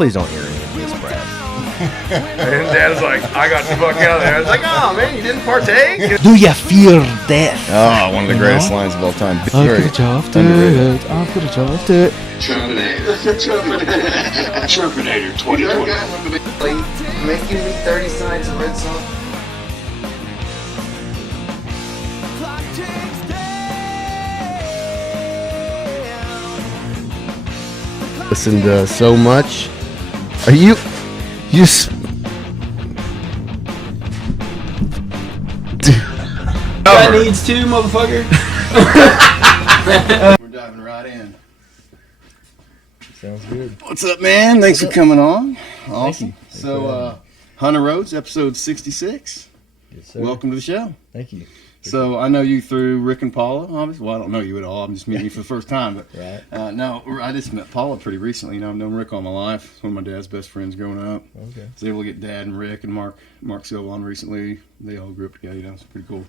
please don't hear any of this, Brad. And Dad's like, I got the fuck out of there. I was like, oh man, you didn't partake? Do you fear death? Oh, one of the greatest lines of all time. I could have chopped it. I could have chopped it. Trumpinator 2020. Making me 30 sides of red sauce. Listened to so much. Are you That needs two, motherfucker. We're diving right in. Sounds good. What's up, man? Thanks for coming on. Awesome. Awesome. So, Hunter Rhodes, episode 66. Yes, sir. Welcome to the show. Thank you. So, I know you through Rick and Paula, obviously. Well, I don't know you at all. I'm just meeting you for the first time. But Right. no, I just met Paula pretty recently. You know, I've known Rick all my life. One of my dad's best friends growing up. Okay. Was able to get Dad and Rick and Mark Silva on recently. They all grew up together. You know, it's pretty cool.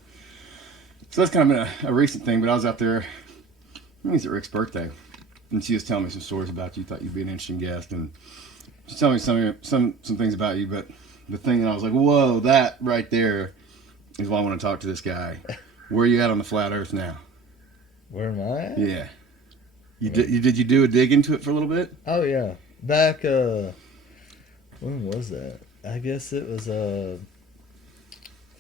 So that's kind of been a recent thing. But I was out there. I think it's at Rick's birthday, and she was telling me some stories about you. Thought you'd be an interesting guest, and she's telling me some things about you. But the thing that I was like, whoa, that right there is why I want to talk to this guy. Where are you at on the flat Earth now? Where am I at? Yeah. Did you do a dig into it for a little bit? Oh, yeah. Back, when was that? I guess it was, It'd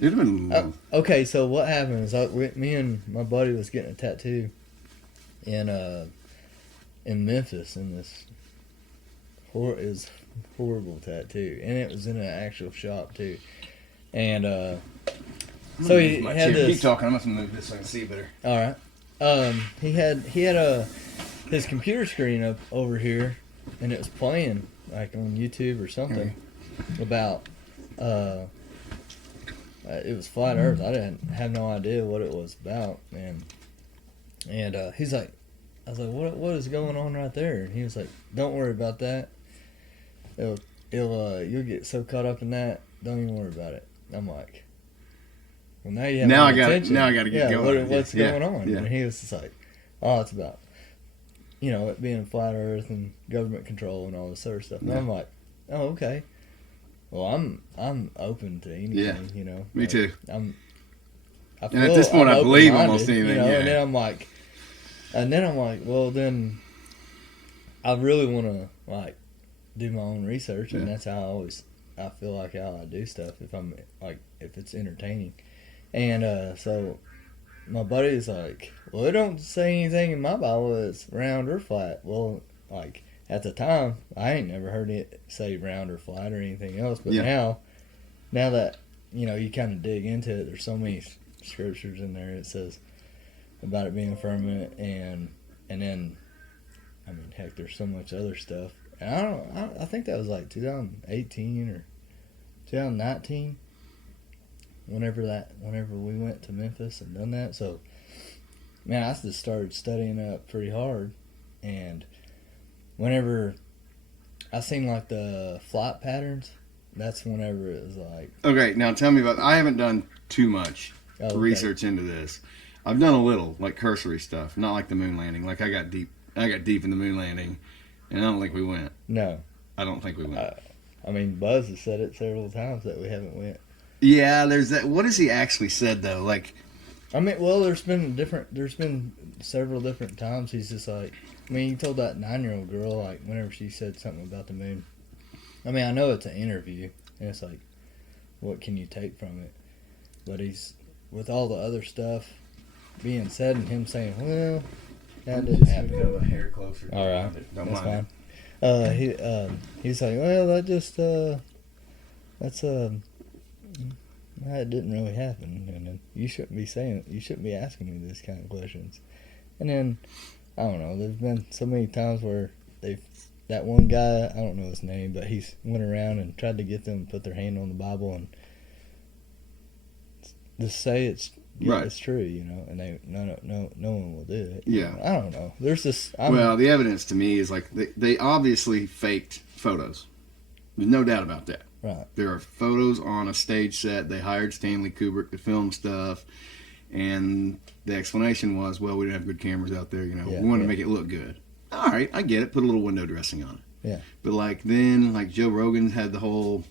have been okay, so what happened is me and my buddy was getting a tattoo in Memphis, in this horrible tattoo, and it was in an actual shop too. And so he had this. Keep talking. I'm gonna move this so I can see better. All right. He had his computer screen up over here, and it was playing like on YouTube or something about it was flat Earth. I didn't have no idea what it was about, and he's like, I was like, what is going on right there? And he was like, don't worry about that. You'll get so caught up in that. Don't even worry about it. I'm like, well, now you have now my I got attention. now I got to get going. What's going on? Yeah. And he was just like, oh, it's about, it being flat Earth and government control and all this other stuff. And Yeah. I'm like, oh, okay. Well, I'm open to anything. Yeah. Me too. And at this point, I believe almost anything. Yeah. And then I'm like, well, then I really want to do my own research, and that's how I feel like how I do stuff. If it's entertaining, and so my buddy's like, well, it don't say anything in my Bible that's round or flat. Well, at the time, I ain't never heard it say round or flat or anything else. But now that you kind of dig into it, there's so many scriptures in there. It says about it being firmament, and then, I mean, heck, there's so much other stuff. And I think that was like 2018 or 2019. Whenever we went to Memphis and done that, so man, I just started studying up pretty hard, and whenever I seen like the flight patterns, that's whenever it was like. Okay, now tell me about. I haven't done too much research into this. I've done a little, like cursory stuff, not like the moon landing. Like I got deep in the moon landing, and I don't think we went. No, I don't think we went. I mean, Buzz has said it several times that we haven't went. Yeah, there's that. What has he actually said though? Like, I mean, well, there's been several different times he's just like, I mean, he told that 9-year-old girl, like, whenever she said something about the moon. I mean, I know it's an interview, and it's like, what can you take from it? But he's, with all the other stuff being said and him saying, well, that didn't happen. Come a hair closer. All right, Don't that's mind fine. He's like, well, that didn't really happen, and you shouldn't be asking me this kind of questions. And then, I don't know, there's been so many times where that one guy, I don't know his name, but he's went around and tried to get them to put their hand on the Bible and just say it's true, and no one will do it. Yeah. I don't know. There's this. Well, the evidence to me is like they obviously faked photos. There's no doubt about that. Right. There are photos on a stage set. They hired Stanley Kubrick to film stuff, and the explanation was, well, we didn't have good cameras out there. We wanted to make it look good. All right, I get it. Put a little window dressing on it. Yeah. But like then, like Joe Rogan had the whole,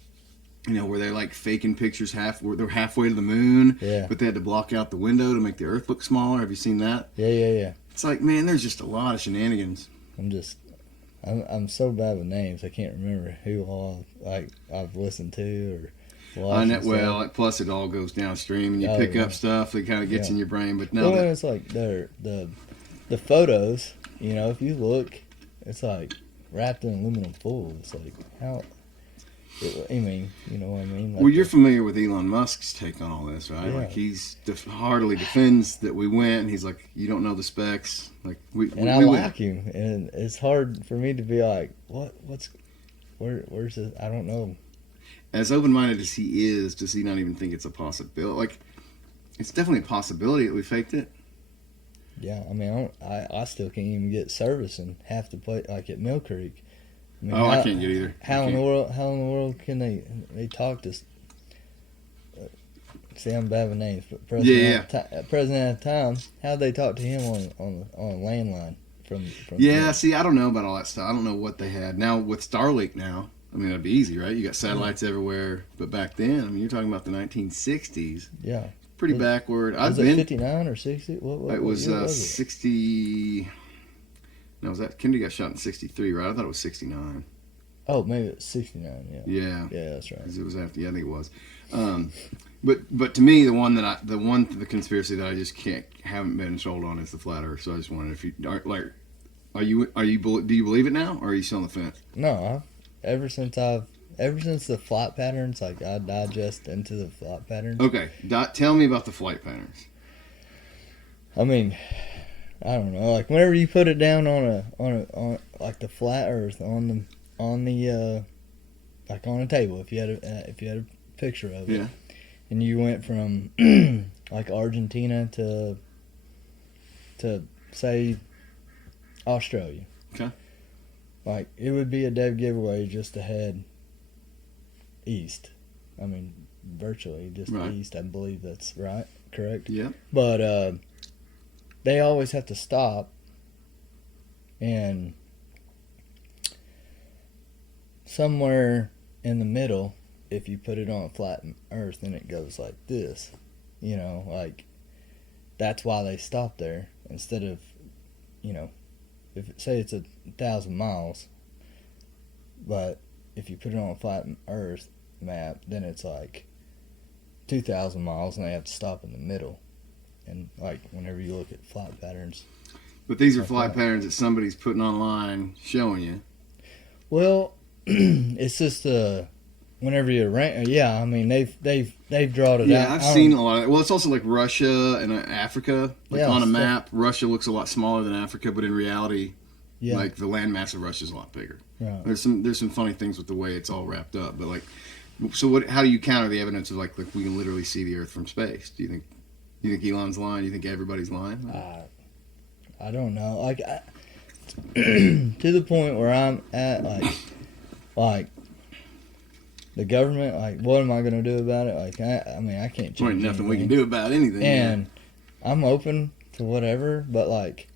where they're like faking pictures where they're halfway to the moon, Yeah. but they had to block out the window to make the Earth look smaller. Have you seen that? Yeah. It's like, man, there's just a lot of shenanigans. I'm so bad with names. I can't remember who all I've listened to or watched. Plus it all goes downstream, and you Oh, pick yeah. up stuff that kind of gets Yeah. in your brain. But no, Well, it's like the photos. If you look, it's like wrapped in aluminum foil. It's like how. I mean, you know what I mean? Like well, you're familiar with Elon Musk's take on all this, right? Yeah. Like he's heartily defends that we went, and he's like, you don't know the specs. Like I we like him, and it's hard for me to be like, where's this? I don't know. As open-minded as he is, does he not even think it's a possibility? Like, it's definitely a possibility that we faked it. Yeah, I mean, I still can't even get service in half the place, like at Mill Creek. I mean, I can't get either. How in the world can they talk to? See, I'm bad with names, but president at the time, how'd they talk to him on a landline from? Yeah, see, I don't know about all that stuff. I don't know what they had now with Starlink. Now, I mean, that'd be easy, right? You got satellites everywhere, but back then, I mean, you're talking about the 1960s. Yeah, Pretty backward. Was it 59 or 60? What it was year 60. No, was that Kennedy got shot in 63, right? I thought it was 69. Oh, maybe it's 69. Yeah. Yeah, that's right. 'Cause it was after. Yeah, I think it was. But to me, the conspiracy that I just haven't been sold on is the flat Earth. So I just wondered if you do you believe it now, or are you still on the fence? No, ever since the flight patterns, like I digest into the flight patterns. Okay, tell me about the flight patterns. I mean, I don't know. Like whenever you put it down on like the flat Earth on the like on a table, if you had a picture of it, Yeah. and you went from like Argentina to say Australia. Okay. Like it would be a dead giveaway just to head east. I mean, virtually just Right. east. I believe that's right, correct. Yeah. But they always have to stop and somewhere in the middle, if you put it on a flat Earth, then it goes like this. Like that's why they stop there instead of, if say it's 1,000 miles, but if you put it on a flat Earth map, then it's like 2,000 miles, and they have to stop in the middle. And like whenever you look at flight patterns, But these are flight patterns that somebody's putting online showing you. well, it's just whenever you rank, I mean they've drawn it out. Yeah, I've seen a lot of it. Well, it's also like Russia and Africa. Like Yeah, on a stuff. map, Russia looks a lot smaller than Africa, but in reality, Yeah. like the landmass of Russia is a lot bigger. Right. There's some funny things with the way it's all wrapped up. But like, so how do you counter the evidence of like we can literally see the Earth from space? Do you think Elon's lying? Do you think everybody's lying? I don't know. Like to the point where I'm at, like the government. Like, what am I going to do about it? Like, I mean, I can't change. There ain't nothing we can anything. do about anything. And I'm open to whatever, but like,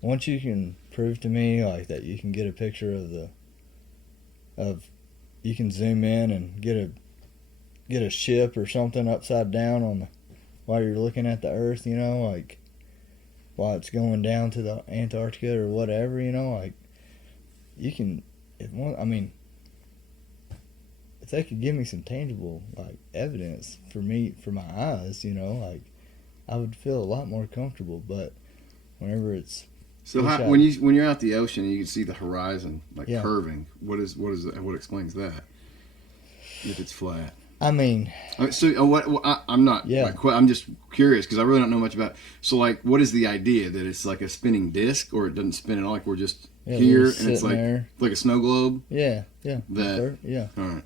once you can prove to me like that you can get a picture you can zoom in and get a ship or something upside down while you're looking at the Earth, like while it's going down to the Antarctica or whatever, like you can. If they could give me some tangible like evidence for my eyes, like I would feel a lot more comfortable. But whenever it's so when you're out the ocean, and you can see the horizon like Yeah. curving. What explains that? If it's flat. I mean, I'm not. Yeah. I'm just curious because I really don't know much about. So like, what is the idea that it's like a spinning disc or it doesn't spin at all? Like we're just here we're and it's sitting there. like a snow globe. Yeah. That. Yeah. All right.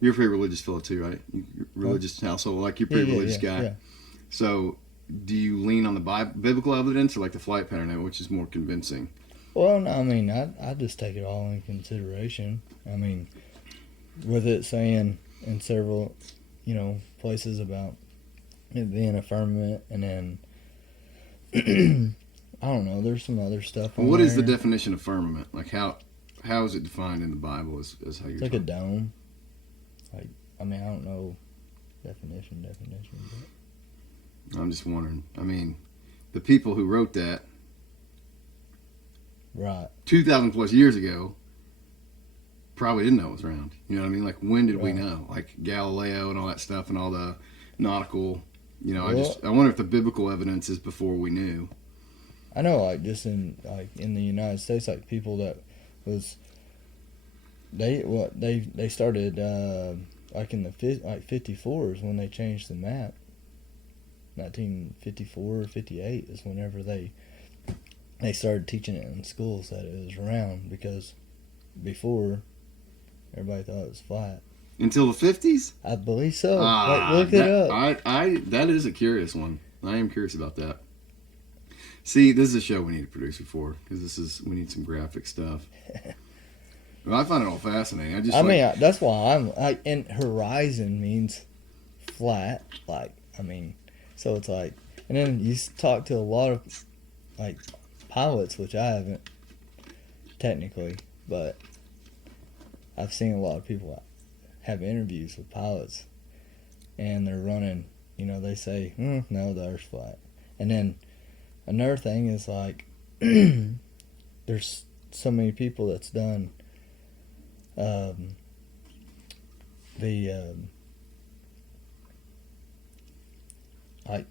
You're a pretty religious fellow too, right? You're religious household. Like you're a pretty religious guy. Yeah. So, do you lean on the biblical evidence or like the flight pattern, which is more convincing? Well, no, I mean, I just take it all in consideration. I mean, with it saying in several, places about it being a firmament, and then I don't know. There's some other stuff. What is the definition of firmament? Like how? How is it defined in the Bible as how you're It's like a talking? dome. Like, I mean, I don't know definition, but I'm just wondering. I mean, the people who wrote that right. 2,000 plus years ago probably didn't know it was round. You know what I mean? Like, when did we Right. know? Like Galileo and all that stuff and all the nautical. You know, Well- I wonder if the biblical evidence is before we knew. I know, like, just in the United States, like, people that was they started like in the 54 is when they changed the map. 1954 or 58 is whenever they started teaching it in schools that it was round, because before everybody thought it was flat. Until the 50s? I believe so. Ah, Look it up. That is a curious one. I am curious about that. See, this is a show we need a producer for, because we need some graphic stuff. Well, I find it all fascinating. I mean, that's why I'm like, and horizon means flat. Like, I mean, so it's like, and then you talk to a lot of like pilots, which I haven't technically, but I've seen a lot of people have interviews with pilots, and they're running. You know, they say, no, the Earth's flat. And then another thing is like, there's so many people that's done like,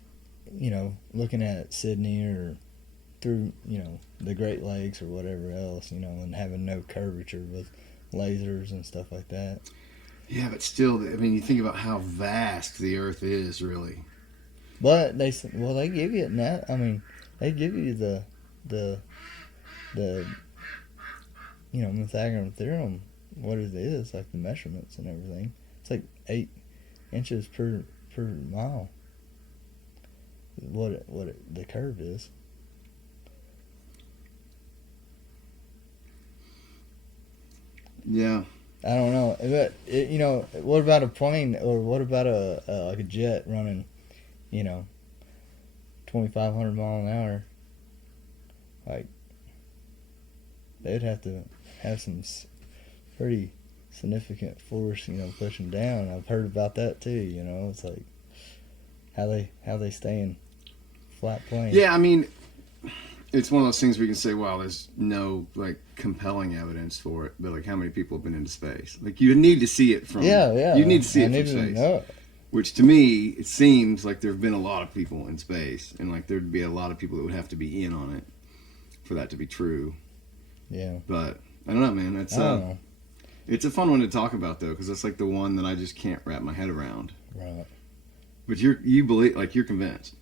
you know, looking at Sydney or through, you know, the Great Lakes or whatever else, you know, and having no curvature with lasers and stuff like that. Yeah, but still, I mean, you think about how vast the Earth is, really. But they give you that. I mean, they give you the you know, Pythagorean theorem, what it is, like the measurements and everything. It's like 8 inches per mile. The curve is. Yeah. I don't know, but you know, what about a plane, or what about like a jet running, you know, 2,500 mile an hour? Like, they'd have to have some pretty significant force, you know, pushing down. I've heard about that too. You know, it's like how they stay in flat planes. Yeah, I mean, it's one of those things where you can say, wow, there's no, like, compelling evidence for it, but, like, how many people have been into space? Like, you need to see it from... Yeah. You need to see I it need from to space. know it. Which, to me, it seems like there have been a lot of people in space, and, like, there'd be a lot of people that would have to be in on it for that to be true. Yeah. But, I don't know, man. That's, I don't know. It's a fun one to talk about, though, because that's, like, the one that I just can't wrap my head around. Right. But you believe, like, you're convinced.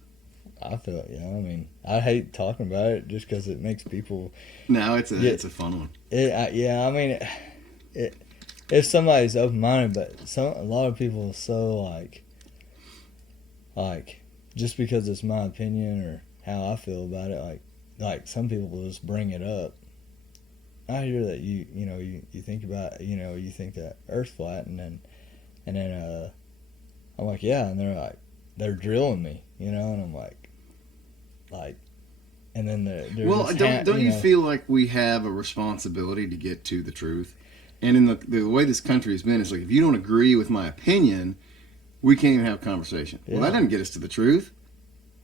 I feel it, yeah. I mean, I hate talking about it just because it makes people. No, it's a fun one. I mean, if somebody's open minded, but a lot of people are so like, just because it's my opinion or how I feel about it, like some people will just bring it up. I hear that you think about, you know, you think that Earth's flat, and then I'm like, yeah, and they're like, they're drilling me, you know, and I'm like, and then don't you feel like we have a responsibility to get to the truth? And in the way this country has been, is like, if you don't agree with my opinion, we can't even have a conversation. Yeah. Well, that doesn't get us to the truth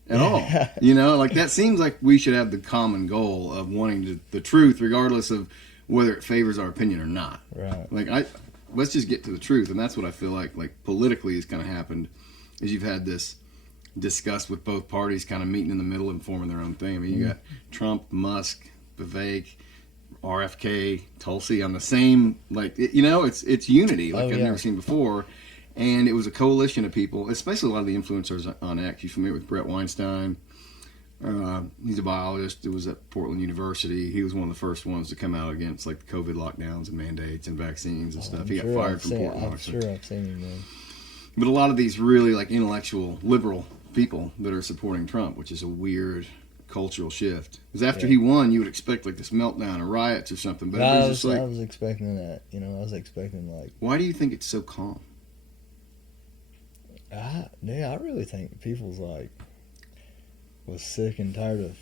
at all. You know, like, that seems like we should have the common goal of wanting the truth, regardless of whether it favors our opinion or not. Right. Like, let's just get to the truth, and that's what I feel like politically has kind of happened, is you've had this discussed with both parties kind of meeting in the middle and forming their own thing. I mean, you got Trump, Musk, Vivek, RFK, Tulsi on the same, like, you know, it's unity like I've never seen before. And it was a coalition of people, especially a lot of the influencers on X. You familiar with Brett Weinstein? He's a biologist. It was at Portland University. He was one of the first ones to come out against, like, the COVID lockdowns and mandates and vaccines and stuff. He got fired from Portland. I'm sure I've seen him, man. But a lot of these really, like, intellectual, liberal people that are supporting Trump, which is a weird cultural shift. Because after he won, you would expect, like, this meltdown or riots or something. But I it was just like, was expecting that. You know, I was expecting, like, why do you think it's so calm? I really think people's, like, was sick and tired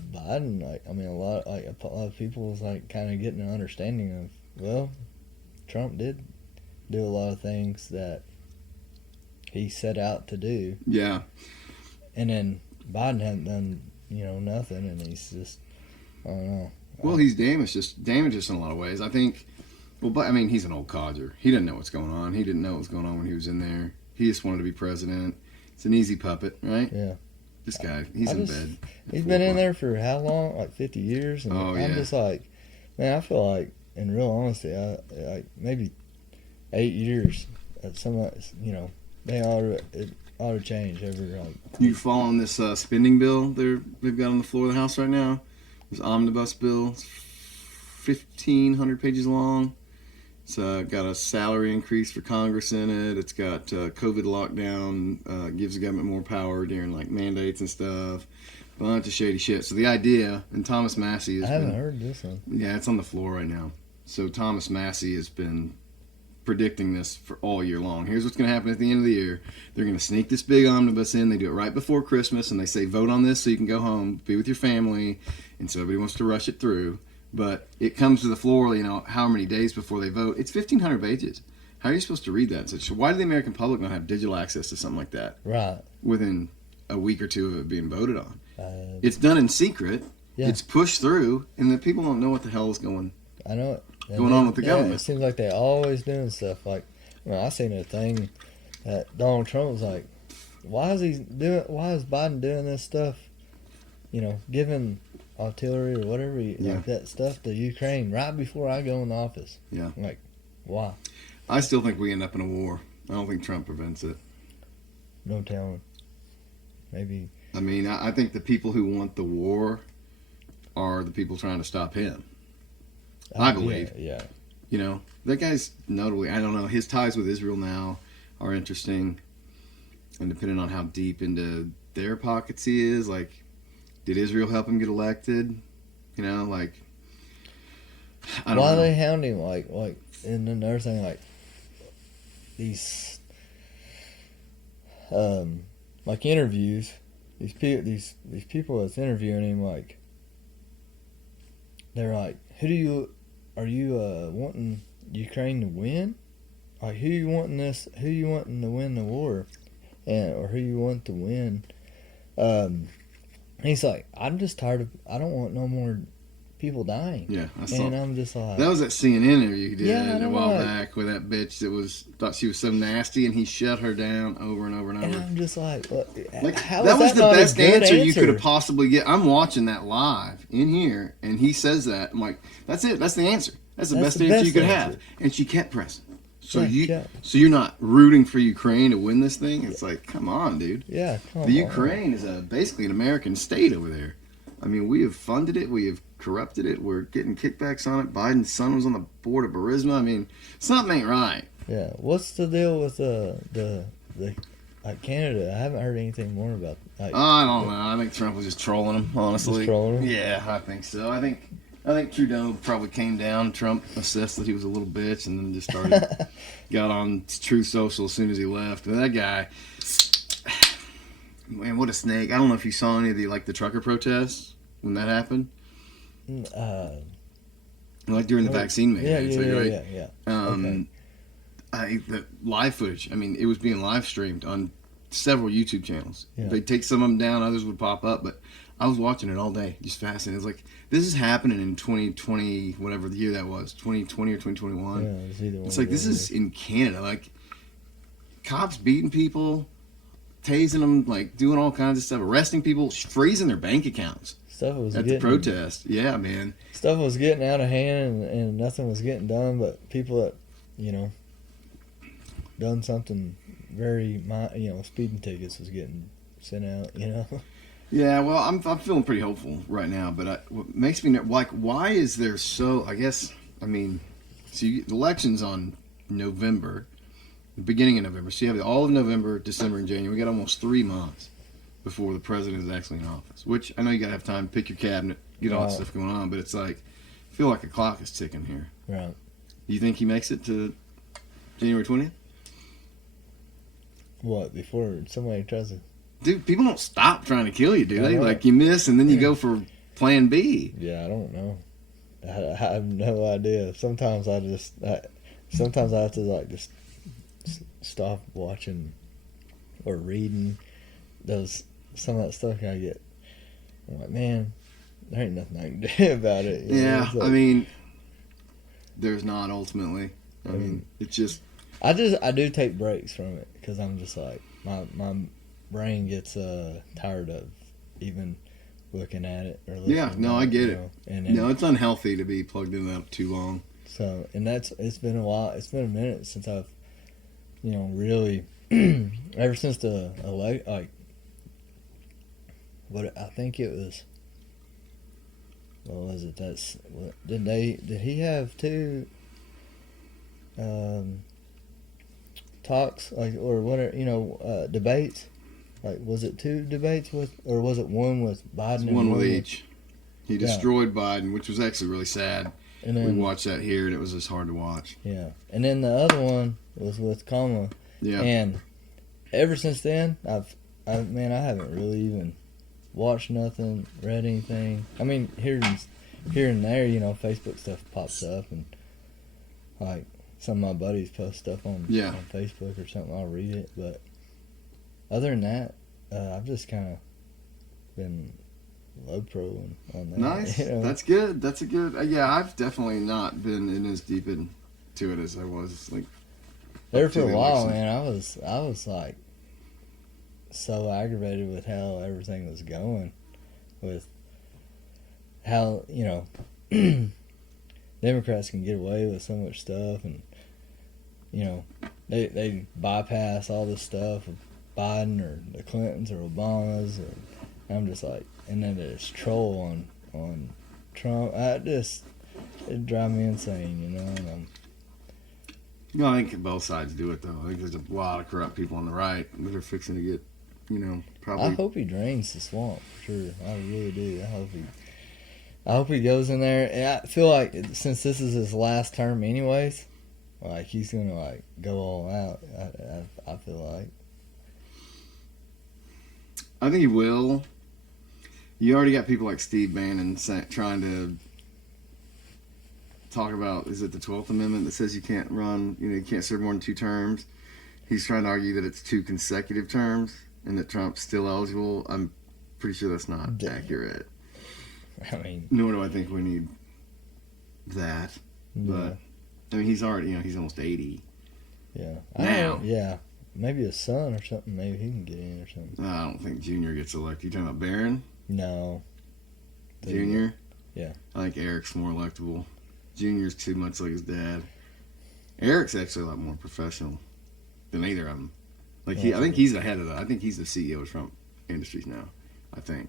Biden, like, I mean, a lot of people was like kind of getting an understanding of, well, Trump did do a lot of things that he set out to do, Yeah. and then Biden hadn't done, nothing, and he's just, I don't know. Well, he's damaged us in a lot of ways. I think. Well, but I mean, he's an old codger. He didn't know what's going on. He didn't know what was going on when he was in there. He just wanted to be president. It's an easy puppet, right? Yeah. This guy, he's in bed. He's been in there for how long? Like 50 years? And I'm just like, man, I feel like, in real honesty, like maybe 8 years. They ought to change every, like. You following this spending bill they've got on the floor of the House right now? This omnibus bill. It's 1,500 pages long. It's got a salary increase for Congress in it. It's got COVID lockdown, gives the government more power during like mandates and stuff. Bunch of shady shit. So the idea, and Thomas Massey has I haven't heard this one. Yeah, it's on the floor right now. So Thomas Massey has been predicting this for all year long. Here's what's going to happen at the end of the year. They're going to sneak this big omnibus in. They do it right before Christmas, and they say vote on this so you can go home, be with your family, and so everybody wants to rush it through. But it comes to the floor, how many days before they vote. It's 1,500 pages. How are you supposed to read that? So why do the American public not have digital access to something like that? Right. Within a week or two of it being voted on. It's done in secret. Yeah. It's pushed through, and the people don't know what the hell is going on with the government. It seems like they're always doing stuff. Like, I seen a thing that Donald Trump was like, why is Biden doing this stuff? Giving artillery or whatever, like that stuff to Ukraine right before I go in the office. Yeah. Like, why? I still think we end up in a war. I don't think Trump prevents it. No telling. Maybe. I mean, I think the people who want the war are the people trying to stop him. I believe. Yeah. That guy's notably, I don't know, his ties with Israel now are interesting. And depending on how deep into their pockets he is, like, did Israel help him get elected? I don't know. Why are they hounding like, and then another thing, like, these, like interviews, these people that's interviewing him, like, they're like, are you wanting Ukraine to win? Like, who you wanting to win the war? Or who you want to win? He's like, I'm just tired of, I don't want no more people dying. Yeah, I saw. And I'm just like, that was that CNN interview he did a while like, back with that bitch that thought she was so nasty, and he shut her down over and over and over. And I'm just like, how that was is the not best a good answer you could have possibly get. I'm watching that live in here, and he says that. I'm like, that's it. That's the answer. That's the best answer you could have. And she kept pressing. So so you're not rooting for Ukraine to win this thing? It's like, come on, dude. Yeah, come on. The Ukraine is basically an American state over there. I mean, we have funded it. We have corrupted it. We're getting kickbacks on it. Biden's son was on the board of Burisma. I mean, something ain't right. Yeah. What's the deal with the Canada? I haven't heard anything more about. I don't know. I think Trump was just trolling him. Honestly. Just trolling him? Yeah, I think so. I think Trudeau probably came down. Trump assessed that he was a little bitch, and then just got on Truth Social as soon as he left. But that guy, man, what a snake! I don't know if you saw any of the trucker protests when that happened. Like during the vaccine mandates, right? Yeah. Okay. The live footage. I mean, it was being live streamed on several YouTube channels. Yeah. They'd take some of them down, others would pop up, but I was watching it all day, just fascinated. It's like, this is happening in 2020, whatever the year that was, 2020 or 2021. Yeah, it's like, this is in Canada. Like, cops beating people, tasing them, like, doing all kinds of stuff, arresting people, freezing their bank accounts. Stuff was at the protest. Yeah, man. Stuff was getting out of hand, and nothing was getting done, but people that, done something very, speeding tickets was getting sent out, Yeah, well, I'm feeling pretty hopeful right now, but what makes me like, why is there so? I guess, I mean, so the election's on November, the beginning of November. So you have all of November, December, and January. We got almost 3 months before the president is actually in office. Which I know you gotta have time to pick your cabinet, get all that stuff going on, but it's like, I feel like a clock is ticking here. Right. Do you think he makes it to January 20th? What, before somebody tries to... Dude, people don't stop trying to kill you, do they? Like, you miss, and then you go for plan B? Yeah, I don't know. I have no idea. Sometimes I have to like just stop watching or reading some of that stuff. And I'm like, man, there ain't nothing I can do about it. You know? Yeah, It's like, I mean, there's not ultimately. I mean, it's just. I do take breaks from it because I'm just like my brain gets tired of even looking at it or listening. Yeah, no, I get it. And No, it's unhealthy to be plugged in that too long. So, and it's been a while. It's been a minute since I've, really, ever since the what I think it was. What was it? Did he have two talks or whatever, debates? Like, was it two debates or was it one with Biden? It's and one with each. He Yeah. destroyed Biden, which was actually really sad. And We then watched that here, and it was just hard to watch. yeah, and then the other one was with Kamala. Yeah. And ever since then, I haven't really even watched nothing, read anything. I mean, here and there, Facebook stuff pops up, and like some of my buddies post stuff on Facebook or something. I'll read it, but other than that, I've just kind of been low pro on that. Nice. That's good. That's a good. Yeah, I've definitely not been in as deep into it as I was. Like there for a the while, election. man. I was like so aggravated with how everything was going, with how Democrats can get away with so much stuff, and they bypass all this stuff of Biden or the Clintons or Obamas, and I'm just like, and then there's troll on Trump. It drives me insane, and No, I think both sides do it though. I think there's a lot of corrupt people on the right that are fixing to get, probably. I hope he drains the swamp for sure. I really do. I hope he goes in there, and I feel like since this is his last term, anyways, like he's gonna like go all out. I feel like. I think he will. You already got people like Steve Bannon trying to talk about, is it the 12th Amendment that says you can't run, you can't serve more than 2 terms. He's trying to argue that it's 2 consecutive terms and that Trump's still eligible. I'm pretty sure that's not accurate. I mean, Nor do I think we need that. yeah, But, I mean, he's already, he's almost 80. yeah, Now. yeah, maybe his son or something. Maybe he can get in or something. I don't think Junior gets elected. You talking about Barron? No, Junior? Yeah. I think Eric's more electable. Junior's too much like his dad. Eric's actually a lot more professional than either of them. Like I think he's ahead of that. I think he's the CEO of Trump Industries now. I think.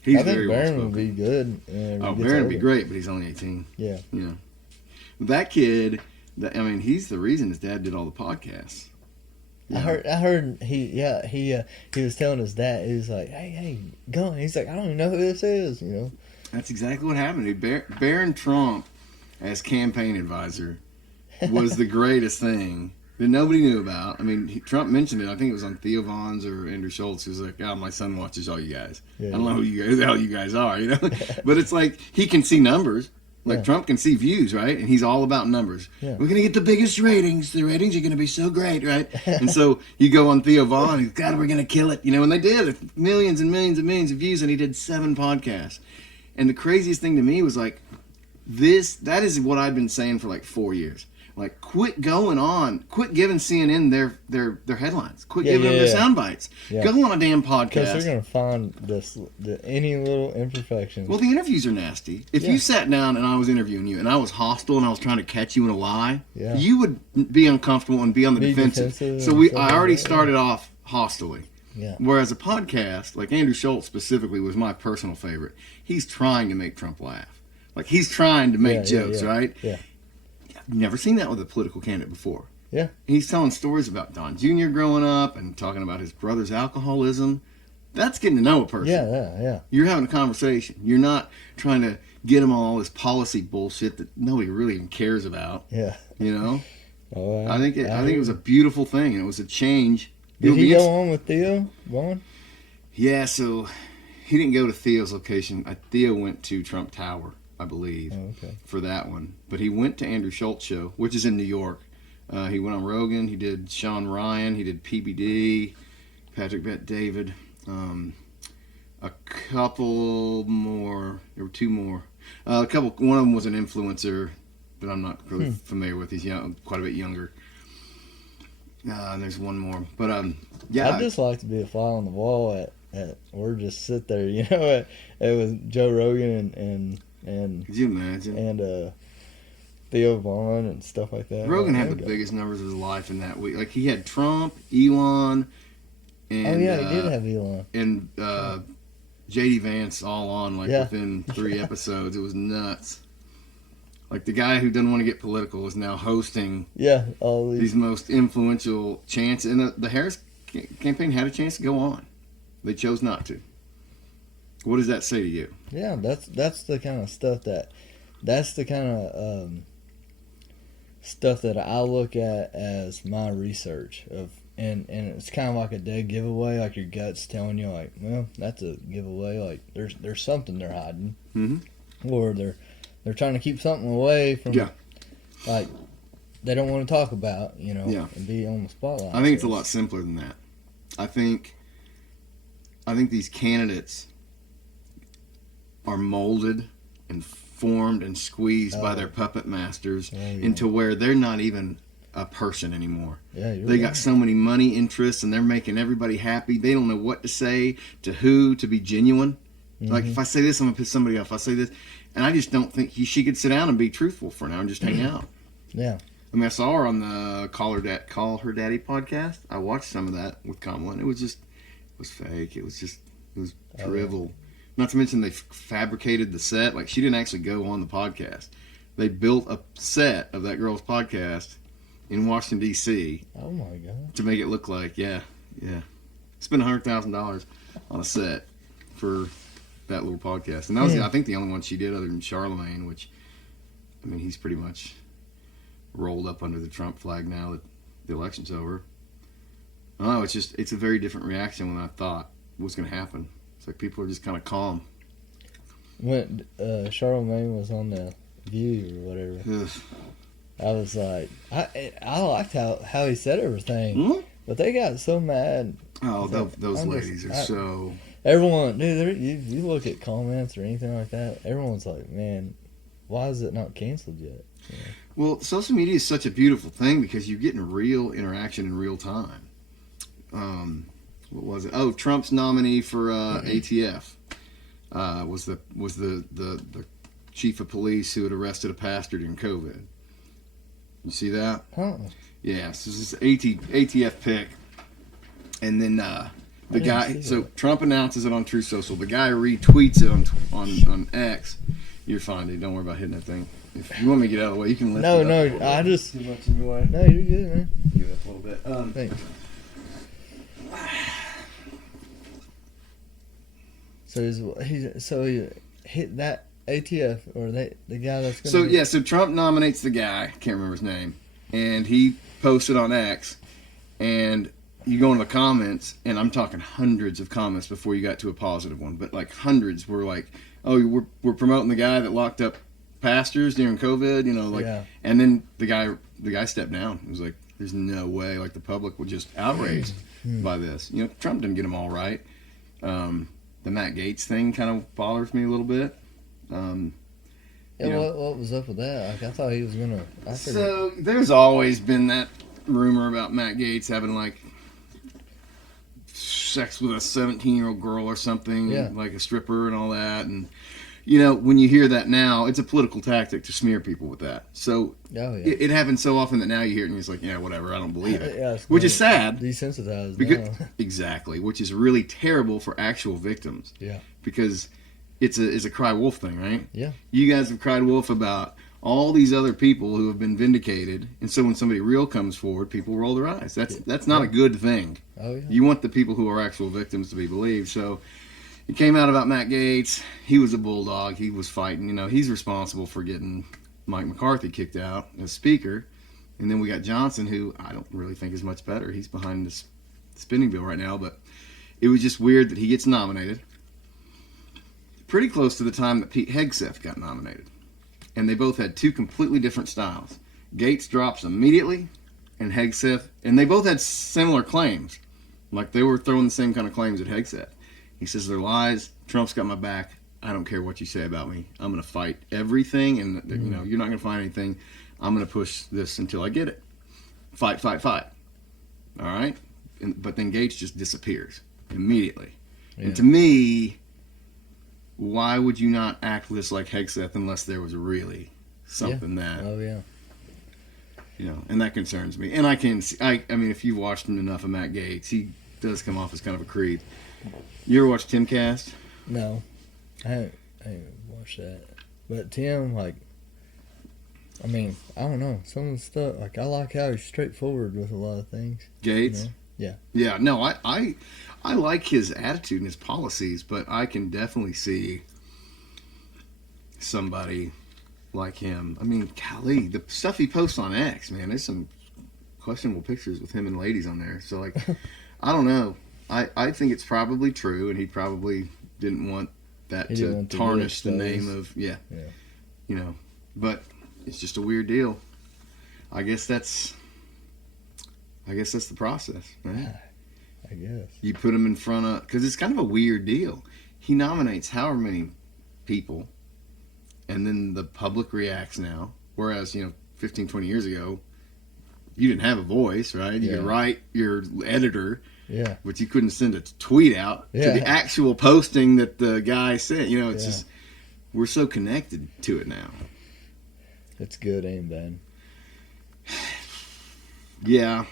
He's I think very well Barron spoken. would be good. Oh, Barron would be great, but he's only 18. Yeah. Yeah. That kid, he's the reason his dad did all the podcasts. I heard he was telling his dad, he was like, hey, go on. He's like, I don't even know who this is, That's exactly what happened. Barron Trump, as campaign advisor, was the greatest thing that nobody knew about. I mean, Trump mentioned it. I think it was on Theo Vaughn's or Andrew Schultz. He was like, "Oh, my son watches all you guys. Yeah, I don't know who the hell you guys are, But it's like he can see numbers. Like Trump can see views, right? And he's all about numbers. Yeah. We're gonna get the biggest ratings. The ratings are gonna be so great, right? And so you go on Theo Vaughn. He's, God, we're gonna kill it. And they did millions and millions and millions of views, and he did 7 podcasts. And the craziest thing to me was like, that is what I've been saying for like 4 years. Like, quit going on. Quit giving CNN their headlines. Quit giving them their sound bites. Yeah. Go on a damn podcast. Because they're going to find any little imperfection. Well, the interviews are nasty. If you sat down and I was interviewing you and I was hostile and I was trying to catch you in a lie, you would be uncomfortable and be on the defensive. So I already started off hostily. Yeah. Whereas a podcast, like Andrew Schultz specifically, was my personal favorite. He's trying to make Trump laugh. Like, he's trying to make jokes, right? Yeah. I've never seen that with a political candidate before. Yeah. He's telling stories about Don Jr. growing up and talking about his brother's alcoholism. That's getting to know a person. Yeah. You're having a conversation. You're not trying to get them all this policy bullshit that nobody really even cares about. Yeah. Oh, I think it was a beautiful thing, and it was a change. Did he go on with Theo Vaughn? Yeah, so he didn't go to Theo's location. Theo went to Trump Tower, I believe, for that one. But he went to Andrew Schultz show, which is in New York. He went on Rogan. He did Sean Ryan. He did PBD, Patrick Bet David. A couple more. There were two more. One of them was an influencer that I'm not really familiar with. He's young, quite a bit younger. And there's one more. But yeah. I'd just like to be a fly on the wall at or just sit there, you know. It was Joe Rogan and could you imagine? And Theo Vaughn and stuff like that. Rogan had the biggest numbers of his life in that week. Like he had Trump, Elon, and he did have Elon and JD Vance all on within 3 episodes. It was nuts. Like the guy who doesn't want to get political is now hosting all these most influential chances. And the Harris campaign had a chance to go on. They chose not to. What does that say to you? Yeah, that's the kind of stuff that I look at as my research of, and it's kind of like a dead giveaway, like your gut's telling you, like, well, that's a giveaway, like there's something they're hiding, or they're trying to keep something away from, like they don't want to talk about, you know, and be on the spotlight. I think it's a lot simpler than that. I think these candidates are molded and formed and squeezed by their puppet masters into where they're not even a person anymore. They got so many money interests and they're making everybody happy. They don't know what to say to who to be genuine. Like if I say this, I'm gonna piss somebody off. If I say this, and I just don't think she could sit down and be truthful for now and just hang out. Yeah. I mean, I saw her on the Call Her Daddy podcast. I watched some of that with Kamala, and it was fake. It was drivel. Not to mention they fabricated the set. Like, she didn't actually go on the podcast. They built a set of that girl's podcast in Washington, D.C. Oh, my God. To make it look like, spent $100,000 on a set for that little podcast. And that was, I think, the only one she did other than Charlemagne, which, I mean, he's pretty much rolled up under the Trump flag now that the election's over. I don't know, it's a very different reaction when I thought was going to happen. It's like people are just kind of calm. When Charlemagne was on the View or whatever, I was like, I liked how he said everything, but they got so mad. Oh, those ladies are so... Everyone, dude, you look at comments or anything like that, everyone's like, man, why is it not canceled yet? Yeah. Well, social media is such a beautiful thing because you're getting real interaction in real time. What was it? Oh, Trump's nominee for ATF was the chief of police who had arrested a pastor during COVID. You see that? Huh. Yeah, so this is ATF pick. And then the guy, so Trump announces it on Truth Social. The guy retweets it on X. You're fine, dude. Don't worry about hitting that thing. If you want me to get out of the way, you can lift it up. No, I just... Too much in your way? No, you're good, man. Give it up a little bit. Thanks. So he hit that ATF or the guy that's going to... So Trump nominates the guy, can't remember his name, and he posted on X, and you go into the comments, and I'm talking hundreds of comments before you got to a positive one, but like hundreds were like, oh, we're promoting the guy that locked up pastors during COVID, you know, like, and then the guy stepped down. It was like, there's no way, like the public was just outraged by this. You know, Trump didn't get them all right. The Matt Gaetz thing kind of bothers me a little bit. What was up with that? Like, I thought he was gonna. So there's always been that rumor about Matt Gaetz having like sex with a 17-year-old girl or something, like a stripper and all that. And you know, when you hear that now, it's a political tactic to smear people with that. So it happens so often that now you hear it and it's like, yeah, whatever, I don't believe it. Which is sad. Desensitized. Exactly, which is really terrible for actual victims. Yeah. Because it's a cry wolf thing, right? Yeah. You guys have cried wolf about all these other people who have been vindicated, and so when somebody real comes forward, people roll their eyes. That's not a good thing. Oh yeah. You want the people who are actual victims to be believed. So it came out about Matt Gaetz. He was a bulldog. He was fighting. You know, he's responsible for getting Mike McCarthy kicked out as speaker. And then we got Johnson, who I don't really think is much better. He's behind this spending bill right now. But it was just weird that he gets nominated. pretty close to the time that Pete Hegseth got nominated. And they both had two completely different styles. Gates drops immediately, and Hegseth, and they both had similar claims. Like, they were throwing the same kind of claims at Hegseth. He says, they're lies. Trump's got my back. I don't care what you say about me. I'm going to fight everything, and you know, you're not going to find anything. I'm going to push this until I get it. Fight, fight, fight. All right? But then Gates just disappears immediately. Yeah. And to me, why would you not act just like Hegseth unless there was really something that... Oh, yeah. You know, and that concerns me. And I can see, I mean, if you've watched enough of Matt Gaetz, he does come off as kind of a creep. You ever watch Timcast? No. I haven't watched that. But Tim, like, I mean, I don't know. Some of the stuff, like, I like how he's straightforward with a lot of things. Gaetz? You know? Yeah. Yeah, no, I like his attitude and his policies, but I can definitely see somebody like him. I mean, golly, the stuff he posts on X, man, there's some questionable pictures with him and ladies on there. So, like, I don't know. I think it's probably true, and he probably didn't want that to tarnish the name of, yeah, you know, but it's just a weird deal. I guess that's the process, right? I guess. You put him in front of, because it's kind of a weird deal. He nominates however many people, and then the public reacts now. Whereas, you know, 15, 20 years ago, you didn't have a voice, right? You could write your editor, but you couldn't send a tweet out to the actual posting that the guy sent. You know, it's just, we're so connected to it now. It's good and bad. Yeah.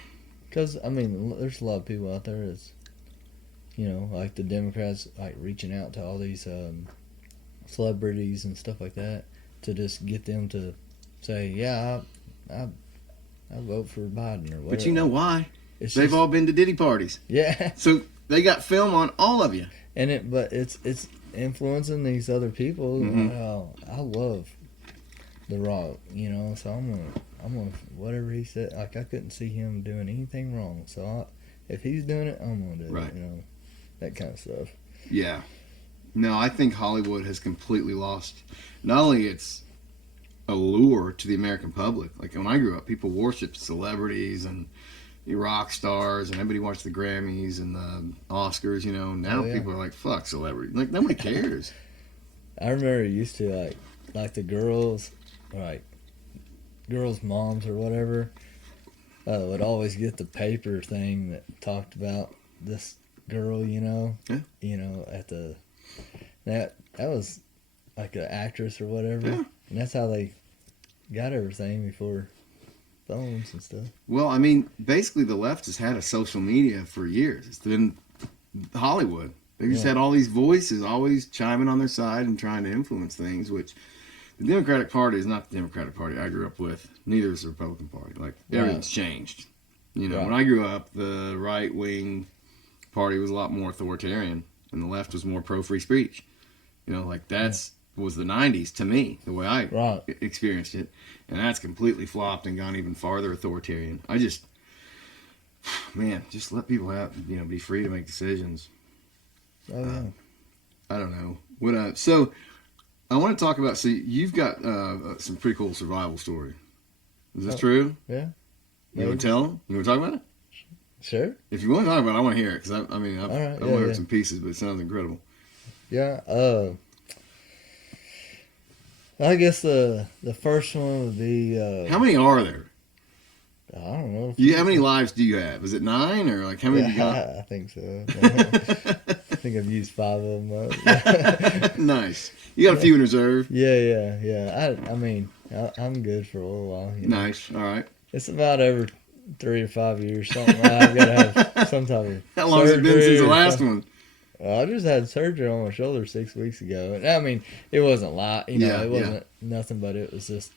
Because, I mean, there's a lot of people out there that's, you know, like the Democrats, like, reaching out to all these celebrities and stuff like that to just get them to say, yeah, I vote for Biden or whatever. But you know why? They've all been to Diddy parties. Yeah. So they got film on all of you. But it's influencing these other people. Mm-hmm. I love The Rock, you know, so I'm gonna whatever he said. Like, I couldn't see him doing anything wrong. So if he's doing it, I'm gonna do it. You know, that kind of stuff. Yeah. No, I think Hollywood has completely lost not only its allure to the American public. Like, when I grew up, people worshipped celebrities and the rock stars, and everybody watched the Grammys and the Oscars, you know. Now people are like, fuck celebrity. Like, nobody cares. I remember it used to, like the girls, like, girls' moms or whatever, would always get the paper thing that talked about this girl, you know. Yeah. You know, that was like an actress or whatever. Yeah. And that's how they got everything before phones and stuff. Well, I mean, basically the left has had a social media for years. It's been Hollywood. They just had all these voices always chiming on their side and trying to influence things, which the Democratic Party is not the Democratic Party I grew up with. Neither is the Republican Party. Like, everything's changed. You know, when I grew up, the right-wing party was a lot more authoritarian, and the left was more pro-free speech. You know, like, was the 90s to me, the way I experienced it. And that's completely flopped and gone even farther authoritarian. Just let people out, you know, be free to make decisions. Oh, yeah. I don't know. So, I want to talk about, you've got some pretty cool survival story. Is this true? Yeah. You want to tell them? You want to talk about it? Sure. If you want to talk about it, I want to hear it, because I've only heard some pieces, but it sounds incredible. Yeah, I guess the first one would be... how many are there? I don't know. How many lives do you have? Is it 9, or like how many have you got? I think so. I think I've used 5 of them. Nice. You got a few in reserve? Yeah. I mean, I'm good for a little while. You know? Nice. All right. It's about every 3 or 5 years, something like I've got to have some type of How long has it been since the last one? I just had surgery on my shoulder 6 weeks ago. And I mean, it wasn't a lot, you know, it wasn't nothing, but it was just,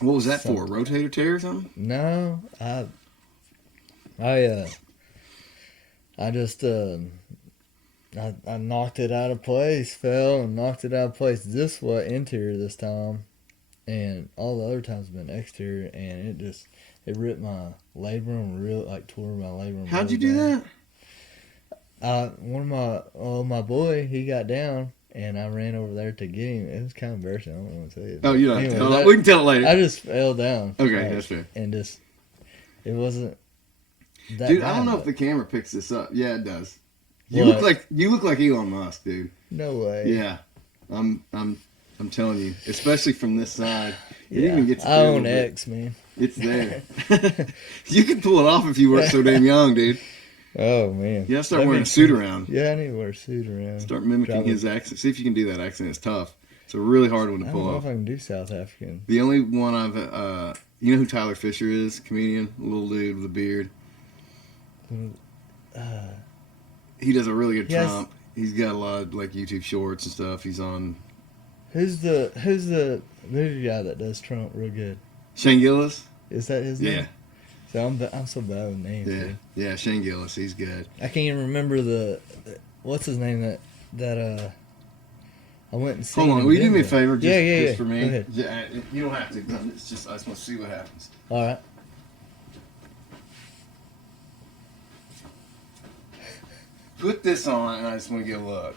what was that for? A rotator tear or something? No, I just, I knocked it out of place, fell and knocked it out of place. This was interior this time, and all the other times have been exterior, and it ripped my labrum, tore my labrum. How'd you do that? My boy, he got down and I ran over there to get him. It was kind of embarrassing. I don't want to say it. Oh, you don't have Anyway, to tell it. We can tell it later. I just fell down. Okay, that's fair. And just, it wasn't that Dude, bad, I don't know but- if the camera picks this up. Yeah, it does. You What? look like Elon Musk, dude. No way. Yeah, I'm telling you, especially from this side. It Yeah. even gets I own through, but X, man. It's there. You can pull it off if you weren't so damn young, dude. Oh, man. You gotta start That'd wearing a be suit cool. around. Yeah, I need to wear a suit around. Start mimicking Probably. his accent. See if you can do that accent. It's tough. It's a really hard one to I pull don't know off. if I can do South African. The only one I've, you know who Tyler Fisher is? Comedian, little dude with a beard. He does a really good Yes. Trump. He's got a lot of like YouTube shorts and stuff. He's on Who's the movie guy that does Trump real good? Shane Gillis. Is that his Yeah, name? So I'm so bad with names. yeah, Dude. yeah. Shane Gillis. He's good. I can't even remember what's his name that I went and seen. Hold on, in will you do me a Denver. favor? Just, Yeah. just for me. Go ahead. Yeah, you don't have to. It's just I just want to see what happens. All right. Put this on, and I just want to get a look.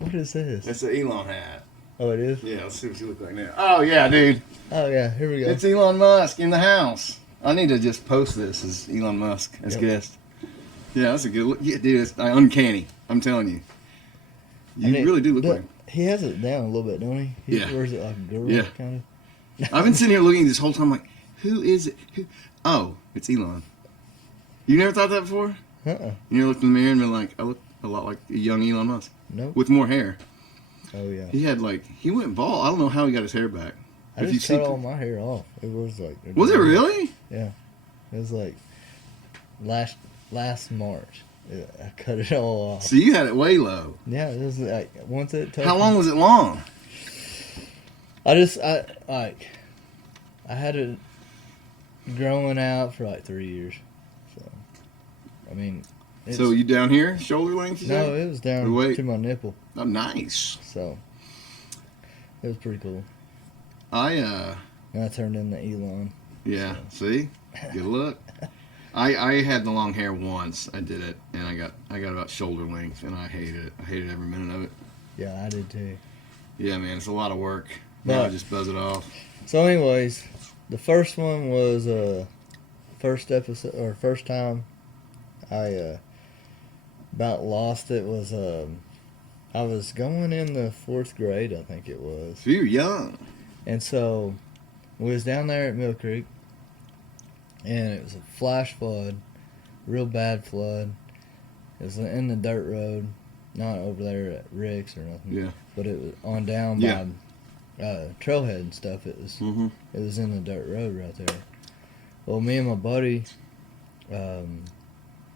What is this? It's an Elon hat. Oh, it is. Yeah, let's see what you look like now. Oh yeah, dude. Oh yeah. Here we go. It's Elon Musk in the house. I need to just post this as Elon Musk as Yep. guest. Yeah, that's a good look. Yeah, dude, it's uncanny. I'm telling you. You And it- really do look like him. He has it down a little bit, don't he? He Yeah. wears it like a girl, Yeah. kind I've been sitting here looking this whole time like, who is it? Who? Oh, it's Elon. You never thought that before? of. You never looked in the mirror and been like, I look a lot like a young Elon Musk Nope. with more hair. Oh yeah. He had like, he went bald. I don't know how he got his hair back. I If you just cut see- all my hair off. It was like. Was it really? Yeah. It was like last March. I cut it all off. So you had it way low. Yeah, it was like once it touched. How long was it long? I had it growing out for like 3 years. So, I mean. So you down here, shoulder length? you No, said? it was down Or wait. to my nipple. Oh, nice. So it was pretty cool. I And I turned into Elon. yeah. See, good luck. I had the long hair once. I did it, and I got about shoulder length, and I hated it. I hated every minute of it. Yeah, I did too. Yeah, man, it's a lot of work. Now I But- just buzz it off. So, anyways, the first one was first episode or first time I about lost it was I was going in the 4th grade, I think it was, So you're young. and so we was down there at Mill Creek, and it was a flash flood, real bad flood. It was in the dirt road, not over there at Rick's or nothing. Yeah. But it was on down Yeah. by Trailhead and stuff. It was Mm-hmm. it was in the dirt road right there. Well, me and my buddy,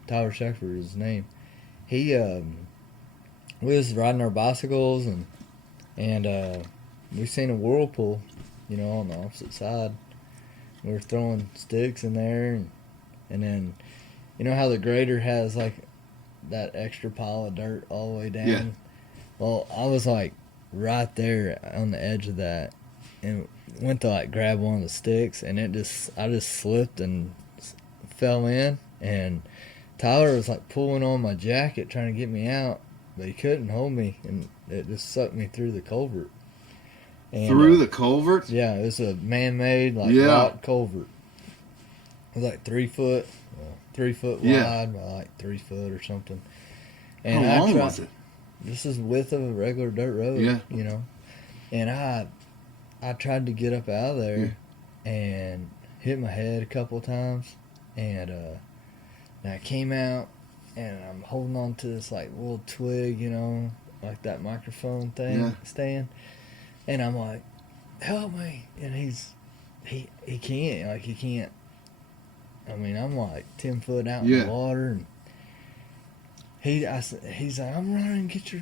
Tyler Shepherd is his name. He we was riding our bicycles and we seen a whirlpool, on the opposite side. We were throwing sticks in there, and then you know how the grader has like that extra pile of dirt all the way down. Yeah. Well, I was like right there on the edge of that, and went to like grab one of the sticks, and I just slipped and fell in, and Tyler was like pulling on my jacket trying to get me out, but he couldn't hold me, and it just sucked me through the culvert. And, Through the culvert? yeah, it was a man-made like Yeah. rock culvert. It was like 3 foot, 3 foot Yeah. wide by like 3 foot or something. How And I long tried, was it? This is width of a regular dirt road. Yeah. And I tried to get up out of there and hit my head a couple of times, and I came out and I'm holding on to this like little twig, like that microphone thing Yeah. stand, and I'm like, help me, and he can't. I mean, I'm like 10 foot out in Yeah. the water, and he's like, I'm running, get your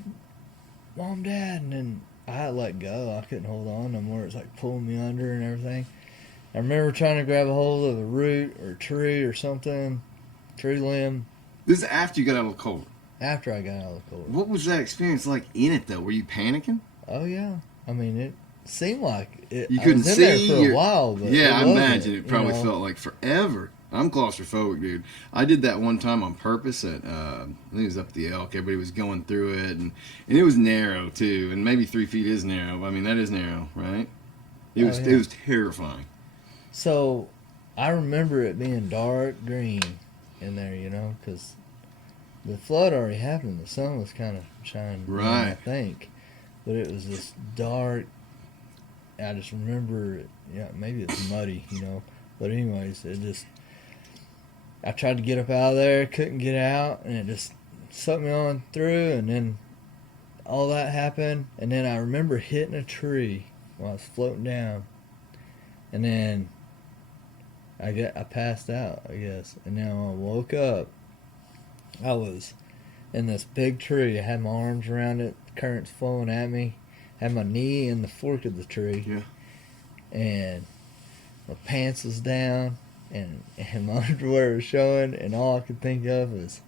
mom, dad, and then I let go. I couldn't hold on no more. It's like pulling me under and everything. I remember trying to grab a hold of a root or a tree or something, tree limb, This is after you got out of the culvert. after I got out of the culvert. What was that experience like in it, though? Were you panicking? Oh yeah, I mean it seemed like it. You I couldn't was in there see for your- a while, but Yeah, I wasn't, imagine it probably felt like forever. I'm claustrophobic, dude. I did that one time on purpose at I think it was up the Elk. Everybody was going through it, and it was narrow too, and maybe 3 feet is narrow. I mean, that is narrow, right? It was yeah. it was terrifying. So, I remember it being dark green in there, you know, because the flood already happened. The sun was kind of shining, Right. I think, but it was this dark. I just remember, yeah, maybe it's muddy, you know, but anyways, it just. I tried to get up out of there, couldn't get out, and it just sucked me on through, and then all that happened, and then I remember hitting a tree while I was floating down, and then I passed out, I guess, and then when I woke up, I was in this big tree. I had my arms around it, the current's flowing at me, had my knee in the fork of the tree, Yeah. and my pants was down, and my underwear was showing, and all I could think of was,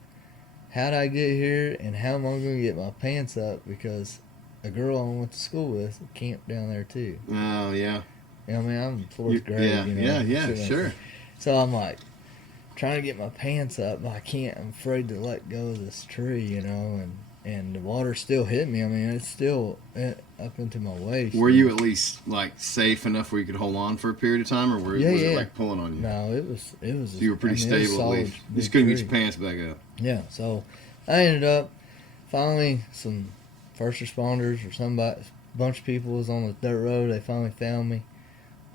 how'd I get here, and how am I going to get my pants up, because a girl I went to school with camped down there too. Oh yeah. You know, I mean, I'm in fourth grade. Yeah, you know, yeah, shit like sure. that. So I'm like trying to get my pants up, but I can't. I'm afraid to let go of this tree, you know, and the water's still hitting me. I mean, it's still up into my waist. Were you at least like safe enough where you could hold on for a period of time, or was it like pulling on you? No, it was. So you were pretty I mean, stable at least. You just big couldn't get tree. your pants back up. Yeah, so I ended up finally some first responders or somebody, bunch of people was on the dirt road. They finally found me.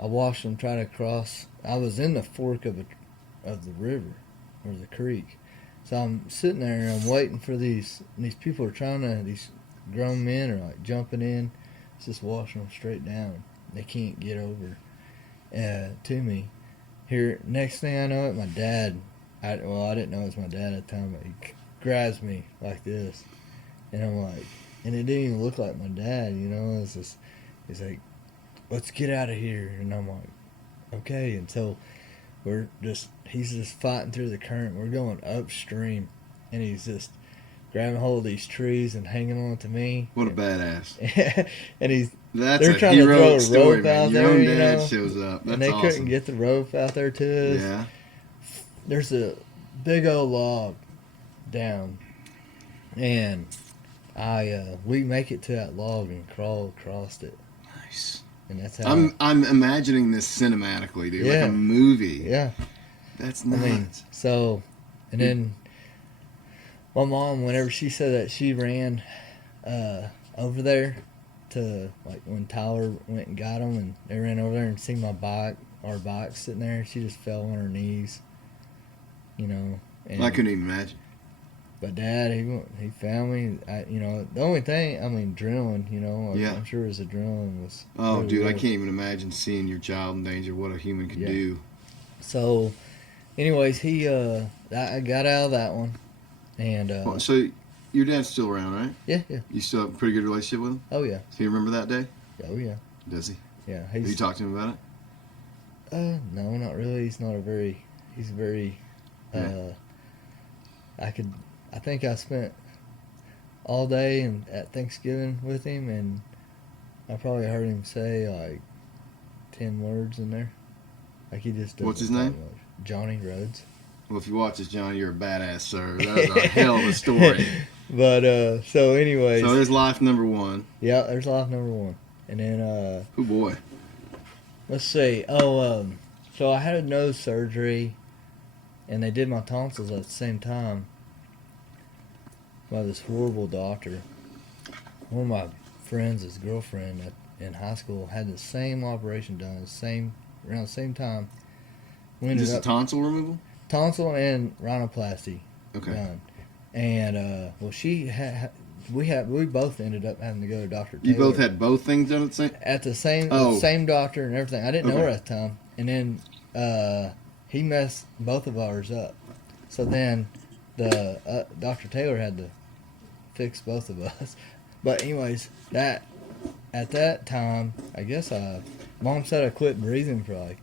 I watched them try to cross. I was in the fork of the river or the creek, so I'm sitting there and I'm waiting for these people are trying to, these grown men are like jumping in. It's just washing them straight down. They can't get over to me. Here, next thing I know, it my dad. I didn't know it was my dad at the time, but he grabs me like this, and I'm like, and it didn't even look like my dad, you know. It's just, he's like, let's get out of here, and I'm like, okay. And so he's just fighting through the current. We're going upstream, and he's just grabbing hold of these trees and hanging on to me. What a badass! And That's they're a trying to throw heroic a story, rope man. out Your there, own you dad know, shows up. That's and they awesome. couldn't get the rope out there to us. Yeah. There's a big old log down, and we make it to that log and crawl across it, Nice. and that's how I'm imagining this cinematically, dude, like Yeah. a movie. yeah. That's I nuts. mean, so, and then my mom, whenever she said that, she ran over there to, like, when Tyler went and got them, and they ran over there and seen our bike sitting there. She just fell on her knees, you know. And I couldn't even imagine. But Dad, he found me. You know, the only thing, I mean, adrenaline. You know, Yeah. I'm sure his adrenaline was. Oh, really dude, I low. can't even imagine seeing your child in danger. What a human could Yeah. do. So, anyways, I got out of that one, and So your dad's still around, right? yeah. You still have a pretty good relationship with him? Oh yeah. So you remember that day? Oh yeah. Does he? Yeah. Have you talked to him about it? No, not really. He's very. Yeah. I think I spent all day at Thanksgiving with him, and I probably heard him say like 10 words in there. Like he just doesn't What's his talk name? much. Johnny Rhodes. Well, if you watch this, Johnny, you're a badass, sir. That was a hell of a story. But so anyways, So there's life number one. yeah, there's life number one, and then Oh boy. let's see. Oh, so I had a nose surgery, and they did my tonsils at the same time by this horrible doctor. One of my friends, his girlfriend in high school, had the same operation done around the same time. We ended Just a up tonsil removal? tonsil and rhinoplasty Okay. done, and well, we both ended up having to go to Dr. You Taylor both had both things done at the same. at the same Oh. same doctor and everything. I didn't know Okay. her at the time, and then he messed both of ours up. So then the Dr. Taylor had to fix both of us. But anyways, at that time, I guess Mom said I quit breathing for like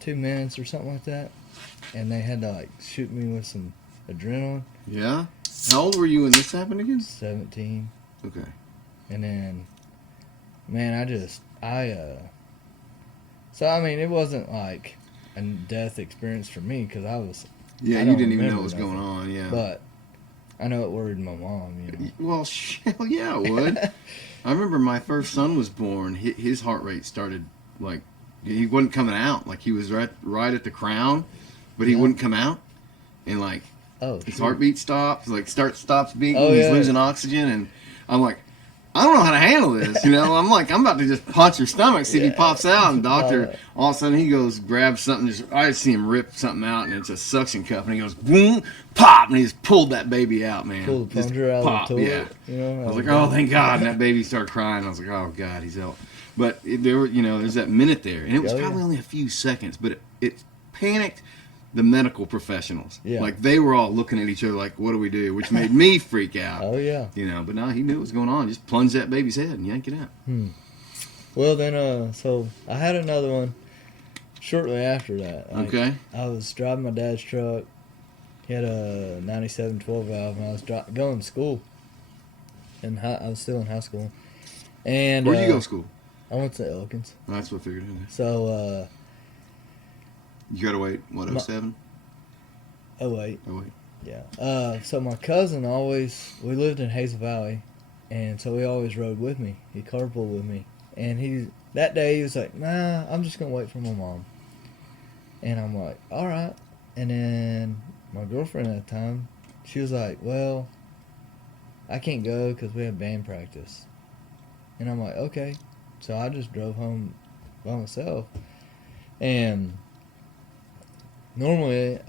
2 minutes or something like that, and they had to like shoot me with some adrenaline. Yeah. How old were you when this happened again? 17. Okay. And then, man, so I mean, it wasn't like a death experience for me because I Yeah, I you don't didn't even know remember what was going nothing. on. Yeah. But I know it worried my mom. Well, hell yeah, it would. I remember my first son was born. His heart rate started like he wasn't coming out. Like he was right at the crown, but he Yeah. wouldn't come out. And like Oh, his shoot. heartbeat stops, like stops beating. Oh, He's yeah. losing oxygen, and I'm like, I don't know how to handle this. You know, I'm about to just punch her stomach, see if he Yeah. pops out. And doctor, Oh. all of a sudden he goes, grabs something. I see him rip something out, and it's a suction cup, and he goes, boom, pop, and he just pulled that baby out, man. Pull the Just plunger out pop, of the yeah. toilet. You know, I was like, oh, thank God. And that baby started crying. I was like, oh, God, he's out. But there were, there's that minute there. And it was Oh, yeah. probably only a few seconds, but it panicked the medical professionals. Yeah. Like, they were all looking at each other like, what do we do? Which made me freak out. Oh, yeah. But no, he knew what was going on. Just plunged that baby's head and yanked it out. Well, then, so I had another one shortly after that. Like, Okay. I was driving my dad's truck. He had a 97 12 valve, and I was going to school. And I was still in high school. And Where'd you go to school? I went to Elkins. Oh, that's what I figured. Okay. So, You got to wait, what, 07? oh, wait. Oh, wait. Yeah. So my cousin we lived in Hazel Valley, and so he always rode with me. He carpooled with me. And that day he was like, nah, I'm just going to wait for my mom. And I'm like, all right. And then my girlfriend at the time, she was like, well, I can't go because we have band practice. And I'm like, okay. So I just drove home by myself. And normally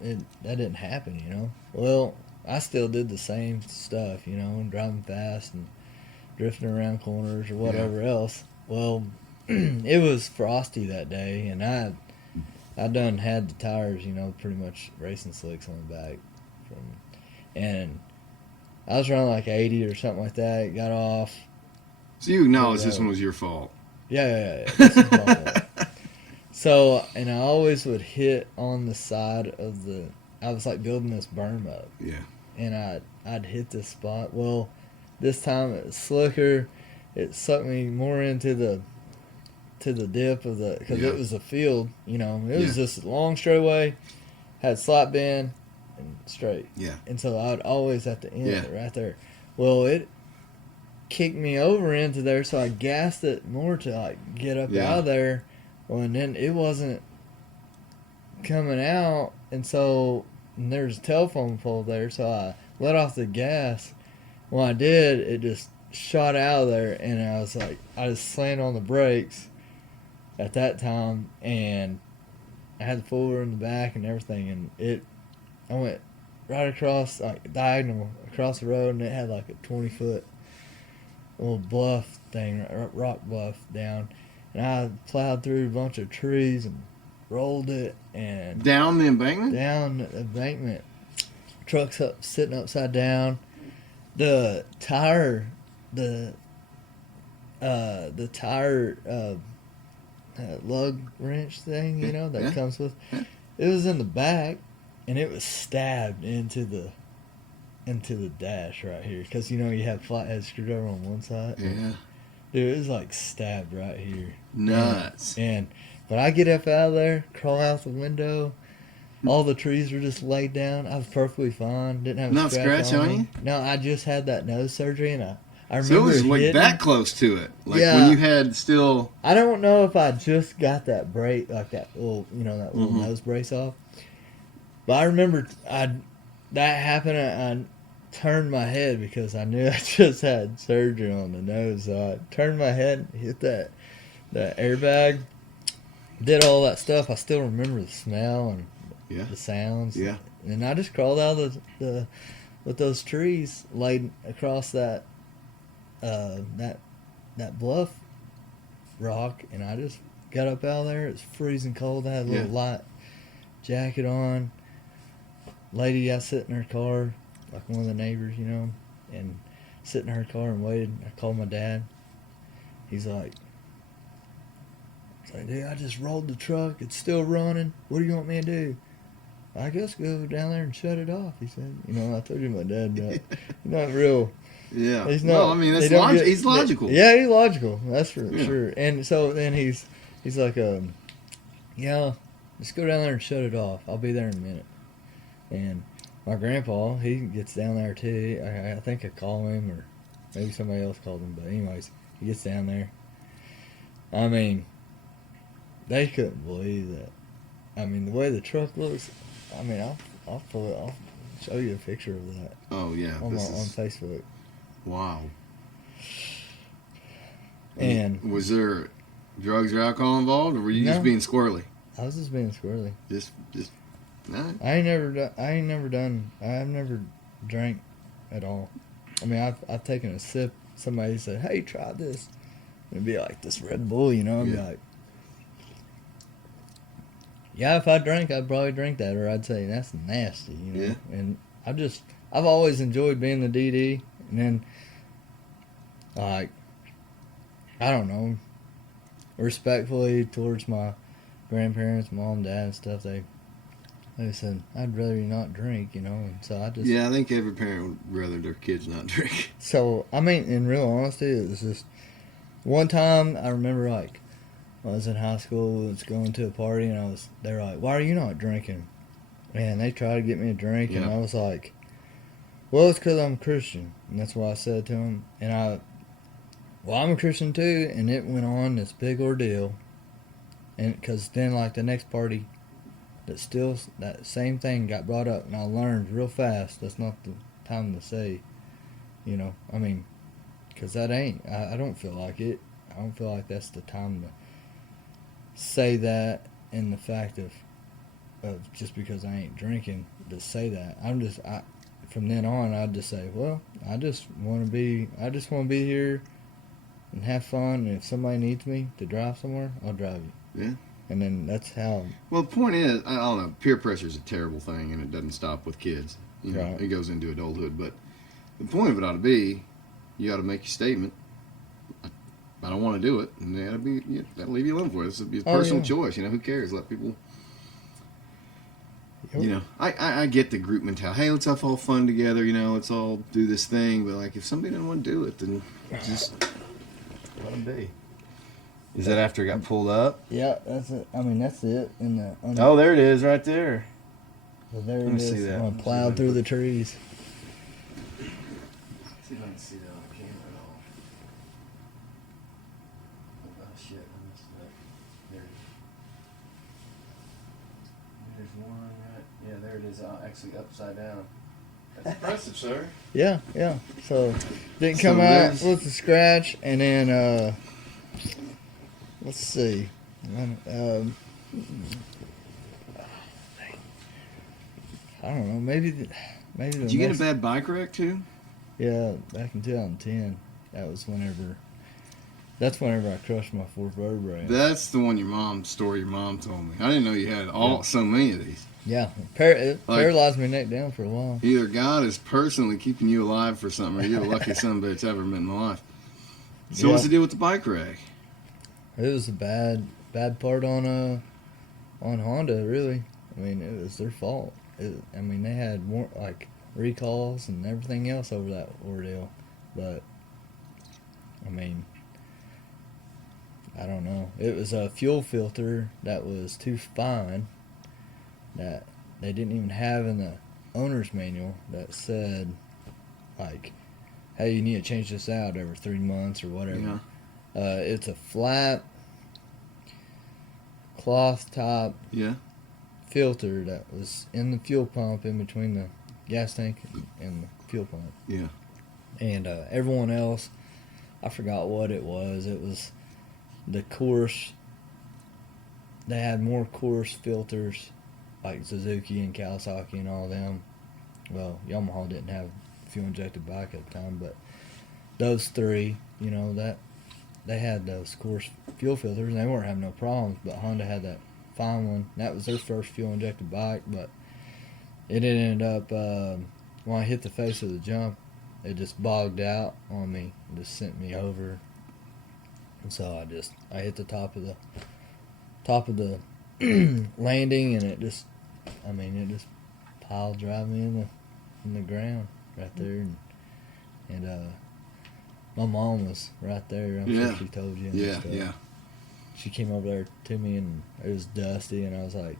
that didn't happen, Well, I still did the same stuff, driving fast and drifting around corners or whatever else. Well, it was frosty that day, and I done had the tires, pretty much racing slicks on the back, and I was running like 80 or something like that. Got off. So you acknowledge this one was your fault. Yeah. This is my fault. So, and I always would hit on the side of I was like building this berm up. Yeah. And I'd hit this spot. Well, this time it was slicker. It sucked me more into the dip of because it was a field, it was just a long straightaway, had slap bend and straight. Yeah. And so I'd always have to end it right there. Well, it kicked me over into there, so I gassed it more to like get up out of there. Well, and then it wasn't coming out, and so there's a telephone pole there, so I let off the gas. When I did, it just shot out of there, and I just slammed on the brakes at that time, and I had the forward in the back and everything, and I went right across, like diagonal across the road, and it had like a 20-foot little bluff thing, rock bluff down. And I plowed through a bunch of trees and rolled it and down the embankment. Down the embankment. Truck's sitting upside down. The tire, lug wrench thing, that comes with. It was in the back, and it was stabbed into the dash right here, because you have flathead screwdriver on one side. Yeah. Dude, it was like stabbed right here. Nuts. But I get up out of there, crawl out the window. All the trees were just laid down. I was perfectly fine. Didn't have a scratch on you? No, I just had that nose surgery, and I remember So it was like hitting, that close to it. Like when you had still. I don't know if I just got that brace, like that little, that little nose brace off. But I remember that happened. I turned my head because I knew I just had surgery on the nose. So I turned my head, hit that airbag, did all that stuff. I still remember the smell and the sounds. Yeah. And I just crawled out of with those trees laid across that bluff rock, and I just got up out of there. It's freezing cold. I had a little light jacket on. Lady got sit in her car, like one of the neighbors, and sit in her car and waited. I called my dad. He's like, dude, I just rolled the truck. It's still running. What do you want me to do? I guess go down there and shut it off, he said. I told you my dad, not real. Yeah. He's not. Well, I mean, he's logical. Yeah, he's logical. That's for sure. And so then he's like, yeah, Just go down there and shut it off. I'll be there in a minute. And my grandpa, he gets down there too. I think I call him, or maybe somebody else called him. But anyways, he gets down there. I mean, they couldn't believe that. I mean, the way the truck looks. I mean, I'll pull it. I'll show you a picture of that Oh yeah, on Facebook. Wow. And was there drugs or alcohol involved, or were you No. just being squirrely? I was just being squirrely. Just, nah. I've never drank at all. I mean, I've taken a sip. Somebody said, "Hey, try this." It'd be like this Red Bull, you know. I'd be Yeah. like, "Yeah, if I drank, I'd probably drink that," or I'd say that's nasty, you know. Yeah. And I've always enjoyed being the DD, and then, like, I don't know, respectfully towards my grandparents, mom, dad, and stuff. They said, "I'd rather you not drink," you know. And so I just Yeah, I think every parent would rather their kids not drink. So, I mean, in real honesty, it was just one time I remember, like, when I was in high school, I was going to a party, and they were like, "Why are you not drinking?" And they tried to get me a drink, and Yeah. I was like, "Well, it's because I'm Christian." And that's what I said to them. And I'm a Christian too, and it went on this big ordeal. And because then, like, the next party, that same thing got brought up, and I learned real fast that's not the time to say, you know, I mean, because I don't feel like it. I don't feel like that's the time to say that, in the fact of just because I ain't drinking to say that. From then on, I'd just say, well, I just want to be here and have fun. And if somebody needs me to drive somewhere, I'll drive you. Yeah. And then that's how. Well, the point is, I don't know, peer pressure is a terrible thing, and it doesn't stop with kids. You know, Right. it goes into adulthood. But the point of it ought to be, you got to make your statement. I don't want to do it, and that'll leave you alone for it. It's a personal choice. You know, who cares? Let people. Yep. You know, I get the group mentality. Hey, let's have all fun together. You know, let's all do this thing. But like, if somebody doesn't want to do it, then just let them be. Is that after it got pulled up? Yeah, that's it. I mean, that's it. Oh, there it is, right there. So there Let it me is. see that. Going plowed through the trees. See if I can see that on camera at all. Oh shit, I messed it up. There it is. There's one right. Yeah, there it is. Actually, upside down. That's impressive, sir. Yeah. So didn't So come out there's- with a scratch, and then let's see. I don't know. Maybe the Did you get next- a bad bike wreck too? Yeah, back in 2010. That's whenever I crushed my fourth vertebrae. That's the one your mom told me. I didn't know you had so many of these. Yeah, it paralyzed me neck down for a while. Either God is personally keeping you alive for something, or you're the luckiest son of a bitch I've ever met in my life. So Yeah. what's the deal with the bike wreck? It was a bad part on Honda. Really, I mean, it was their fault. They had more like recalls and everything else over that ordeal, but I mean, I don't know. It was a fuel filter that was too fine that they didn't even have in the owner's manual that said, like, hey, you need to change this out every 3 months or whatever. Yeah. It's a flat cloth top Yeah. filter that was in the fuel pump in between the gas tank and the fuel pump. Yeah. And everyone else, I forgot what it was. It was the coarse. They had more coarse filters like Suzuki and Kawasaki and all them. Well, Yamaha didn't have fuel injected bike at the time, but those three, that they had those coarse fuel filters and they weren't having no problems. But Honda had that fine one. That was their first fuel injected bike, but it ended up when I hit the face of the jump, it just bogged out on me and just sent me over. And so I hit the top of the landing, and it just piled driving me in the ground right there, and my mom was right there. I'm sure she told you. And Yeah. stuff. Yeah. she came over there to me, and it was dusty, and I was like,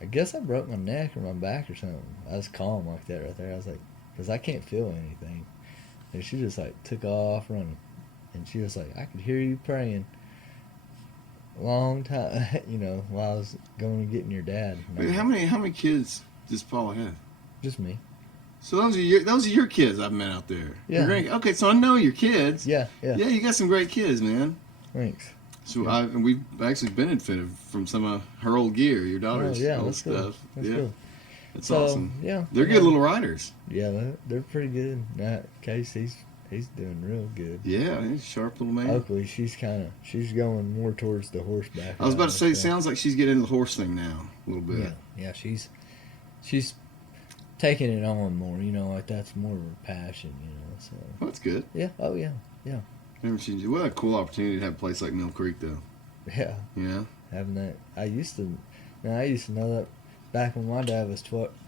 I guess I broke my neck or my back or something. I was calm like that right there. I was like, because I can't feel anything. And she just like took off running, and she was like, I could hear you praying. Long time, while I was going and getting your dad. Wait, how many kids does Paula have? Just me. So those are your kids I've met out there. Yeah. Okay, so I know your kids. Yeah. Yeah, you got some great kids, man. Thanks. So we've actually benefited from some of her old gear, your daughter's old that's stuff. Cool. That's yeah, cool. that's So, awesome. yeah, They're good little riders. Yeah, they're pretty good. Case, he's doing real good. Yeah, he's a sharp little man. Oakley, she's going more towards the horseback. I was about to say, it sounds like she's getting into the horse thing now a little bit. Yeah, she's taking it on more. Like that's more of her passion. So Well, that's good. yeah, oh yeah. What a cool opportunity to have a place like Mill Creek, though. Yeah, Yeah. having that. I used to know that back when my dad was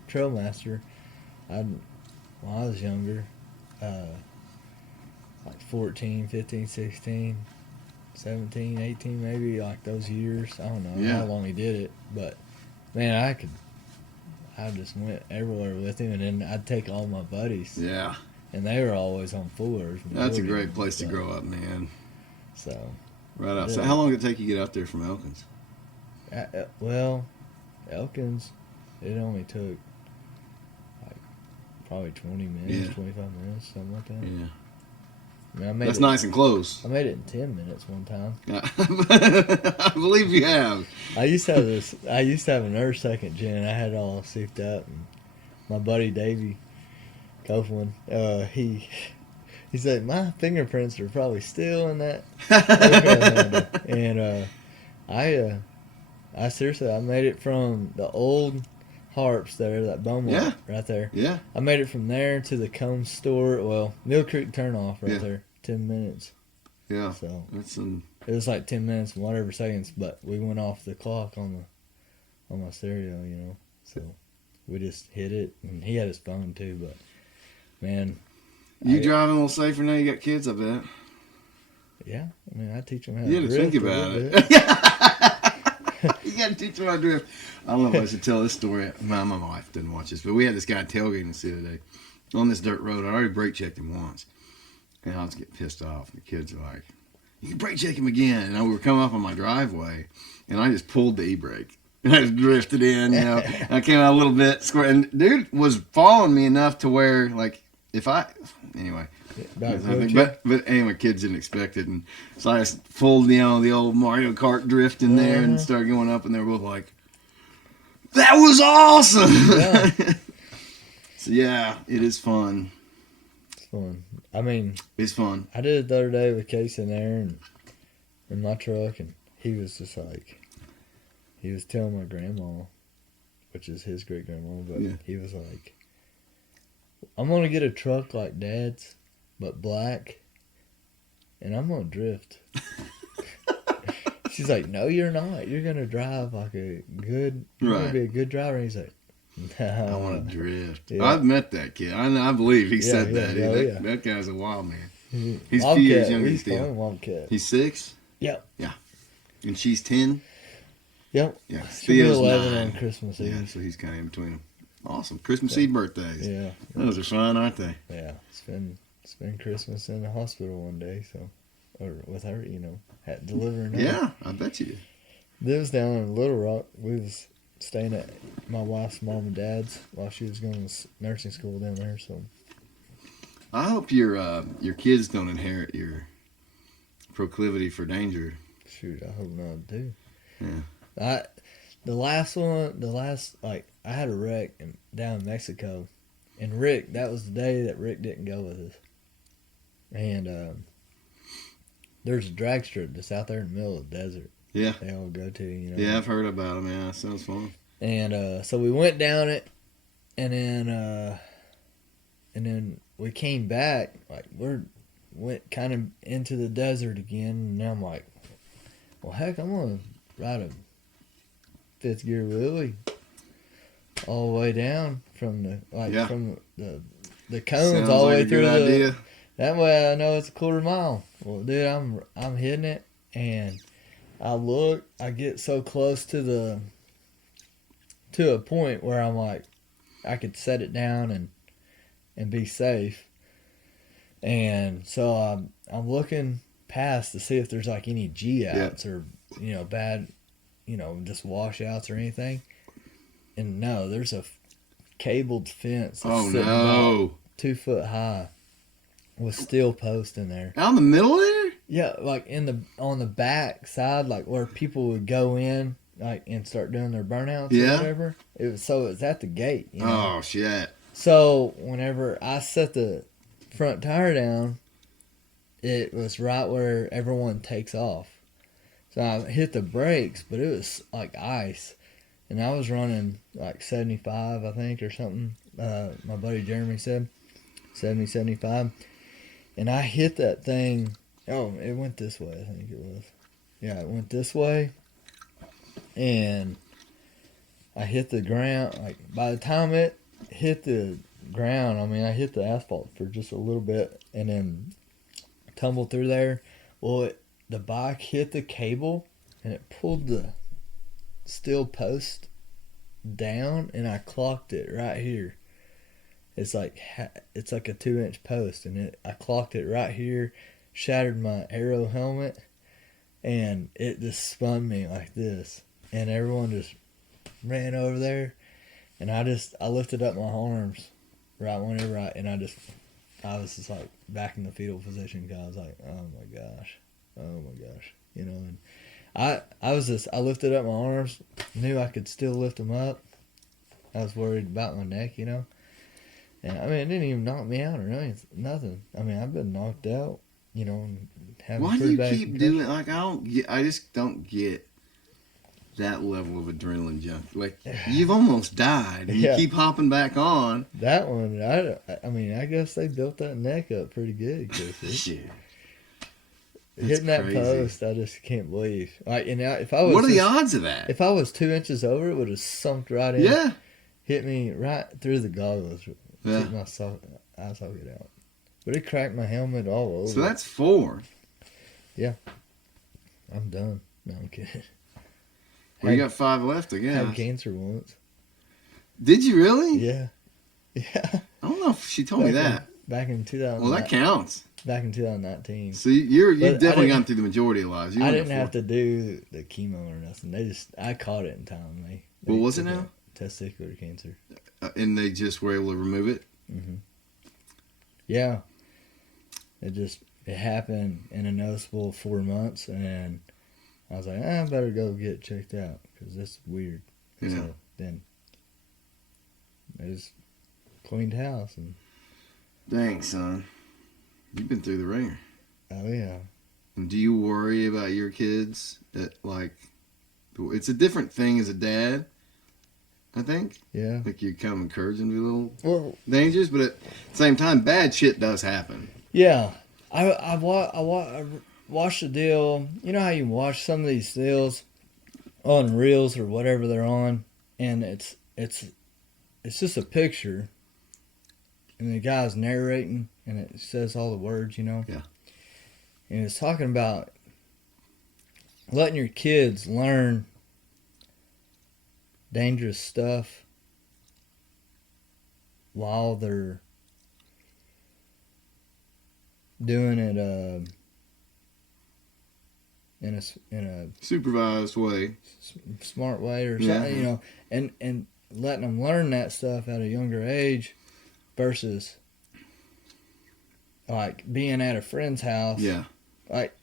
trail master. When I was younger, like 14, 15, 16, 17, 18 maybe, like those years. I don't know how long he did it, but man, I just went everywhere with him, and then I'd take all my buddies. Yeah. And they were always on fours. That's a great place to grow up, man. So. Right out. Yeah. So how long did it take you to get out there from Elkins? Well, Elkins, it only took like probably 20 minutes, 25 minutes, something like that. Yeah. I mean, That's nice and close. I made it in 10 minutes one time. I believe you have. I used to have an Earth second gen. I had it all souped up, and my buddy Davey Copeland, he said my fingerprints are probably still in that. And I seriously, I made it from the old Harps there, that Beaumont right there. Yeah. I made it from there to the Combs store. Well, Mill Creek turnoff right there. 10 minutes. Yeah. So That's it was like 10 minutes and whatever seconds, but we went off the clock on my stereo, So we just hit it, and he had his phone too. But man, you driving a little safer now. You got kids, I bet. Yeah, I mean, I teach them how You to got to drift think a about little it. bit. You got to teach them how to drift. I don't know if I should tell this story. My wife didn't watch this, but we had this guy tailgating us the other day on this dirt road. I already brake checked him once, and I was getting pissed off. The kids are like, "You can brake check him again." And we were coming up on my driveway, and I just pulled the e-brake. And I just drifted in, I came out a little bit square, and dude was following me enough to where, like, anyway. But anyway, kids didn't expect it, and so I just pulled the old Mario Kart drift in there and started going up, and they were both like, "That was awesome!" Yeah. So yeah, it is fun. It's fun. I mean, It's fun. I did it the other day with Case in there and in my truck, and he was just like, he was telling my grandma, which is his great grandma, but he was like, "I'm gonna get a truck like Dad's, but black, and I'm gonna drift." She's like, "No, you're not. You're gonna drive like you're gonna be a good driver." And he's like, "No, I want to drift." Yeah. I've met that kid. I believe he said that. Yeah. That guy's a wild man. He's a Wildcat, few years younger he's than fun, Steve. Wildcat. He's 6. Yep. Yeah. And she's 10. Yep. Yeah. She'll be Theo's 11 9. on Christmas Eve. Yeah, so he's kind of in between them. Awesome. Christmas Eve birthdays. Yeah. Those are fun, aren't they? Yeah. Spend Christmas in the hospital one day, or with her, delivering her. Yeah, I bet you did. This was down in Little Rock. We was staying at my wife's mom and dad's while she was going to nursing school down there. So I hope your kids don't inherit your proclivity for danger. shoot, I hope not too. Yeah. I had a wreck down in Mexico, and Rick. That was the day that Rick didn't go with us. And there's a drag strip that's out there in the middle of the desert. Yeah. They all go to. Yeah, I've heard about them. Yeah, sounds fun. And so we went down it, and then we came back. Like went kind of into the desert again, and now I'm like, well, heck, I'm gonna ride a 5th gear wheelie all the way down from the cones Sounds all the like way a through good idea. That way I know it's a 1/4 mile. Well, dude, I'm hitting it, and I get so close to a point where I'm like, I could set it down and be safe. And so I'm looking past to see if there's like any G outs or, bad, just washouts or anything. And no, there's a cabled fence that's sitting about 2 foot high with steel posts in there. Out in the middle there? Yeah, like on the back side, like where people would go in, like and start doing their burnouts or whatever. It was at the gate. Oh shit! So whenever I set the front tire down, it was right where everyone takes off. So I hit the brakes, but it was like ice, and I was running like 75, I think, or something. My buddy Jeremy said 70, 75, and I hit that thing. Oh, it went this way, I think it was. Yeah, it went this way. And I hit the ground. Like, by the time it hit the ground, I mean, I hit the asphalt for just a little bit and then tumbled through there. Well, the bike hit the cable and it pulled the steel post down, and I clocked it right here. It's like a 2-inch post, and I clocked it right here. Shattered my aero helmet, and it just spun me like this, and everyone just ran over there, and I lifted up my arms right whenever I was just like back in the fetal position, because I was like, oh my gosh, and I lifted up my arms, knew I could still lift them up. I was worried about my neck, and I mean, it didn't even knock me out or nothing. I mean, I've been knocked out. Why do you keep doing? Like, I just don't get that level of adrenaline junk. Like, you've almost died, and you keep hopping back on. That one, I mean, I guess they built that neck up pretty good, because Shit. hitting that post, I just can't believe. Like, and if I was, what are the odds of that? If I was 2 inches over, it would have sunk right in. Yeah. Hit me right through the goggles. Took my eye socket out. But it cracked my helmet all over. So that's 4. Yeah. I'm done. No, I'm kidding. Well, you got 5 left, I guess. I had cancer once. Did you really? Yeah. Yeah. I don't know if she told me that. Back in 2000. Well, that counts. Back in 2019. So you've definitely gone through the majority of lives. I didn't have to do the chemo or nothing. I caught it in time. What was it now? Testicular cancer. And they just were able to remove it? Mm-hmm. Yeah. It happened in a noticeable 4 months, and I was like, I better go get checked out, because that's weird. Yeah. So then I just cleaned house. And dang, son. You've been through the ringer. oh, yeah. And do you worry about your kids? That, like, it's a different thing as a dad, I think. Yeah. Like, you kind of encourage them to be a little Well, dangerous, but at the same time, bad shit does happen. yeah. I watched the deal. You know how you watch some of these deals on reels or whatever they're on, and it's just a picture, and the guy's narrating, and it says all the words, Yeah. And it's talking about letting your kids learn dangerous stuff while they're doing it in a Supervised way. smart way or something, Yeah. and letting them learn that stuff at a younger age versus like being at a friend's house. Yeah. Like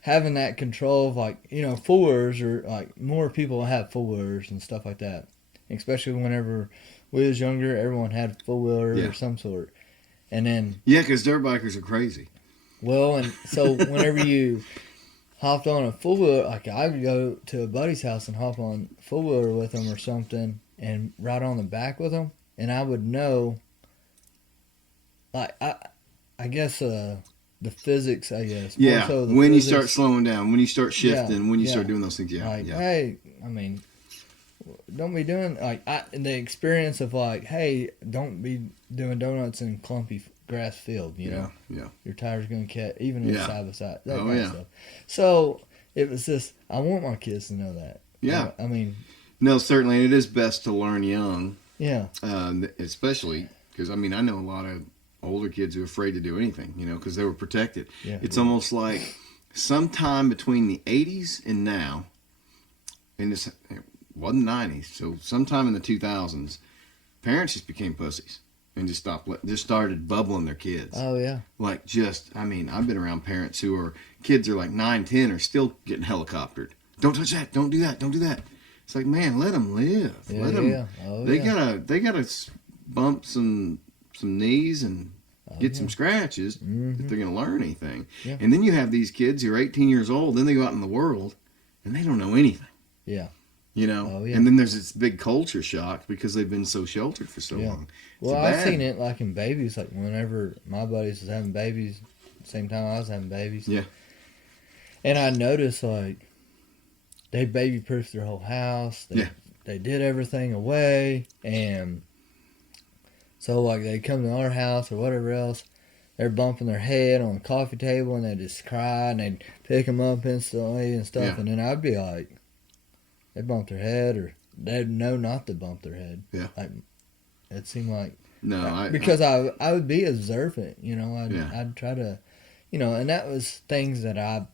having that control of, like, four-wheelers, or like more people have four-wheelers and stuff like that. Especially whenever we was younger, everyone had a four-wheeler of some sort. And then Yeah, because dirt bikers are crazy. well, and so whenever you hopped on a four-wheeler, like I would go to a buddy's house and hop on a four-wheeler with them or something and ride on the back with them, and I would know, like, I guess the physics, I guess. Yeah, More so the when you physics. start slowing down, when you start shifting, when you yeah. start doing those things, Like, yeah. hey, I mean, don't be doing, like, the experience of, like, hey, don't be doing donuts in clumpy grass field, you know? Yeah. Your tire's going to catch, even if Yeah. side by side. That Oh, kind yeah. of stuff. So, it was just, I want my kids to know that. Yeah. I mean, No, certainly, and it is best to learn young, yeah. especially because I mean I know a lot of older kids who are afraid to do anything, because they were protected. Yeah. It's almost like sometime between the 80s and now, and it wasn't 90s, so sometime in the 2000s, parents just became pussies and just started bubbling their kids. Oh, yeah. Like I mean, I've been around parents kids are like 9, 10 are still getting helicoptered. Don't touch that. Don't do that. Don't do that. It's like, man, let them live. Yeah, Let them. yeah. Oh, they yeah. gotta bump some knees and get some scratches if they're gonna learn anything. Yeah. And then you have these kids who are 18 years old. Then they go out in the world and they don't know anything. Yeah. Oh, yeah. And then there's this big culture shock because they've been so sheltered for so long. Well, I've seen it like in babies, like whenever my buddies was having babies, same time I was having babies. Yeah. And I noticed like they baby proofed their whole house. They did everything away, and so like they come to our house or whatever else, they're bumping their head on the coffee table and they just cry and they'd pick them up instantly and stuff. Yeah. And then I'd be like, they bumped their head or they'd know not to bump their head. Yeah. Like it seemed like because I would be observant, Yeah. I'd try to, and that was things that I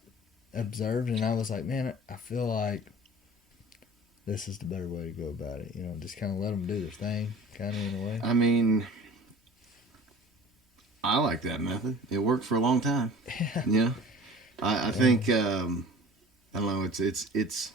observed, and I was like, man, I feel like this is the better way to go about it. Just kind of let them do their thing, kind of in a way. I mean, I like that method. It worked for a long time. Yeah. I think I don't know. It's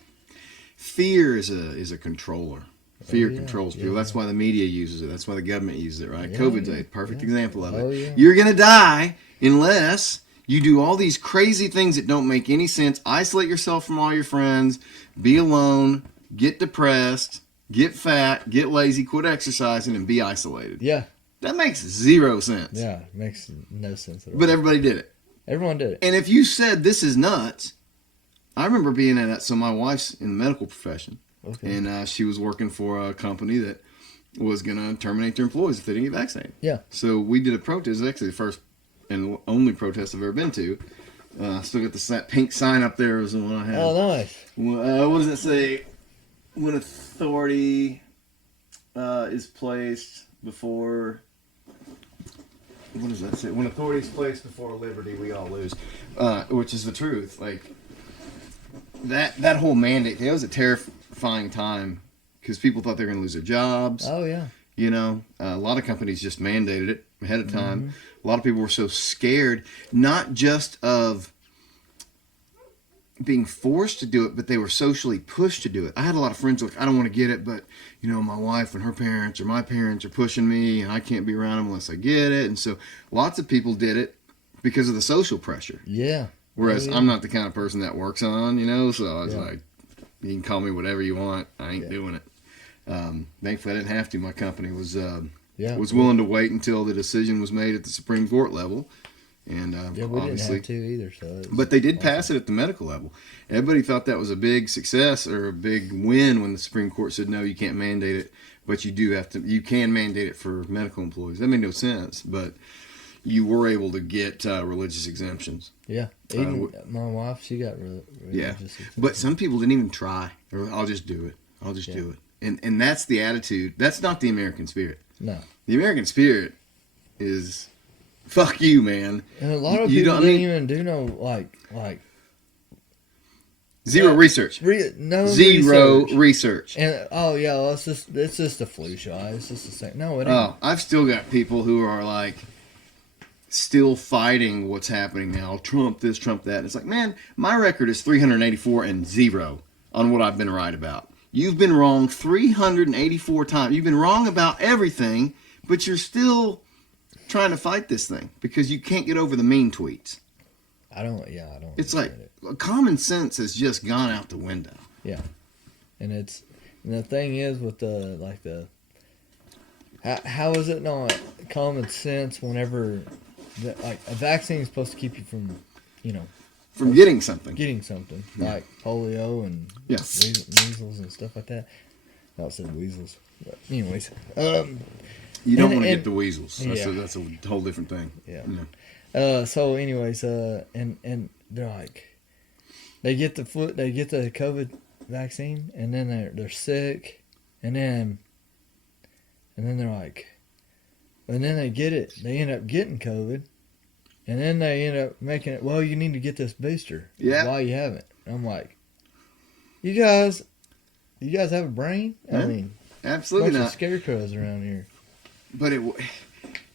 fear is a controller. Fear controls people. That's why the media uses it. That's why the government uses it, right? Yeah, COVID's a perfect example of it. Oh, yeah. You're gonna die unless you do all these crazy things that don't make any sense. Isolate yourself from all your friends. Be alone. Get depressed. Get fat. Get lazy. Quit exercising and be isolated. Yeah. That makes zero sense. Yeah. It makes no sense at all. But everybody did it. Everyone did it. And if you said this is nuts, I remember being at that. So my wife's in the medical profession. Okay. And she was working for a company that was going to terminate their employees if they didn't get vaccinated. Yeah. So we did a protest. It was actually the first and only protest I've ever been to. Still got the pink sign up there was the one I had. Oh, nice. What does it say? When authority is placed before... What does that say? When authority is placed before liberty, we all lose. Which is the truth. Like, that whole mandate, that was a terrifying time because people thought they were going to lose their jobs. Oh, yeah. A lot of companies just mandated it ahead of time. Mm-hmm. A lot of people were so scared, not just of being forced to do it, but they were socially pushed to do it. I had a lot of friends like, I don't want to get it, but my wife and her parents or my parents are pushing me and I can't be around them unless I get it. And so lots of people did it because of the social pressure. Yeah. Whereas I'm not the kind of person that works on, so I was like, you can call me whatever you want. I ain't doing it. Thankfully I didn't have to. My company was willing to wait until the decision was made at the Supreme Court level. And we didn't have to either. But they did pass it at the medical level. Everybody thought that was a big success or a big win when the Supreme Court said, no, you can't mandate it, but you can mandate it for medical employees. That made no sense, but you were able to get religious exemptions. Yeah. Even my wife, she got religious exemptions. But some people didn't even try. Or, I'll just do it. I'll just do it. And that's the attitude. That's not the American spirit. No. The American spirit is... Fuck you, man. And a lot of people didn't even do no, like zero research. Zero research. And it's just a flu shot. It's just the same. No, it ain't. Oh, I've still got people who are like still fighting what's happening now. Trump this, Trump that. And it's like, man, my record is 384 and 0 on what I've been right about. You've been wrong 384 times. You've been wrong about everything, but you're still trying to fight this thing because you can't get over the mean tweets. I don't. It's like common sense has just gone out the window. Yeah, and the thing is with how is it not common sense whenever a vaccine is supposed to keep you from getting something like polio and measles and stuff like that. I said weasels, but anyways. You don't want to get the weasels. That's a whole different thing. Yeah. So anyways, and they're like, they get the COVID vaccine, and then they're sick, and then they're like, and then they get it. They end up getting COVID, and then they end up making it. Well, you need to get this booster. Yeah. Why you haven't? I'm like, you guys have a brain? Yeah. I mean, Absolutely bunch not. of scarecrows around here. But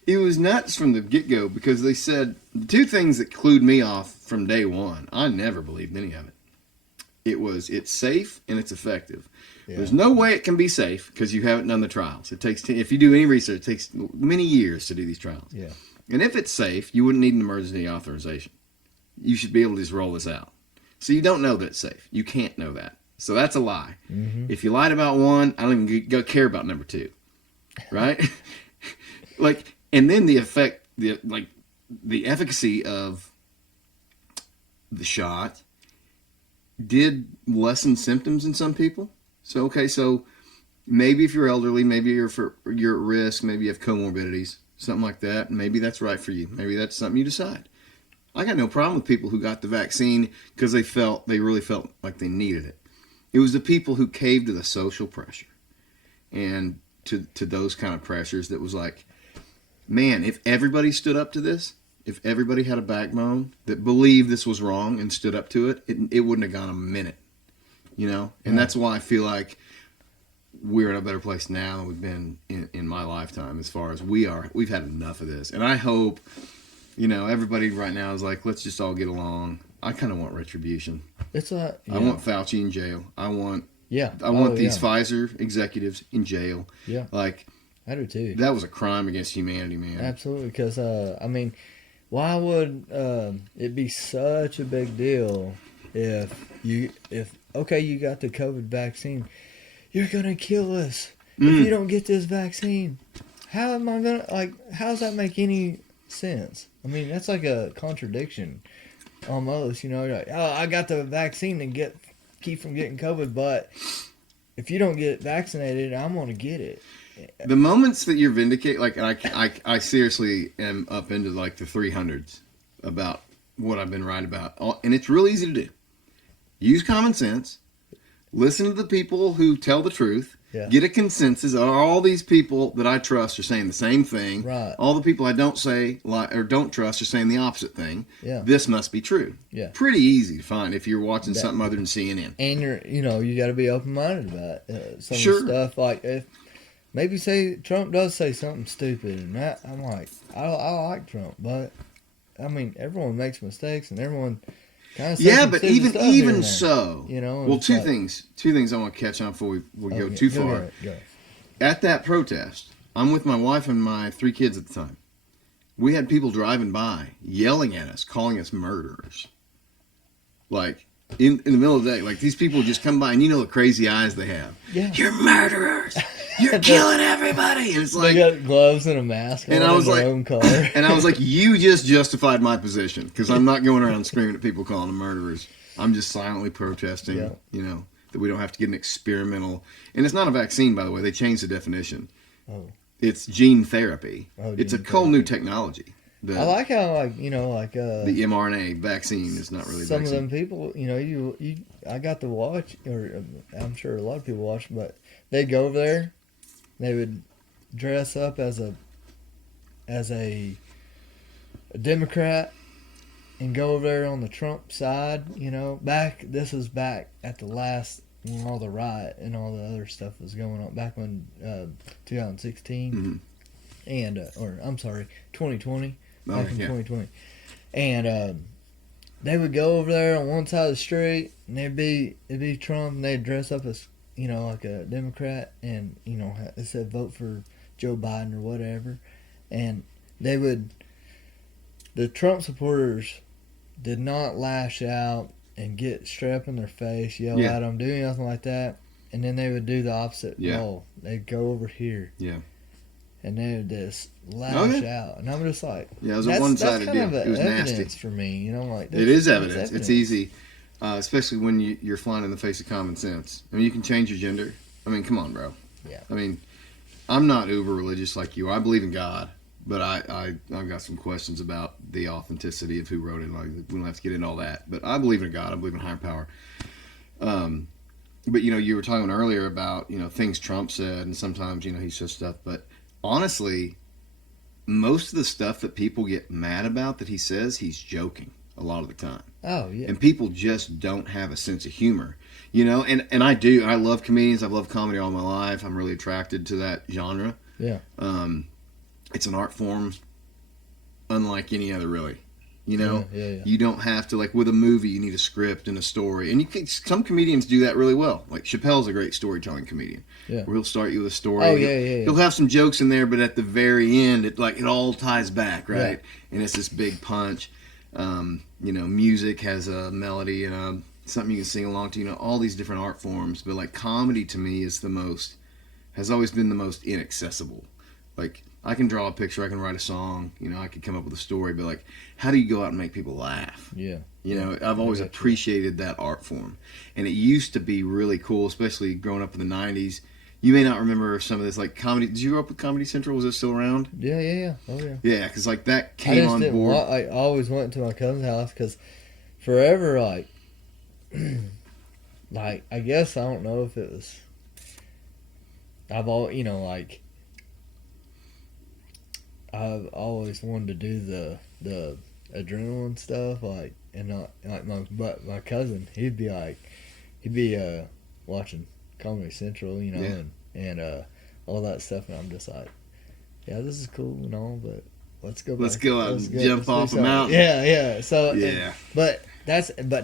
it was nuts from the get-go because they said the two things that clued me off from day one. I never believed any of it. It's safe and it's effective. Yeah. There's no way it can be safe because you haven't done the trials. It takes if you do any research, it takes many years to do these trials. Yeah. And if it's safe, you wouldn't need an emergency authorization. You should be able to just roll this out. So you don't know that it's safe. You can't know that. So that's a lie. Mm-hmm. If you lied about one, I don't even care about number two, right? Like, and then the efficacy of the shot did lessen symptoms in some people. So maybe if you're elderly, maybe you're at risk, maybe you have comorbidities, something like that. Maybe that's right for you. Maybe that's something you decide. I got no problem with people who got the vaccine because they really felt like they needed it. It was the people who caved to the social pressure and to those kind of pressures that was like, man, if everybody stood up to this, if everybody had a backbone that believed this was wrong and stood up to it, it wouldn't have gone a minute, you know? And that's why I feel like we're in a better place now than we've been in my lifetime as far as we've had enough of this. And I hope, you know, everybody right now is like, let's just all get along. I kind of want retribution. It's I want Fauci in jail. I want these Pfizer executives in jail. Yeah. Like, I do too. that was a crime against humanity, man. Absolutely, because I mean, why would it be such a big deal if you got the COVID vaccine, you're gonna kill us if you don't get this vaccine. How am I gonna how does that make any sense? I mean, that's like a contradiction, almost. You know, you're like, oh, I got the vaccine to keep from getting COVID, but if you don't get vaccinated, I'm gonna get it. The moments that you're vindicated, like, I seriously am up into like the 300s about what I've been right about, and it's real easy to do. Use common sense, listen to the people who tell the truth, get a consensus. All these people that I trust are saying the same thing. Right. All the people I don't trust are saying the opposite thing. Yeah. This must be true. Yeah. Pretty easy to find if you're watching something other than CNN. And you got to be open minded about some of the stuff. Like if maybe Trump does say something stupid, and I'm like, I like Trump, but I mean, everyone makes mistakes, and everyone kind of says but even so, you know. Well, two things I want to catch on before we go too far. Go. At that protest, I'm with my wife and my 3 kids at the time. We had people driving by, yelling at us, calling us murderers. Like, in the middle of the day, like, these people just come by, and you know the crazy eyes they have. Yeah. You're murderers. You're killing everybody. And it's like, they got gloves and a mask and on I was in like, their own car. And I was like, you just justified my position, because I'm not going around screaming at people calling them murderers. I'm just silently protesting, you know, that we don't have to get an experimental. And it's not a vaccine, by the way. They changed the definition. Oh. It's gene therapy. Oh, it's a whole new technology. I like how, the mRNA vaccine is not really some vaccine. Of them people, I got to watch, or I'm sure a lot of people watch, but they'd go over there, they would dress up as a Democrat and go over there on the Trump side, this was back at the last, when all the riot and all the other stuff was going on, back when 2016, and, 2020. Back in 2020. And they would go over there on one side of the street, and it'd be Trump, and they'd dress up as, like a Democrat, and, it said vote for Joe Biden or whatever. And the Trump supporters did not lash out and get straight up in their face, yell at them, do anything like that. And then they would do the opposite. Yeah. Oh, they'd go over here. Yeah. And they would just lash out, and I'm just like, it was a one-sided deal. Kind of it was nasty for me, like it is evidence. It's easy, especially when you're flying in the face of common sense. I mean, you can change your gender. I mean, come on, bro. Yeah. I mean, I'm not uber religious like you. I believe in God, But I've got some questions about the authenticity of who wrote it. Like, we don't have to get into all that. But I believe in God. I believe in higher power. But, you know, you were talking earlier about, you know, things Trump said, and sometimes, you know, he says stuff. But honestly, most of the stuff that people get mad about that he says, he's joking a lot of the time. Oh, yeah. And people just don't have a sense of humor. You know, and I do. I love comedians. I've loved comedy all my life. I'm really attracted to that genre. Yeah. It's an art form unlike any other, really. You know, yeah. You don't have to, like, with a movie, you need a script and a story. And some comedians do that really well. Like, Chappelle's a great storytelling comedian. Yeah. Where he'll start you with a story. Oh, yeah. He'll have some jokes in there, but at the very end, it all ties back, right? Yeah. And it's this big punch. You know, music has a melody and something you can sing along to. You know, all these different art forms. But, like, comedy to me has always been the most inaccessible. Like, I can draw a picture, I can write a song, you know, I could come up with a story, but, like, how do you go out and make people laugh? Yeah. You know, I've always appreciated that art form. And it used to be really cool, especially growing up in the 90s. You may not remember some of this, like, comedy. Did you grow up with Comedy Central? Was it still around? Yeah. Oh, yeah. Yeah, because, like, that came on board. I always went to my cousin's house because forever, like, like, I guess I don't know if it was, you know, like, I've always wanted to do the adrenaline stuff, like, and not like my cousin, he'd be watching Comedy Central, you know, and all that stuff, and I'm just like, yeah, this is cool and all, but let's go out and jump off a mountain. Yeah. So yeah, but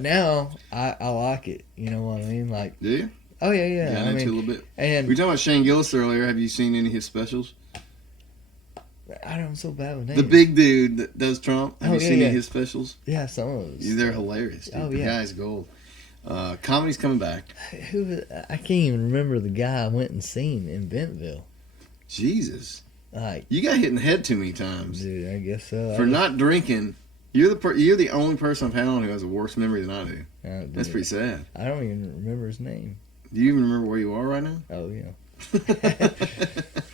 now I like it. You know what I mean? Like, do you? Oh yeah. Got into a little bit. And we were talking about Shane Gillis earlier. Have you seen any of his specials? I'm so bad with names. The big dude that does Trump. Have you seen any of his specials? Yeah, some of those. They're hilarious, dude. Oh, The guy's gold. Comedy's coming back. I can't even remember the guy I went and seen in Bentonville. Jesus. Like, you got hit in the head too many times. Dude, I guess so. For not drinking. You're the only person I've had on who has a worse memory than I do. That's pretty sad. I don't even remember his name. Do you even remember where you are right now? Oh, yeah.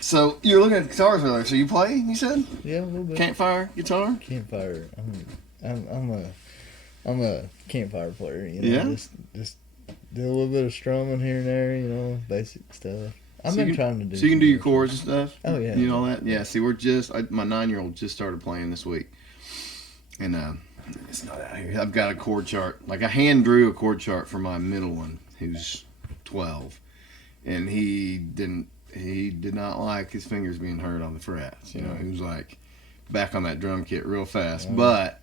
So, you were looking at the guitars earlier. So, you play, you said? Yeah, a little bit. Campfire guitar? Campfire. I'm a campfire player, you know. Yeah? Just do a little bit of strumming here and there, you know, basic stuff. I've been trying to do. So you can do your chords and stuff? Oh, yeah. You know all that? Yeah, see, my 9-year-old just started playing this week. And it's not out here. I've got a chord chart. Like, I hand drew a chord chart for my middle one, who's 12. And he did not like his fingers being hurt on the frets. You know, he was like back on that drum kit real fast. But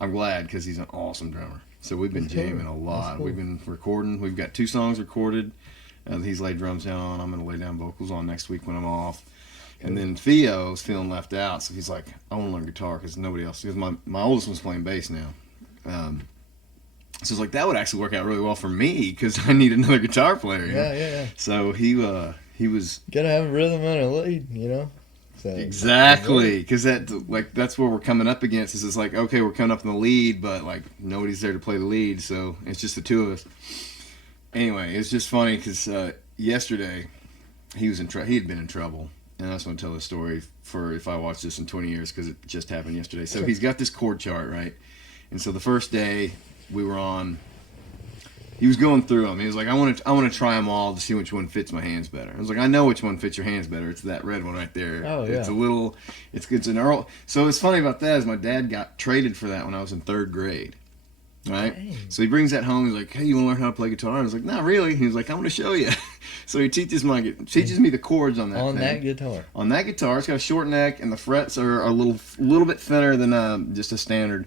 I'm glad because he's an awesome drummer. So we've been jamming a lot. Cool. We've been recording. We've got 2 songs recorded. He's laid drums down on. I'm going to lay down vocals on next week when I'm off. Cool. And then Theo's feeling left out. So he's like, I want to learn guitar because nobody else. Because my oldest one's playing bass now. So it's like, that would actually work out really well for me because I need another guitar player. Yeah. So he was gotta have a rhythm and a lead, you know. So exactly, because that's where we're coming up against. Is it's like, okay, we're coming up in the lead, but like nobody's there to play the lead, so it's just the 2 of us. Anyway, it's just funny because yesterday he had been in trouble, and I just want to tell this story for if I watch this in 20 years because it just happened yesterday. So he's got this chord chart, right? And so the first day we were on, he was going through them. He was like, I want to try them all to see which one fits my hands better. I was like, I know which one fits your hands better. It's that red one right there. Oh, yeah. It's an Earl. So what's funny about that is my dad got traded for that when I was in 3rd grade. Right? Dang. So he brings that home. He's like, hey, you want to learn how to play guitar? I was like, not really. He was like, I'm going to show you. So he teaches me the chords on that thing. That guitar. On that guitar. It's got a short neck, and the frets are a little bit thinner than just a standard.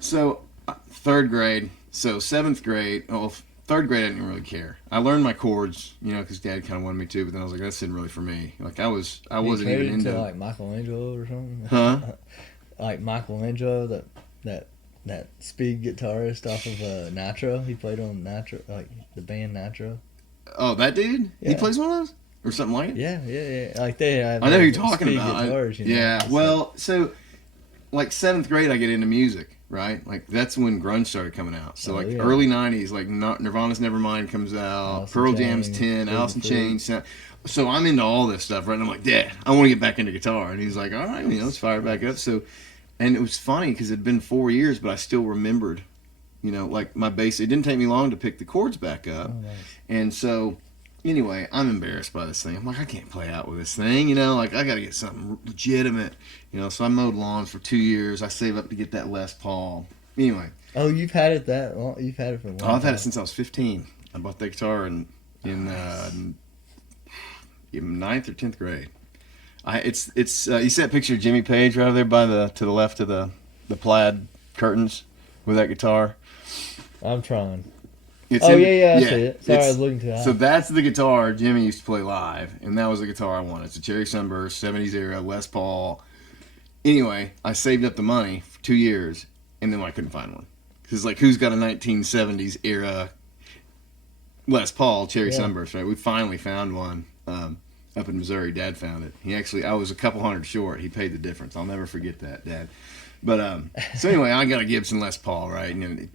So 3rd grade. So 7th grade. 3rd grade, I didn't really care. I learned my chords, you know, because Dad kind of wanted me to. But then I was like, that's not really for me. Like I wasn't even into like Michelangelo or something. Huh? Like Michelangelo, that speed guitarist off of Nitro. He played on Nitro, like the band Nitro. Oh, that dude? Yeah. He plays one of those? Or something like it? Yeah. Like they have, I know who you're talking about. Guitars, you know? Yeah, well, so like 7th grade I get into music, right? Like that's when grunge started coming out. So early 90s, like Nirvana's Nevermind comes out, Pearl Jam's 10, Alice in Chains. so I'm into all this stuff, right? And I'm like, Dad, I want to get back into guitar. And he's like, all right, let's fire it back up. So, and it was funny because it'd been 4 years, but I still remembered, like my bass. It didn't take me long to pick the chords back up. Oh, nice. And so, anyway, I'm embarrassed by this thing. I'm like, I can't play out with this thing, like I got to get something legitimate, So I mowed lawns for 2 years. I saved up to get that Les Paul. Anyway. Oh, you've had it that long? You've had it for a long time? I've had it since I was 15. I bought that guitar in ninth or 10th grade. It's you see that picture of Jimmy Page right over there to the left of the plaid curtains with that guitar? I'm trying. I see it. Sorry, I was looking too high. So that's the guitar Jimmy used to play live, and that was the guitar I wanted. It's a Cherry Sunburst, 70s era, Les Paul. Anyway, I saved up the money for 2 years, and then I couldn't find one. Because, who's got a 1970s era Les Paul Cherry Sunburst, right? We finally found one up in Missouri. Dad found it. I was a couple hundred short. He paid the difference. I'll never forget that, Dad. But, so anyway, I got a Gibson Les Paul, right? And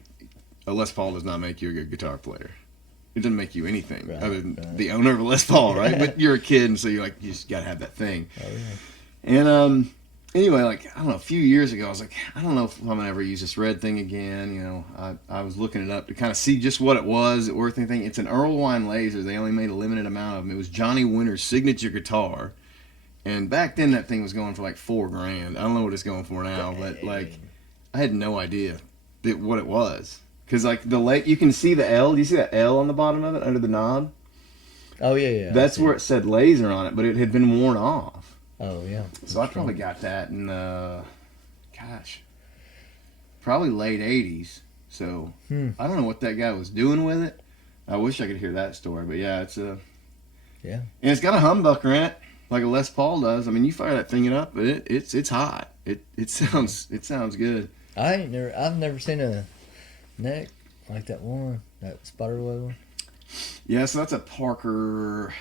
a Les Paul does not make you a good guitar player. It doesn't make you anything other than the owner of a Les Paul, right? But you're a kid, and so you just got to have that thing. Oh, yeah. And anyway, I don't know, a few years ago, I was like, I don't know if I'm going to ever use this red thing again. I was looking it up to kind of see just what it was, it worth anything. It's an Erlewine laser. They only made a limited amount of them. It was Johnny Winter's signature guitar. And back then, that thing was going for $4,000. I don't know what it's going for now, but I had no idea what it was. Because you can see the L. Do you see that L on the bottom of it under the knob? Oh, yeah. That's where it said laser on it, but it had been worn off. Oh, yeah. So I probably got that in, probably late 80s. So I don't know what that guy was doing with it. I wish I could hear that story, but yeah, it's a... Yeah. And it's got a humbucker in it, like a Les Paul does. I mean, you fire that thing up, but it's hot. It sounds good. I've never seen a neck like that spiderweb one. Yeah, so that's a Parker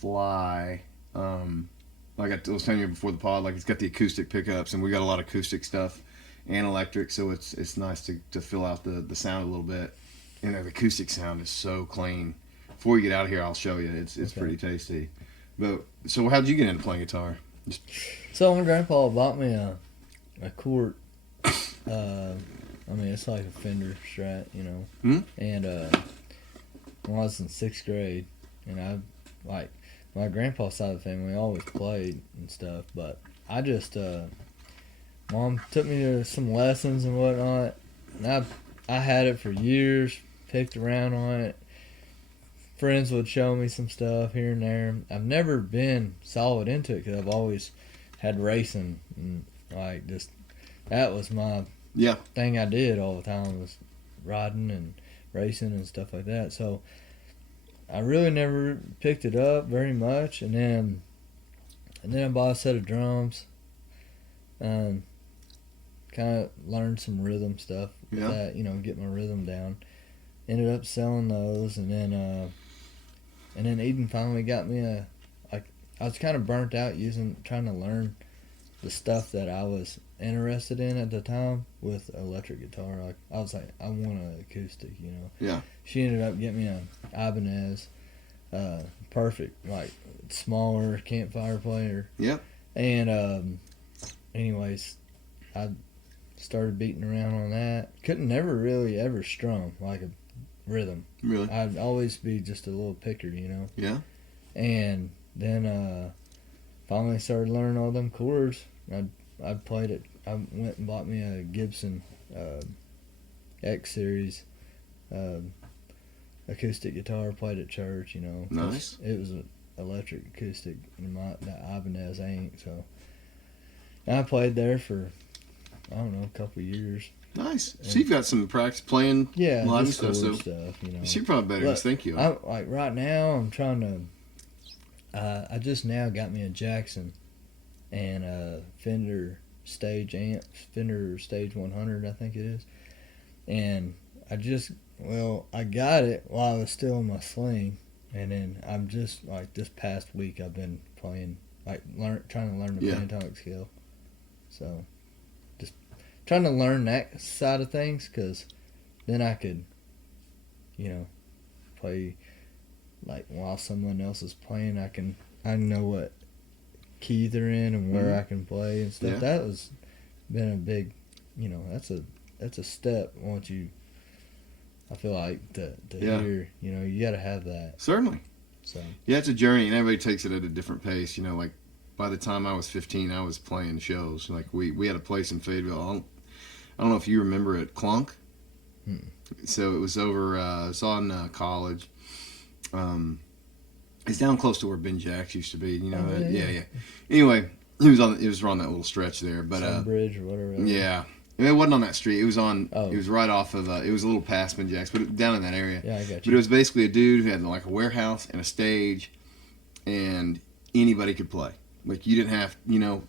Fly. Like I was telling you before the pod, it's got the acoustic pickups, and we got a lot of acoustic stuff and electric, so it's nice to fill out the sound a little bit. And the acoustic sound is so clean. Before you get out of here, I'll show you. It's pretty tasty. But so how'd you get into playing guitar? So my grandpa bought me a Court. It's like a Fender Strat, Hmm? And when I was in 6th grade, and my grandpa's side of the family always played and stuff, but I just Mom took me to some lessons and whatnot, and I had it for years, picked around on it. Friends would show me some stuff here and there. I've never been solid into it because I've always had racing, and that was my thing I did all the time, was riding and racing and stuff like that. So I really never picked it up very much, and then I bought a set of drums. Kind of learned some rhythm stuff with that, get my rhythm down. Ended up selling those, and then Eden finally got me I was kind of burnt out trying to learn the stuff that I was interested in at the time with electric guitar. I was like, I want an acoustic, Yeah. She ended up getting me an Ibanez, perfect, smaller campfire player. Yep. And anyways, I started beating around on that. Couldn't never really ever strum like a rhythm. Really? I'd always be just a little picker, Yeah. And then finally started learning all them chords. I played it. I went and bought me a Gibson X Series acoustic guitar. Played at church, Nice. It was an electric acoustic, and that Ibanez ain't. So and I played there for I don't know, a couple of years. Nice. So you've got some practice playing live just stuff. chord So stuff, you're probably better than you think you are. Right now, I'm trying to. I just now got me a Jackson and a Fender Stage amp, Fender Stage 100, I think it is. And I got it while I was still in my sling, and then I'm just this past week I've been playing, trying to learn the pentatonic scale. So, just trying to learn that side of things, because then I could, play like while someone else is playing, I know what key they're in and where I can play and stuff. Yeah. That was been a big, that's a step once you. I feel like to hear, you got to have that. Certainly. So Yeah, it's a journey, and everybody takes it at a different pace. Like by the time I was 15, I was playing shows. Like we had a place in Fayetteville. I don't know if you remember it, Clunk. So it was over. It's on College. It's down close to where Ben Jacks used to be. Yeah. Anyway, it was around that little stretch there, but Sunbridge or whatever. Yeah. It wasn't on that street. It was on. Oh. It was right off of. It was a little past Ben Jacks, but down in that area. Yeah, I got you. But it was basically a dude who had like a warehouse and a stage, and anybody could play. Like you didn't have,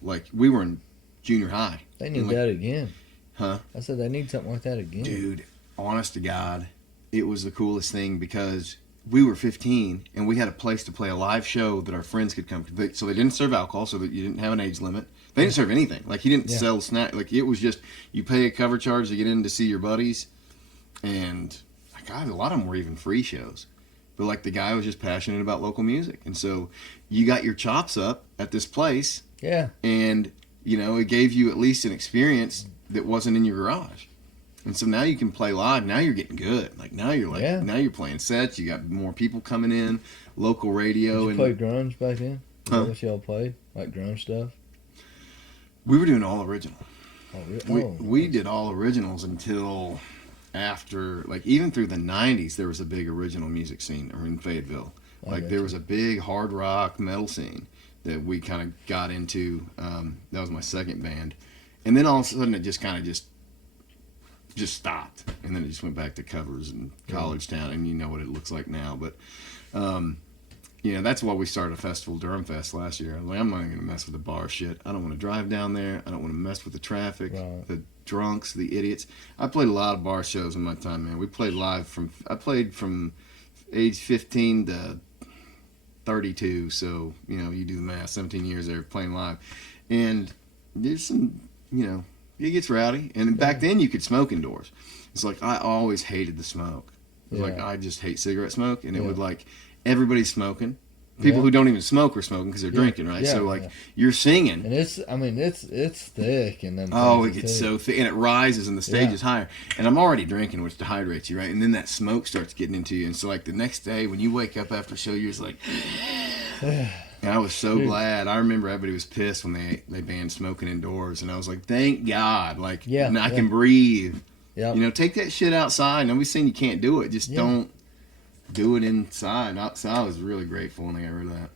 like we were in junior high. They need that again. Huh? I said they need something like that again. Dude, honest to God, it was the coolest thing because we were 15 and we had a place to play a live show that our friends could come to. So they didn't serve alcohol, so that you didn't have an age limit. They didn't serve anything. Like, he didn't sell snack. Like, it was just, you pay a cover charge to get in to see your buddies. And, God, a lot of them were even free shows. But, like, the guy was just passionate about local music. And so you got your chops up at this place. Yeah. And, it gave you at least an experience that wasn't in your garage. And so now you can play live. Now you're getting good. Like, now you're now you're playing sets. You got more people coming in, local radio. Did you play grunge back then? Is that what y'all played? Like grunge stuff? We were doing all original. Oh, We did all originals until after, like, even through the 90s, there was a big original music scene in Fayetteville. Like, there was a big hard rock metal scene that we kind of got into. That was my second band. And then all of a sudden it just kind of just stopped. And then it just went back to covers and College Town, and you know what it looks like now. But, that's why we started a festival, Durham Fest, last year. I'm like, I'm not going to mess with the bar shit. I don't want to drive down there. I don't want to mess with the traffic, the drunks, the idiots. I played a lot of bar shows in my time, man. We played live I played from age 15 to 32. So, you do the math, 17 years there playing live. And there's some, it gets rowdy. And back then you could smoke indoors. It's like, I always hated the smoke. It was like, I just hate cigarette smoke. And it would, like, everybody's smoking. People who don't even smoke are smoking because they're drinking, right? Yeah, so, like, you're singing. And it's thick. And then it gets so thick. And it rises and the stage is higher. And I'm already drinking, which dehydrates you, right? And then that smoke starts getting into you. And so, like, the next day when you wake up after a show, you're just like... And I was so glad. I remember everybody was pissed when they banned smoking indoors. And I was like, thank God. Like, I can breathe. Yep. Take that shit outside. Nobody's saying you can't do it. Just don't do it inside. Outside, I was really grateful when they got rid of that.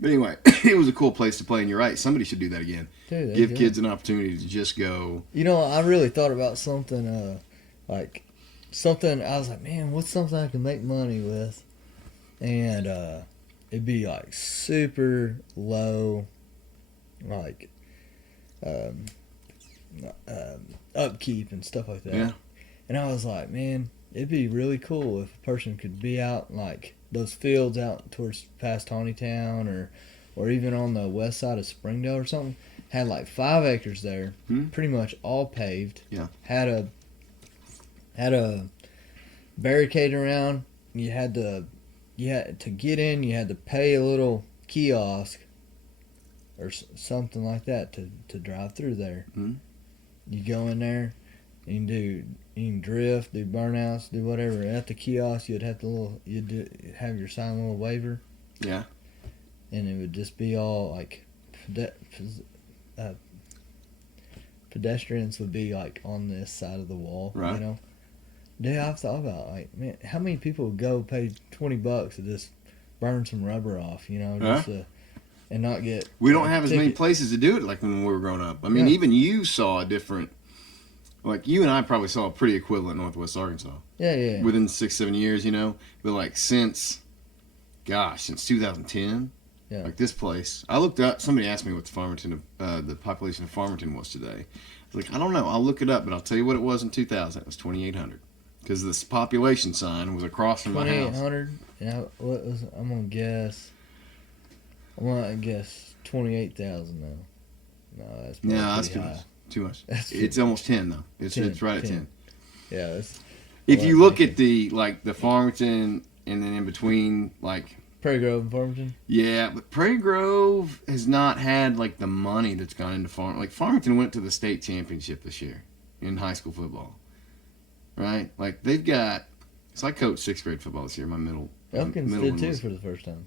But anyway, it was a cool place to play. And you're right. Somebody should do that again. Dude, give kids an opportunity to just go. I really thought about something, I was like, man, what's something I can make money with? And, it'd be like super low, like upkeep and stuff like that. Yeah. And I was like, man, it'd be really cool if a person could be out like those fields out towards past Tawnytown or even on the west side of Springdale or something. Had like 5 acres there, pretty much all paved. Yeah. Had a barricade around. You had to get in, you had to pay a little kiosk or something like that to drive through there. Mm-hmm. You go in there, you can drift, do burnouts, do whatever. At the kiosk, you'd have have your sign little waiver. Yeah. And it would just be all like pedestrians would be like on this side of the wall, right. Dude, I've thought about, like, man, how many people would go pay $20 to just burn some rubber off, just and not get. We don't have as many places to do it like when we were growing up. I mean, even you saw a different, like, you and I probably saw a pretty equivalent Northwest Arkansas. Yeah. Within 6-7 years, but like since 2010, like this place, I looked up. Somebody asked me what the population of Farmington was today. I was like, I don't know. I'll look it up, but I'll tell you what it was in 2000. It was 2,800. Because this population sign was across from my house. 2,800? Yeah, I'm going to guess 28,000 now. No, that's probably that's too too high. much. Too much. It's almost 10, though. It's right at 10. Yeah. If you look at the Farmington, and then in between, like, Prairie Grove and Farmington. yeah, but Prairie Grove has not had like the money that's gone into Farmington. Like Farmington went to the state championship this year in high school football, right? Like they've got. So I coached 6th grade football this year. My middle Elkins middle did one too was- for the first time.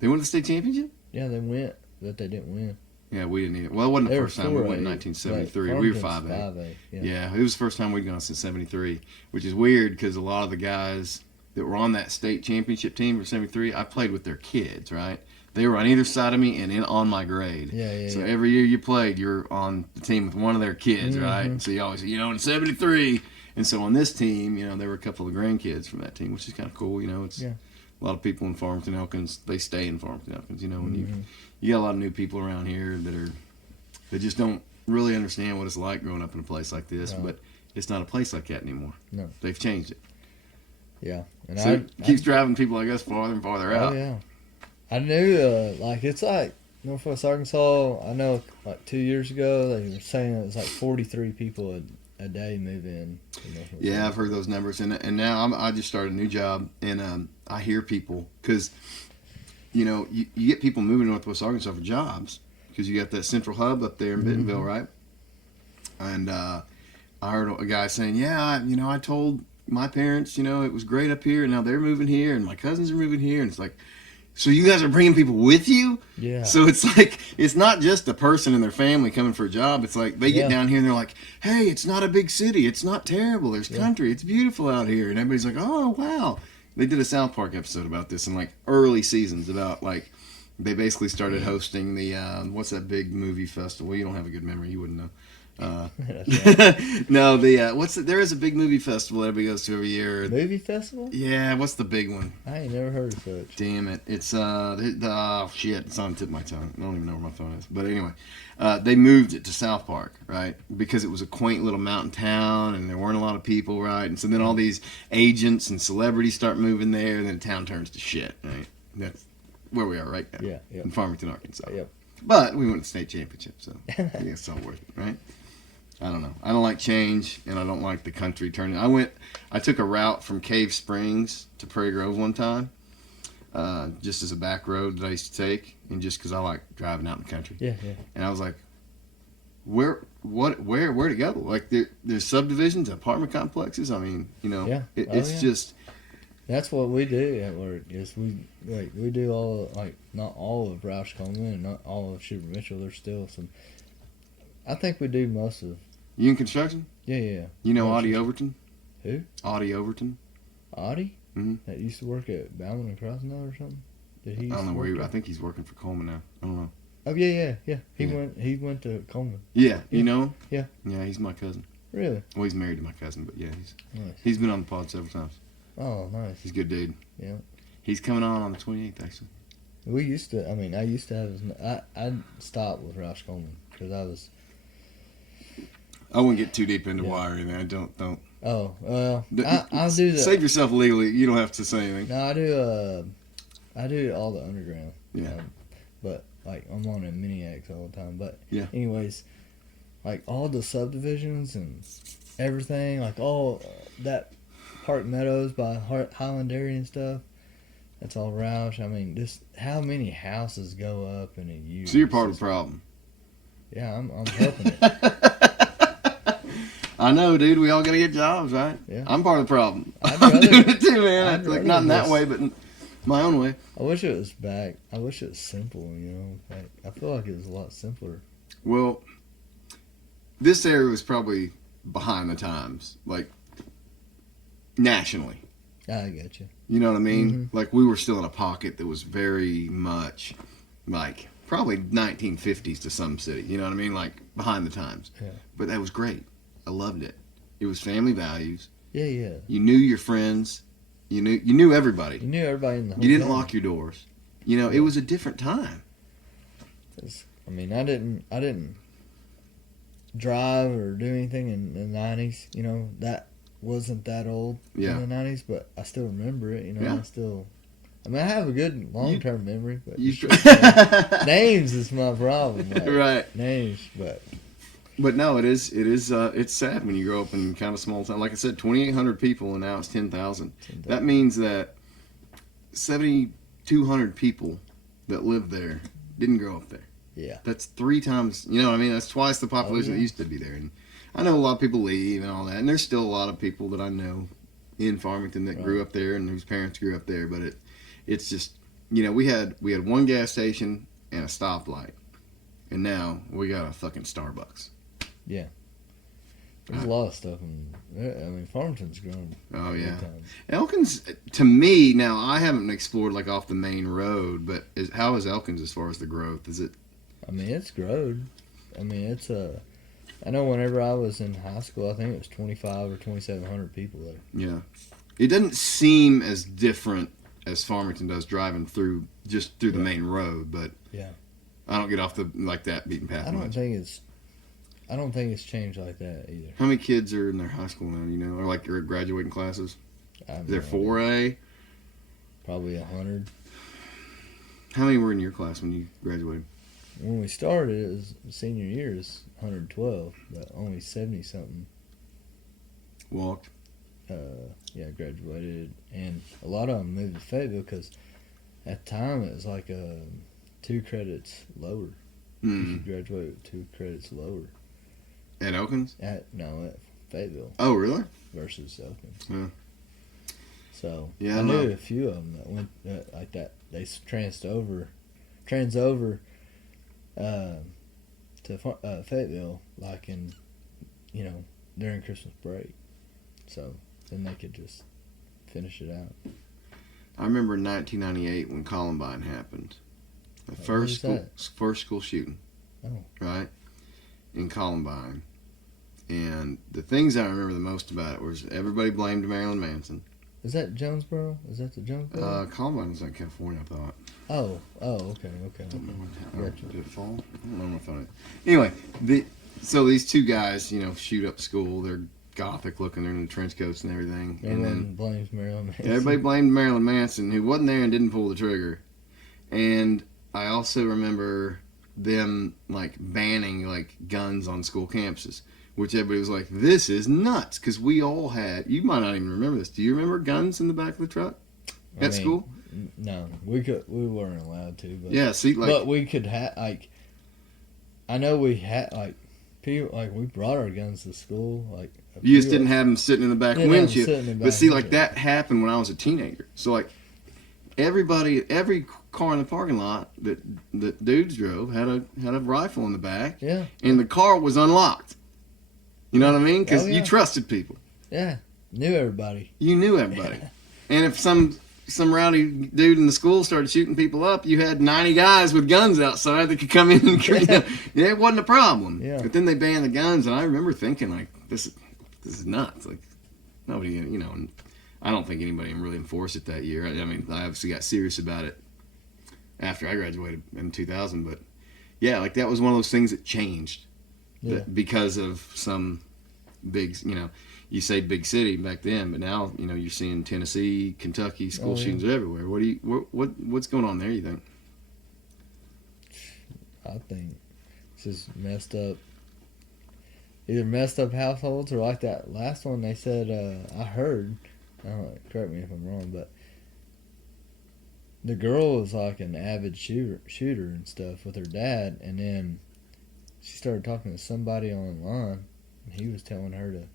They won the state championship. Yeah, they went, but they didn't win. Yeah, we didn't either. Well, it wasn't the They were first time. We went in 4A, 1973. but We were Farmington's 5A. 5A. Yeah. Yeah, it was the first time we'd gone since 73, which is weird because a lot of the guys that were on that state championship team for 73, I played with their kids, right? They were on either side of me and on my grade. Yeah. So every year you played, you were on the team with one of their kids, Mm-hmm. right? So you always, in 73. And so on this team, there were a couple of grandkids from that team, which is kind of cool. It's Yeah. a lot of people in Farmington Elkins, they stay in Farmington Elkins, when Mm-hmm. you got a lot of new people around here that just don't really understand what it's like growing up in a place like this, No. but it's not a place like that anymore. No. They've changed it. Yeah. And So it keeps driving people like us farther and farther Oh out. yeah. I knew it's like Northwest Arkansas. I know like 2 years ago they were saying it was like 43 people a day move in. To Northwest Yeah, I've heard those numbers, and now I just started a new job, and I hear people because you get people moving to Northwest Arkansas for jobs because you got that central hub up there in Bentonville, right? And I heard a guy saying, "Yeah, I told my parents, it was great up here, and now they're moving here, and my cousins are moving here, and it's like." So you guys are bringing people with you? Yeah. So it's like, it's not just a person and their family coming for a job. It's like they get Yeah. down here and they're like, hey, it's not a big city. It's not terrible. There's country. It's beautiful out here. And everybody's like, oh, wow. They did a South Park episode about this in like early seasons about like, they basically started hosting the, what's that big movie festival? You don't have a good memory. You wouldn't know. That's right. No, there is a big movie festival that everybody goes to every year. Movie festival? Yeah, what's the big one? I ain't never heard of such. Damn it. It's, shit, it's on the tip of my tongue. I don't even know where my phone is. But anyway, they moved it to South Park, right? Because it was a quaint little mountain town and there weren't a lot of people, right? And so then all these agents and celebrities start moving there and then the town turns to shit, right? That's where we are right now. Yeah. In Farmington, Arkansas. Yep. But we went to state championship, so I think it's all worth it, right? I don't know. I don't like change, and I don't like the country turning. I took a route from Cave Springs to Prairie Grove one time, just as a back road that I used to take, and just because I like driving out in the country. Yeah. And I was like, where to go? Like there's subdivisions, apartment complexes. I mean, Yeah. it's yeah. just. That's what we do at work. Is we do all not all of Roush Coleman and not all of Schubert Mitchell. There's still some. I think we do most of. You in construction? Yeah. You know Most Audie of- Overton? Who? Audie Overton? Audie? Mhm. That used to work at Bauman and Crosnell or something. Did he? I don't know where work I think he's working for Coleman now. I don't know. Oh yeah. He Yeah. went to Coleman. Yeah, Yeah. you know him? Yeah. Yeah, he's my cousin. Really? Well, he's married to my cousin, but yeah, Nice. he's been on the pod several times. Oh, nice. He's a good dude. Yeah. He's coming on the 28th, actually. We used to. I mean, I used to have. I stopped with Roush Coleman because I was. I wouldn't get too deep into Yeah. why or anything. I don't. Oh well, I'll do that. Save yourself legally. You don't have to say anything. No, I do all the underground. Yeah. But like I'm on a Miniacs all the time. But Yeah. anyways, like all the subdivisions and everything, like all that Park Meadows by Highland Dairy and stuff. That's all Roush. I mean, just how many houses go up in a year? So you're part of the problem. Yeah, I'm helping it. I know, dude. We all gotta get jobs, right? Yeah. I'm part of the problem. I'd I'm rather- doing it too, man. I'd Like rather not in that just- way, but in my own way. I wish it was back. I wish it was simple. Like, I feel like it was a lot simpler. Well, this area was probably behind the times, like nationally. I get you. You know what I mean? Mm-hmm. Like we were still in a pocket that was very much like probably 1950s to some city. You know what I mean? Like behind the times. Yeah. But that was great. I loved it. It was family values. Yeah. You knew your friends. You knew everybody. You knew everybody in the whole You didn't town. lock your doors. It was a different time. I mean, I didn't drive or do anything in the 90s. That wasn't that old Yeah. in the 90s, but I still remember it. Yeah. I have a good long-term memory, but You names is my problem. Like, right. Names, but But no, it's sad when you grow up in kind of small town. Like I said, 2,800 people and now it's 10,000. That means that 7,200 people that live there didn't grow up there. Yeah. That's 3 times, you know what I mean? That's twice the population that used to be there. And I know a lot of people leave and all that, and there's still a lot of people that I know in Farmington that grew up there and whose parents grew up there, but it's just, you know, we had one gas station and a stoplight, and now we got a fucking Starbucks. Yeah. There's a lot of stuff Farmington's grown. Oh yeah. Elkins, to me, now I haven't explored like off the main road, but how is Elkins as far as the growth? Is it? I mean, it's grown. I mean, I know whenever I was in high school, I think it was 25 or 2,700 people there. Yeah. It doesn't seem as different as Farmington does driving through the main road, but yeah, I don't get off that beaten path. I don't think it's changed like that either. How many kids are in their high school now? You know, or like your graduating classes? Is there 4A? Probably 100. How many were in your class when you graduated? When we started, it was senior year is 112, but only 70 something. Walked. Graduated, and a lot of them moved to Fayetteville because at the time it was like 2 credits lower. You could graduate with 2 credits lower. At Elkins? At Fayetteville. Oh, really? Versus Elkins. Yeah. So yeah, I knew a few of them that went like that. They trans over to Fayetteville, like in, during Christmas break. So then they could just finish it out. I remember in 1998 when Columbine happened. The first school shooting. Oh. Right? In Columbine. And the things I remember the most about it was everybody blamed Marilyn Manson. Is that Jonesboro? Is that the Jonesboro? Columbine was in California, I thought. Oh, okay. I don't know did it fall? I don't know if I Anyway, so these 2 guys, shoot up school. They're gothic looking. They're in the trench coats and everything. Everyone blames Marilyn Manson. Everybody blamed Marilyn Manson, who wasn't there and didn't pull the trigger. And I also remember them banning guns on school campuses, which everybody was like, "This is nuts," because we all had. You might not even remember this. Do you remember guns in the back of the truck at school? No, we weren't allowed to. But yeah, see, but we could have I know we had people we brought our guns to school you just didn't have them sitting in the back windshield. But see, that happened when I was a teenager. So every car in the parking lot that dudes drove had a rifle in the back. Yeah. And the car was unlocked. You know what I mean? Because you trusted people. Yeah. Knew everybody. You knew everybody. And if some rowdy dude in the school started shooting people up, you had 90 guys with guns outside that could come in and it wasn't a problem. Yeah. But then they banned the guns, and I remember thinking this is nuts. Nobody, and I don't think anybody really enforced it that year. I mean, I obviously got serious about it after I graduated in 2000, but yeah, that was one of those things that changed because of some big, you say big city back then, but now, you're seeing Tennessee, Kentucky, school shootings everywhere. What's going on there, you think? I think it's just messed up. Either messed up households or like that last one they said, I heard, correct me if I'm wrong, but the girl was an avid shooter and stuff with her dad, and then she started talking to somebody online, and he was telling her to,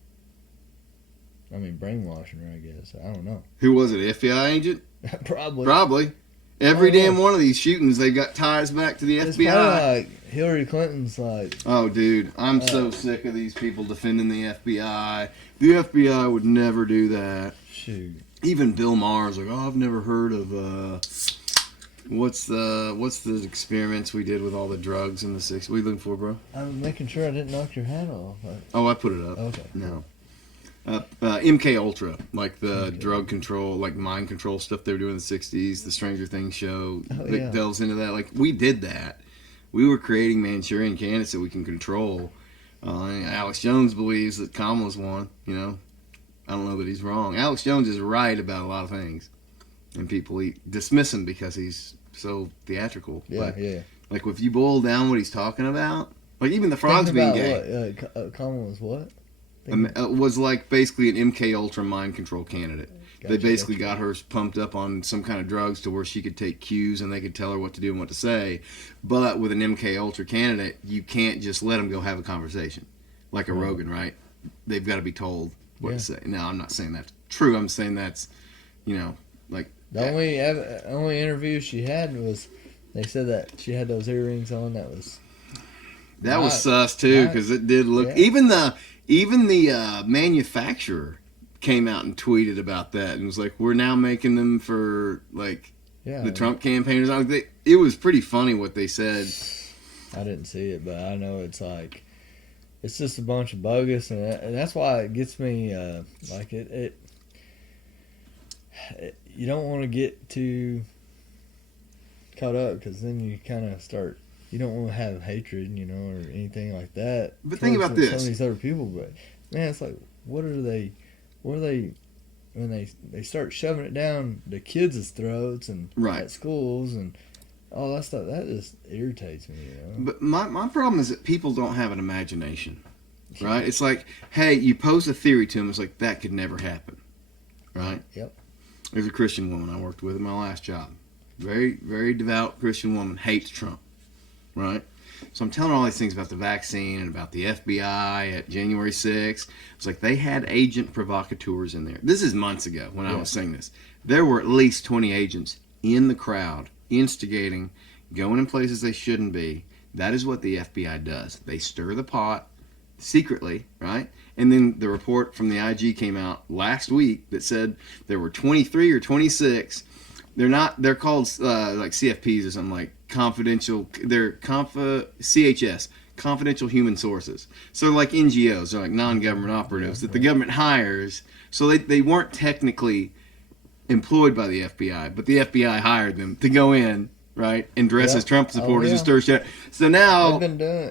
brainwashing her, I guess. I don't know. Who was it, FBI agent? Probably. Every damn one of these shootings, they got ties back to the it's FBI. Probably Hillary Clinton's Oh, dude, I'm so sick of these people defending the FBI. The FBI would never do that. Shoot. Even Bill Maher's I've never heard of what's the experiments we did with all the drugs in the 60s? What are you looking for, bro? I'm making sure I didn't knock your hat off. Oh, I put it up. Okay. No. MK Ultra, the drug control, mind control stuff they were doing in the 60s, the Stranger Things show delves into that. We did that. We were creating Manchurian candidates that we can control. Alex Jones believes that Kamala's won, I don't know that he's wrong. Alex Jones is right about a lot of things. And people dismiss him because he's so theatrical. Yeah, but, if you boil down what he's talking about, even the frogs being gay. Kamala was what? Was basically an MK Ultra mind control candidate. They basically got her pumped up on some kind of drugs to where she could take cues and they could tell her what to do and what to say. But with an MK Ultra candidate, you can't just let them go have a conversation. Like a Rogan, right? They've got to be told what to say. Now, I'm not saying that's true. I'm saying that's, like... The only interview she had was, they said that she had those earrings on. That was sus, too, because it did look... Yeah. Even the manufacturer came out and tweeted about that and was like, we're now making them for, like, the Trump campaigners. It was pretty funny what they said. I didn't see it, but I know it's like, it's just a bunch of bogus, and that's why it gets me, like, it you don't want to get too caught up, because then you kind of start, you don't want to have hatred, or anything like that. But think about this. Some of these other people, but, man, it's like, what are they, when they start shoving it down the kids' throats and at schools and all that stuff, that just irritates me, But my problem is that people don't have an imagination, right? It's like, hey, you pose a theory to them, it's like, that could never happen, right? Yep. There's a Christian woman I worked with in my last job. Very, very devout Christian woman, hates Trump, right? So I'm telling her all these things about the vaccine and about the FBI at January 6th. It's like they had agent provocateurs in there. This is months ago when I was saying this. There were at least 20 agents in the crowd instigating, going in places they shouldn't be. That is what the FBI does. They stir the pot secretly, right? And then the report from the IG came out last week that said there were 23 or 26. They're called like CFPs or something, like confidential. They're CHS, confidential human sources. So they're like NGOs, they're like non-government operatives that the government hires. So they weren't technically employed by the FBI, but the FBI hired them to go in, right, and dress as Trump supporters and stir shit. So now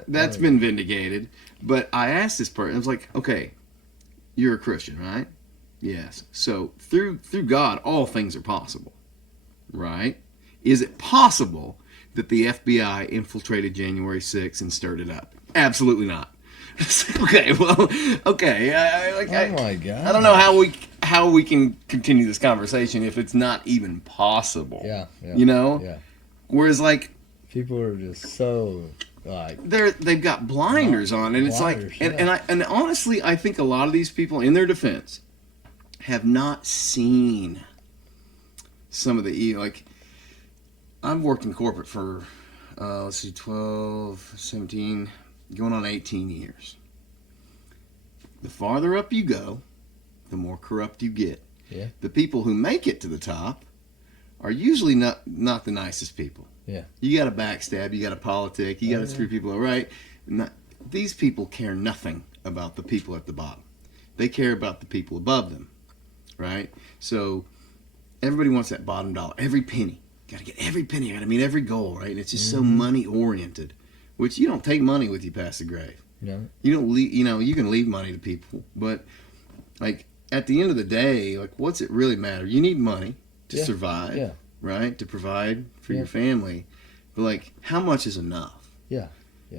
that's been vindicated. But I asked this person, I was like, okay, you're a Christian, right? Yes. So through God, all things are possible, right? Is it possible that the FBI infiltrated January 6th and stirred it up? Absolutely not. Okay, well, okay. Oh my God. I don't know how we can continue this conversation if it's not even possible. Yeah. Yeah. Whereas, like, people are just so, like, they've got blinders on, and it's like, and honestly, I think a lot of these people, in their defense, have not seen some of the, like, I've worked in corporate for 12, 17, going on 18 years. The farther up you go, the more corrupt you get. Yeah. The people who make it to the top are usually not the nicest people. Yeah. You got to backstab, you got to politic, you got to screw people over, right? These people care nothing about the people at the bottom. They care about the people above them, right? So everybody wants that bottom dollar, every penny. Got to get every penny, got to meet every goal, right? And it's just so money oriented, which you don't take money with you past the grave. No. You don't leave, you can leave money to people, but like at the end of the day, like what's it really matter? You need money to survive, right? To provide for your family. But like, how much is enough? Yeah.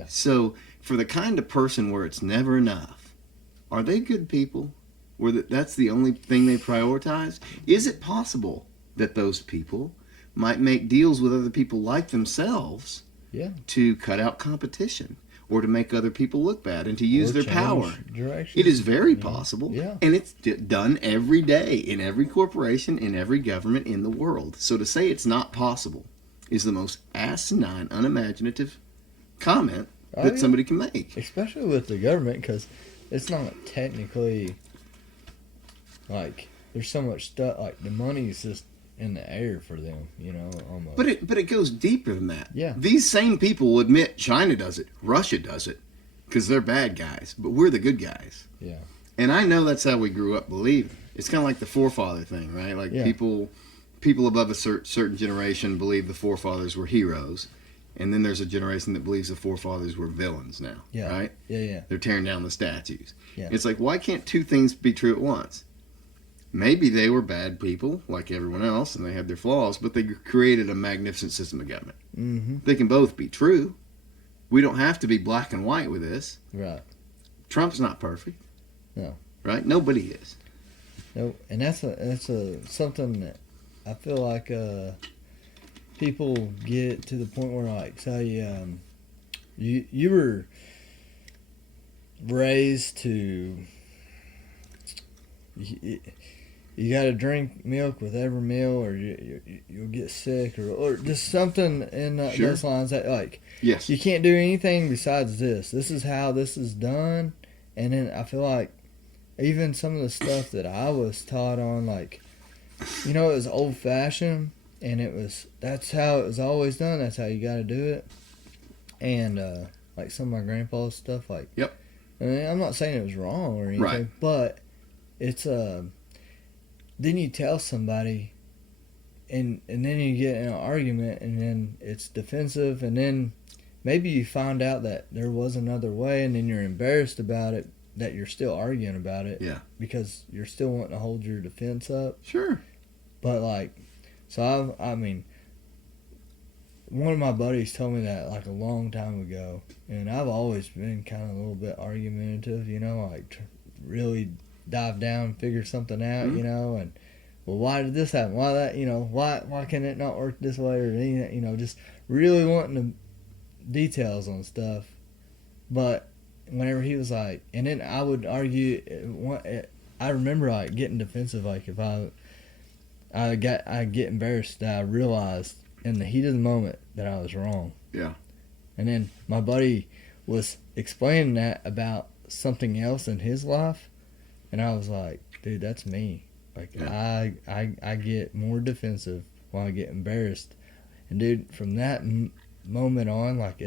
So for the kind of person where it's never enough, are they good people? Where that's the only thing they prioritize? Is it possible that those people might make deals with other people like themselves to cut out competition or to make other people look bad and to use their power? It is very possible. Yeah. And it's done every day in every corporation, in every government in the world. So to say it's not possible is the most asinine, unimaginative comment that somebody can make. Especially with the government, because it's not technically, like, there's so much stuff, like, the money is just in the air for them, almost. But it goes deeper than that. Yeah. These same people will admit China does it, Russia does it, because they're bad guys, but we're the good guys. Yeah. And I know that's how we grew up believing. It's kind of like the forefather thing, right? Like people above a certain generation believe the forefathers were heroes, and then there's a generation that believes the forefathers were villains now, right? Yeah. They're tearing down the statues. Yeah. It's like, why can't two things be true at once? Maybe they were bad people, like everyone else, and they had their flaws, but they created a magnificent system of government. Mm-hmm. They can both be true. We don't have to be black and white with this. Right. Trump's not perfect. No. Right? Nobody is. Nope. And that's a something that I feel like people get to the point where, like, say, you were raised to you got to drink milk with every meal, or you'll get sick, or just something in Sure. those lines that, like, Yes. you can't do anything besides this. This is how this is done. And then I feel like even some of the stuff that I was taught on, like, it was old fashioned, and that's how it was always done. That's how you got to do it. And like some of my grandpa's stuff, like, Yep. I mean, I'm not saying it was wrong or anything, Right. but it's then you tell somebody, and then you get in an argument, and then it's defensive, and then maybe you find out that there was another way, and then you're embarrassed about it, that you're still arguing about it. Yeah. Because you're still wanting to hold your defense up. Sure. But, like, so I mean, one of my buddies told me that, like, a long time ago, and I've always been kind of a little bit argumentative, like, really dive down, figure something out, and, well, why did this happen? Why that, why can it not work this way, or, just really wanting the details on stuff. But whenever he was like, and then I would argue, I remember, like, getting defensive, like, if I get embarrassed that I realized in the heat of the moment that I was wrong. Yeah. And then my buddy was explaining that about something else in his life, and I was like, dude, that's me. Like, Yeah. I get more defensive when I get embarrassed. And dude, from that moment on, like,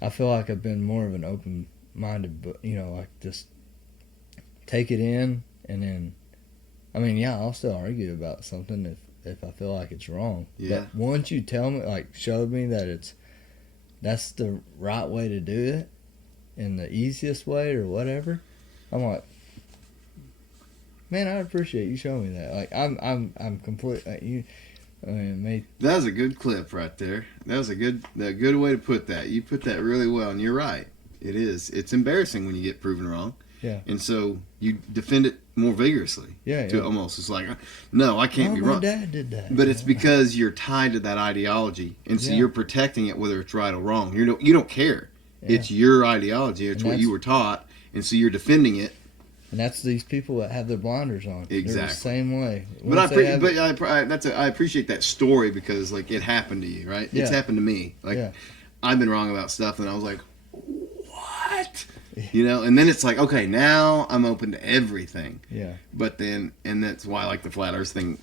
I feel like I've been more of an open-minded, like, just take it in, and then, I mean, yeah, I'll still argue about something if I feel like it's wrong. Yeah. But once you tell me, like, showed me that that's the right way to do it, and the easiest way or whatever, I'm like, man, I appreciate you showing me that. Like, I'm complete. Like, That was a good clip right there. That was a good way to put that. You put that really well, and you're right. It is. It's embarrassing when you get proven wrong. Yeah. And so you defend it more vigorously. Yeah. To almost, it's like, no, I can't be wrong. My dad did that. But it's because you're tied to that ideology, and so you're protecting it, whether it's right or wrong. You don't care. Yeah. It's your ideology. It's what you were taught, and so you're defending it. And that's these people that have their blinders on. Exactly. They're the same way. But I appreciate that story because, like, it happened to you, right? Yeah. It's happened to me. Like, I've been wrong about stuff, and I was like, what? And then it's like, okay, now I'm open to everything. Yeah. But then, and that's why, like, the flat Earth thing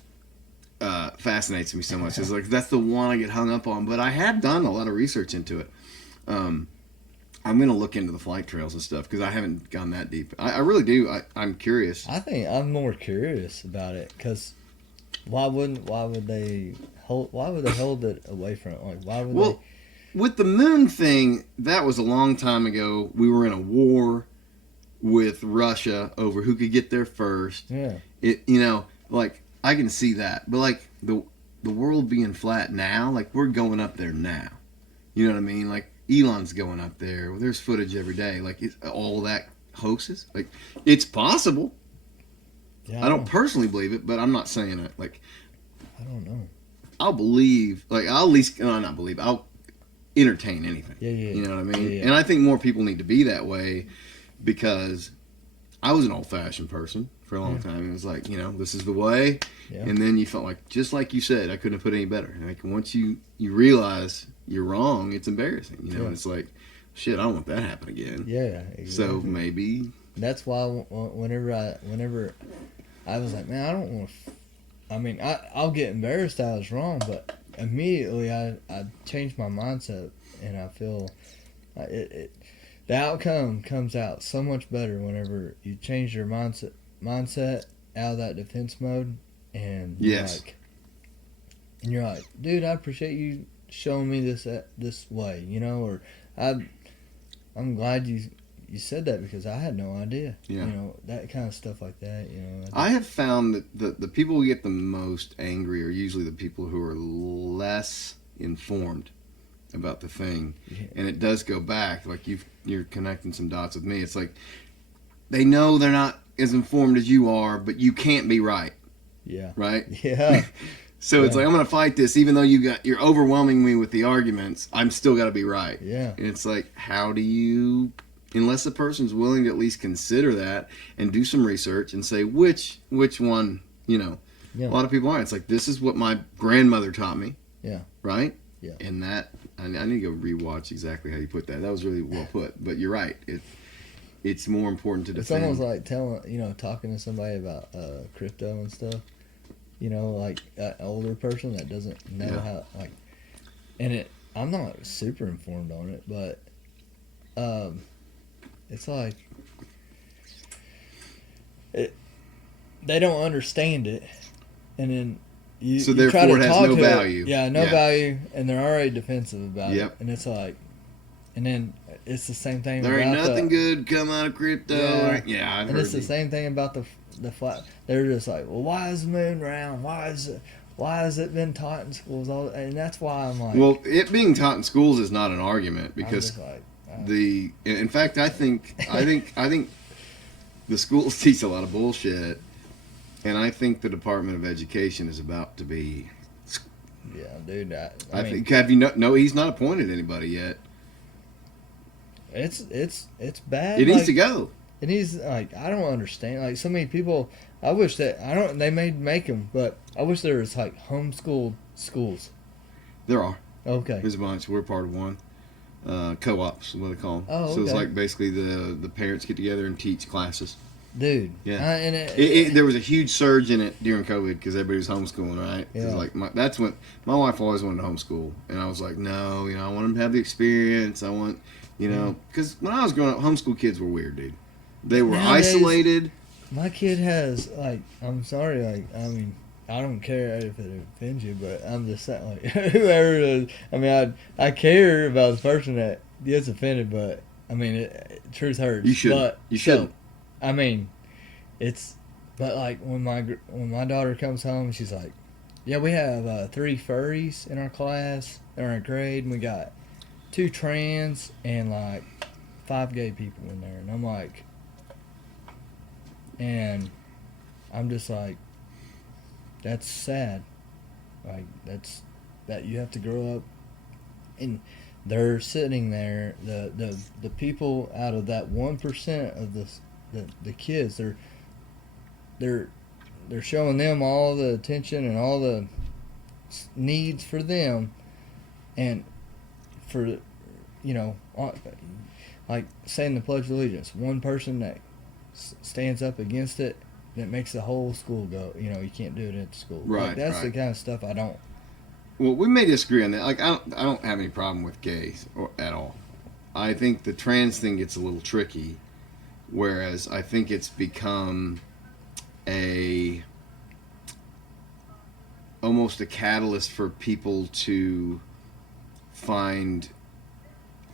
fascinates me so much. It's like, that's the one I get hung up on. But I have done a lot of research into it. I'm going to look into the flight trails and stuff because I haven't gone that deep. I really do. I'm curious. I think I'm more curious about it because why would they hold it away from it? Like, why would they? With the moon thing, that was a long time ago. We were in a war with Russia over who could get there first. Yeah. Like, I can see that. But, like, the world being flat now, like, we're going up there now. You know what I mean? Like, Elon's going up there. There's footage every day. Like, all that hoaxes. Like, it's possible. Yeah, I don't personally believe it, but I'm not saying it. Like, I don't know. I'll believe. Like, I'll at least not believe. I'll entertain anything. Yeah. You know what I mean? Yeah. And I think more people need to be that way because I was an old-fashioned person for a long time. It was like, this is the way. Yeah. And then you felt like, just like you said, I couldn't have put it any better. Like, once you realize you're wrong, it's embarrassing. And it's like, shit, I don't want that to happen again. Yeah. Exactly. So maybe. That's why whenever I was like, man, I don't want to. I mean, I'll get embarrassed I was wrong, but immediately I changed my mindset, and I feel the outcome comes out so much better whenever you change your mindset out of that defense mode, and you're like, dude, I appreciate you showing me this way, or I'm glad you said that because I had no idea. Yeah. That kind of stuff like that. I have found that the people who get the most angry are usually the people who are less informed about the thing. Yeah. And it does go back. Like, you're connecting some dots with me. It's like they know they're not as informed as you are, but you can't be right, Yeah. right? Yeah. So it's Yeah. like, I'm going to fight this, even though you're overwhelming me with the arguments. I'm still got to be right. Yeah. And it's like, how do you, unless the person's willing to at least consider that and do some research and say which one, you know, Yeah. a lot of people aren't. It's like, this is what my grandmother taught me. Yeah. Right? Yeah. And that, I need to go rewatch exactly how you put that. That was really well put. But you're right. It's more important to It's defend. almost like talking to somebody about crypto and stuff. You know, like an older person that doesn't know Yeah. how, like, and I'm not super informed on it, but it's like they don't understand it, and then you So you try therefore to it has talk no to value. Yeah, no Yeah. value, and they're already defensive about Yep. it, and it's like, and then it's the same thing. There ain't about nothing the, good come out of crypto. Yeah. Yeah, I've And heard it's the same thing about the flat. They're just like, well, why is the moon round? Why has it been taught in schools? And that's why I'm like, Well, it being taught in schools is not an argument I'm because just like, in fact, I think the schools teach a lot of bullshit, and I think the Department of Education is about to be. yeah, dude. I I mean, think have you no? He's not appointed anybody yet. it's bad. It needs like, to go. It needs, like, I don't understand. Like, so many people. I wish that they may make them, but I wish there was like homeschooled schools. There are. Okay. There's a bunch. We're part of one. Co-ops, what they call them. Oh, So it's okay. like basically the parents get together and teach classes. Dude. Yeah. And There was a huge surge in it during COVID because everybody was homeschooling, right? 'Cause, Yeah. like that's when my wife always wanted to homeschool, and I was like, no, I want them to have the experience. I want, because when I was growing up, homeschool kids were weird, dude. They were Nowadays- isolated. My kid has, like, I'm sorry, like, I mean, I don't care if it offends you, but I'm just saying, like, whoever it is, I mean, I care about the person that gets offended, but, I mean, truth hurts. You shouldn't. But, You shouldn't. I mean, but, like, when my daughter comes home, she's like, yeah, we have 3 furries in our class, in our grade, and we got 2 trans and, like, 5 gay people in there, and I'm like, and I'm just like, that's sad. Like, that you have to grow up, and they're sitting there. The people out of that 1% of the kids, they're showing them all the attention and all the needs for them, and for like saying the Pledge of Allegiance. One person that stands up against it, that makes the whole school go, you can't do it at school. Right, Like, that's right. the kind of stuff I don't. Well, we may disagree on that. Like, I don't have any problem with gays at all. I think the trans thing gets a little tricky, whereas I think it's become almost a catalyst for people to find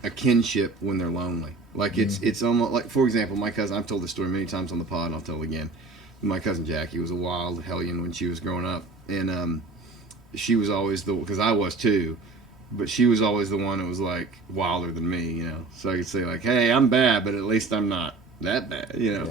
a kinship when they're lonely. Like, it's almost like, for example, my cousin, I've told this story many times on the pod, and I'll tell it again. My cousin Jackie was a wild hellion when she was growing up, and she was always because I was too, but she was always the one that was like wilder than me, So I could say like, hey, I'm bad, but at least I'm not that bad, Yeah.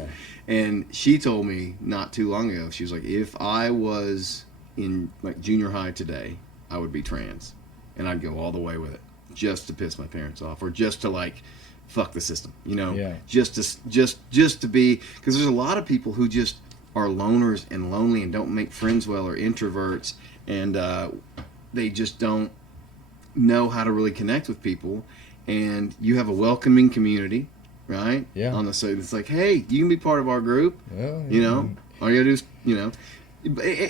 And she told me not too long ago, she was like, if I was in like junior high today, I would be trans, and I'd go all the way with it, just to piss my parents off, or just to like fuck the system, Yeah. just to be, because there's a lot of people who just are loners and lonely and don't make friends well, or introverts, and they just don't know how to really connect with people. And you have a welcoming community, right? Yeah. On the side, it's like, hey, you can be part of our group. Well, All you gotta do is,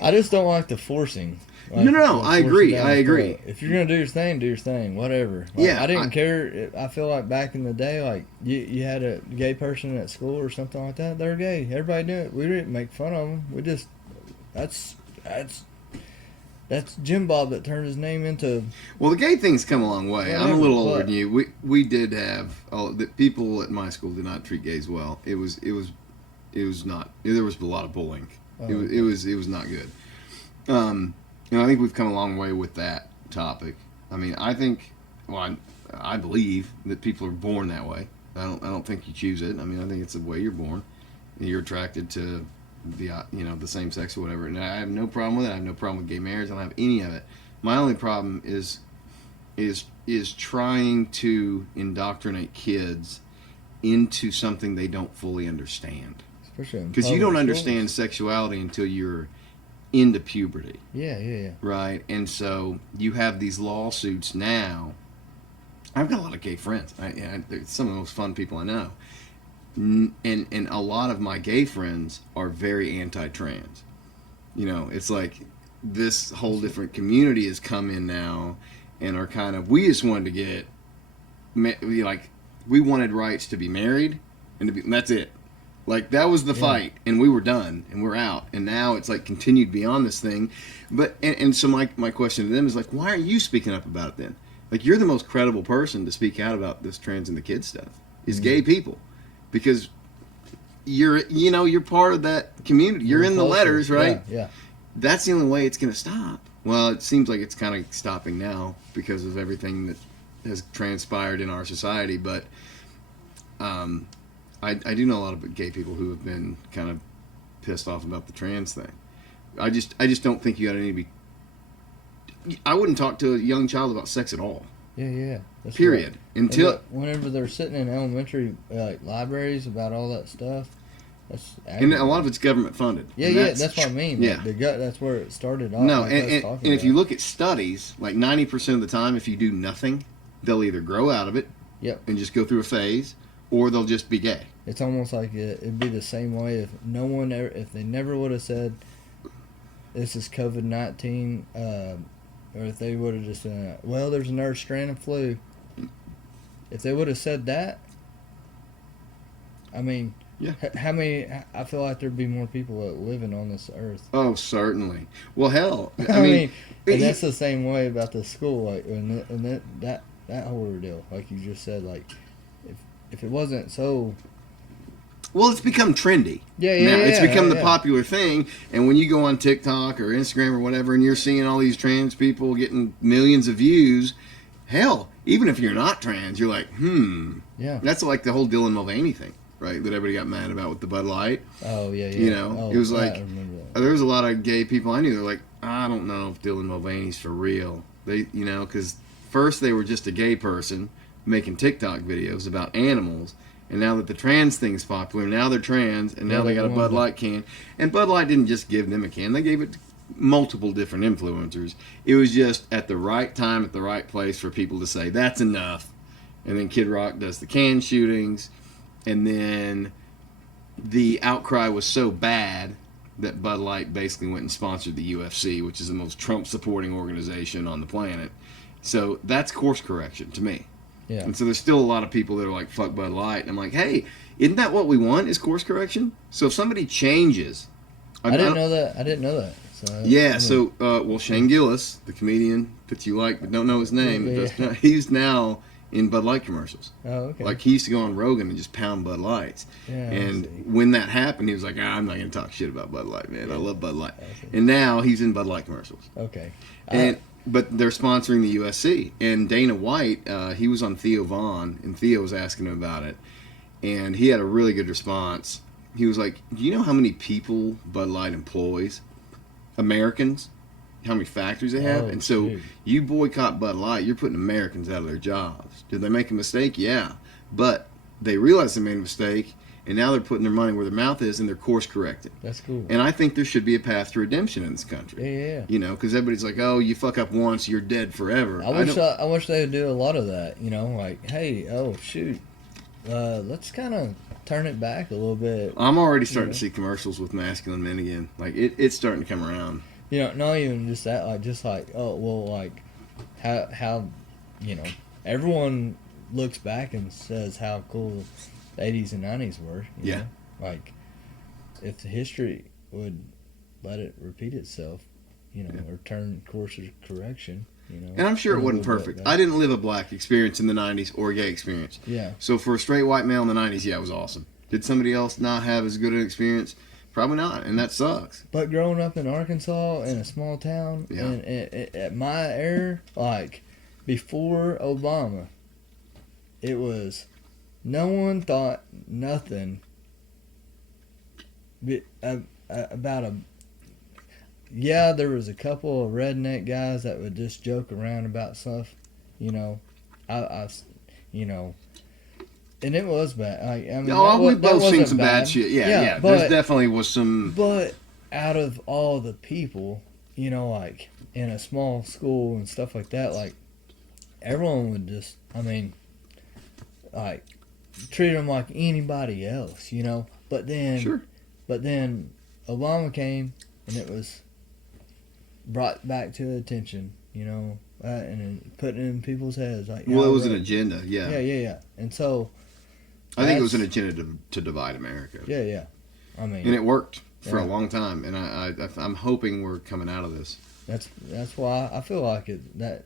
I just don't like the forcing. Like, No, the I forcing agree, down I the agree. throat. If you're gonna do your thing, whatever. Like, Yeah, I didn't care. I feel like back in the day, like you had a gay person at school or something like that. They're gay. Everybody knew it. We didn't make fun of them. We just that's Jim Bob that turned his name into. Well, the gay thing's come a long way. I'm a Whatever, little older but- than you. We did have the people at my school did not treat gays well. It was not. There was a lot of bullying. It was not good. I think we've come a long way with that topic. I mean, I think, I believe that people are born that way. I don't think you choose it. I mean, I think it's the way you're born, You're attracted to the the same sex or whatever, and I have no problem with it. I have no problem with gay marriage. I don't have any of it. My only problem is trying to indoctrinate kids into something they don't fully understand. Because you don't understand sexuality until you're into puberty. Yeah. Right? And so you have these lawsuits now. I've got a lot of gay friends. They're some of the most fun people I know. And a lot of my gay friends are very anti-trans. It's like this whole different community has come in now and are kind of, we just wanted to get, we wanted rights to be married and that's it. Like, that was the fight, and we were done, and we're out. And now it's, like, continued beyond this thing. But, and so my question to them is, like, why aren't you speaking up about it then? Like, you're the most credible person to speak out about this trans and the kid stuff, is gay people. Because you're part of that community. You're in the letters, right? Yeah. That's the only way it's going to stop. Well, it seems like it's kind of stopping now because of everything that has transpired in our society. But, I do know a lot of gay people who have been kind of pissed off about the trans thing. I just don't think you got to be. I wouldn't talk to a young child about sex at all. Yeah. That's period. Right. Until whenever they're sitting in elementary libraries about all that stuff, and a lot of it's government funded. Yeah, that's what I mean. Yeah, that's where it started off. No, and if you look at studies, like 90% of the time, if you do nothing, they'll either grow out of it, and just go through a phase, or they'll just be gay. It's almost like it'd be the same way if they never would have said this is COVID-19, or if they would have just said, well, there's another strand of flu. If they would have said that, I mean, how many? I feel like there'd be more people living on this earth. Oh, certainly. Well, hell, I mean, and that's the same way about the school, like, and that whole ordeal, like you just said, like. If it wasn't so... Well, it's become trendy. Yeah. It's become the popular thing, and when you go on TikTok or Instagram or whatever, and you're seeing all these trans people getting millions of views, hell, even if you're not trans, you're like, Yeah. That's like the whole Dylan Mulvaney thing, right? That everybody got mad about with the Bud Light. Oh, yeah. It was like, there was a lot of gay people I knew, they're like, I don't know if Dylan Mulvaney's for real. They, because first they were just a gay person making TikTok videos about animals, and now that the trans thing's popular, now they're trans, and now they got a Bud Light can. And Bud Light didn't just give them a can, they gave it to multiple different influencers. It was just at the right time, at the right place for people to say, that's enough. And then Kid Rock does the can shootings, and then the outcry was so bad that Bud Light basically went and sponsored the UFC, which is the most Trump-supporting organization on the planet. So that's course correction to me. Yeah. And so there's still a lot of people that are like, fuck Bud Light. And I'm like, hey, isn't that what we want, is course correction? So if somebody changes... I didn't know that. So, Shane Gillis, the comedian that you like but don't know his name, he's now in Bud Light commercials. Oh, okay. Like, he used to go on Rogan and just pound Bud Lights. Yeah, and when that happened, he was like, I'm not going to talk shit about Bud Light, man. I love Bud Light. And now he's in Bud Light commercials. Okay. But they're sponsoring the USC. And Dana White, he was on Theo Vaughn, and Theo was asking him about it. And he had a really good response. He was like, do you know how many people Bud Light employs? Americans? How many factories they have? And so you boycott Bud Light, you're putting Americans out of their jobs. Did they make a mistake? Yeah. But they realized they made a mistake, and now they're putting their money where their mouth is, and they're course correcting. That's cool. And I think there should be a path to redemption in this country. Yeah. You know, because everybody's like, oh, you fuck up once, you're dead forever. I wish they would do a lot of that. You know, like, hey, let's kind of turn it back a little bit. I'm already starting to see commercials with masculine men again. Like, it's starting to come around. You know, not even just that, how you know, everyone looks back and says how cool the 80s and 90s were. You know? Like, if the history would let it repeat itself, you know, or turn course of correction, you know. And I'm sure it wasn't perfect. I didn't live a black experience in the 90s or a gay experience. Yeah. So for a straight white male in the 90s, it was awesome. Did somebody else not have as good an experience? Probably not, and that sucks. But growing up in Arkansas, in a small town, and at my era, like, before Obama, it was, no one thought nothing about a. Yeah, there was a couple of redneck guys that would just joke around about stuff, you know. You know, and it was bad. I mean, we've both seen wasn't some bad shit. Yeah. But, There's definitely was some. But out of all the people, you know, like in a small school and stuff like that, like everyone would just, I mean, like treat them like anybody else, you know. But then, but then Obama came and it was brought back to attention, you know, and then put it in people's heads. Like, Well, it was an agenda, yeah. Yeah. And so, I think it was an agenda to divide America. Yeah. I mean, and it worked for a long time, and I'm hoping we're coming out of this. That's why I feel like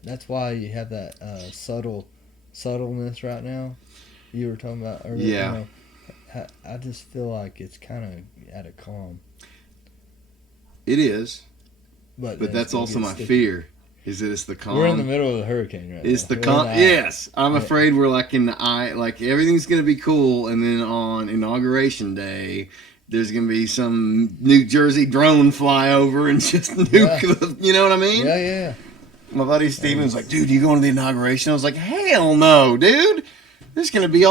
that's why you have that subtleness right now. You were talking about earlier. Yeah. You know, I just feel like it's kind of at a calm. It is, but that's also my fear. Is that it's the calm. We're in the middle of the hurricane right now. It's the calm. Yes, I'm afraid we're like in the eye. Like everything's gonna be cool, and then on Inauguration Day, there's gonna be some New Jersey drone fly over and just nuke the. You know what I mean? Yeah. My buddy Steven was like, "Dude, you going to the inauguration?" I was like, "Hell no, dude! There's gonna be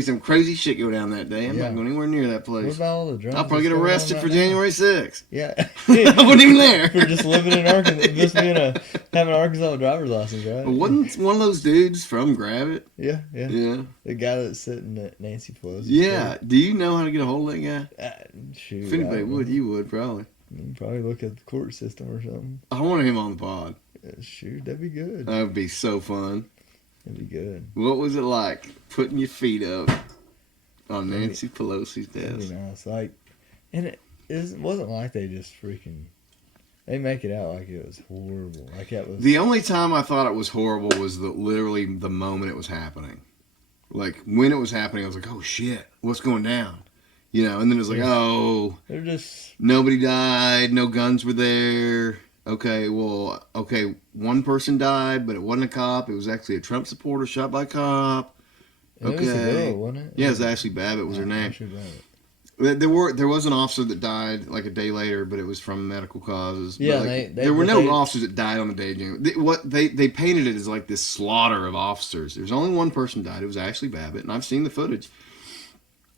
some crazy shit go down that day. I'm not going anywhere near that place. What about all the drones? I'll probably get arrested for January 6th. Yeah. I wasn't even there. For just living in Arkansas, just having an Arkansas driver's license, right? But wasn't one of those dudes from Gravit? Yeah. The guy that's sitting at Nancy Pelosi's. Yeah. Do you know how to get a hold of that guy? Shoot. If anybody would, you would probably. You'd probably look at the court system or something. I wanted him on the pod. Shoot, that'd be good. That would be so fun. That'd be good. What was it like putting your feet up on Nancy Pelosi's desk? That'd be nice. Like, and it wasn't like they just freaking. They make it out like it was horrible. Like it was. The only time I thought it was horrible was literally the moment it was happening. Like when it was happening, I was like, "Oh shit, what's going down?" You know, and then it was like, "Oh, they're just nobody died, no guns were there." Okay, one person died, but it wasn't a cop. It was actually a Trump supporter shot by a cop. Okay. It was a girl, wasn't it? Yeah, it was Ashley Babbitt was her name. There was an officer that died like a day later, but it was from medical causes. Yeah, there were no officers that died on the day of January. They painted it as like this slaughter of officers. There's only one person died. It was Ashley Babbitt, and I've seen the footage.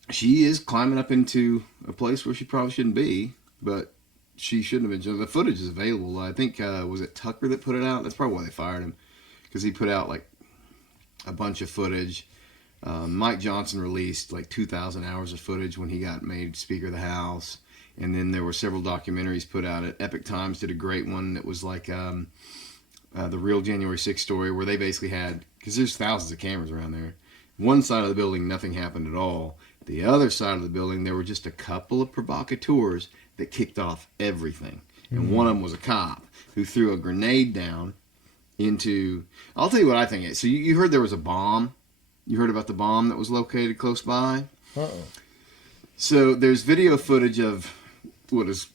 She is climbing up into a place where she probably shouldn't be, but she shouldn't have been. The footage is available. I think was it Tucker that put it out? That's probably why they fired him, because he put out like a bunch of footage. Mike Johnson released like 2,000 hours of footage when he got made Speaker of the House, and then there were several documentaries put out. Epic Times did a great one that was like the real January 6th story, where they basically had, because there's thousands of cameras around there. One side of the building, nothing happened at all. The other side of the building, there were just a couple of provocateurs that kicked off everything. And one of them was a cop who threw a grenade down into... I'll tell you what I think it is. So you heard there was a bomb? You heard about the bomb that was located close by? So there's video footage of what is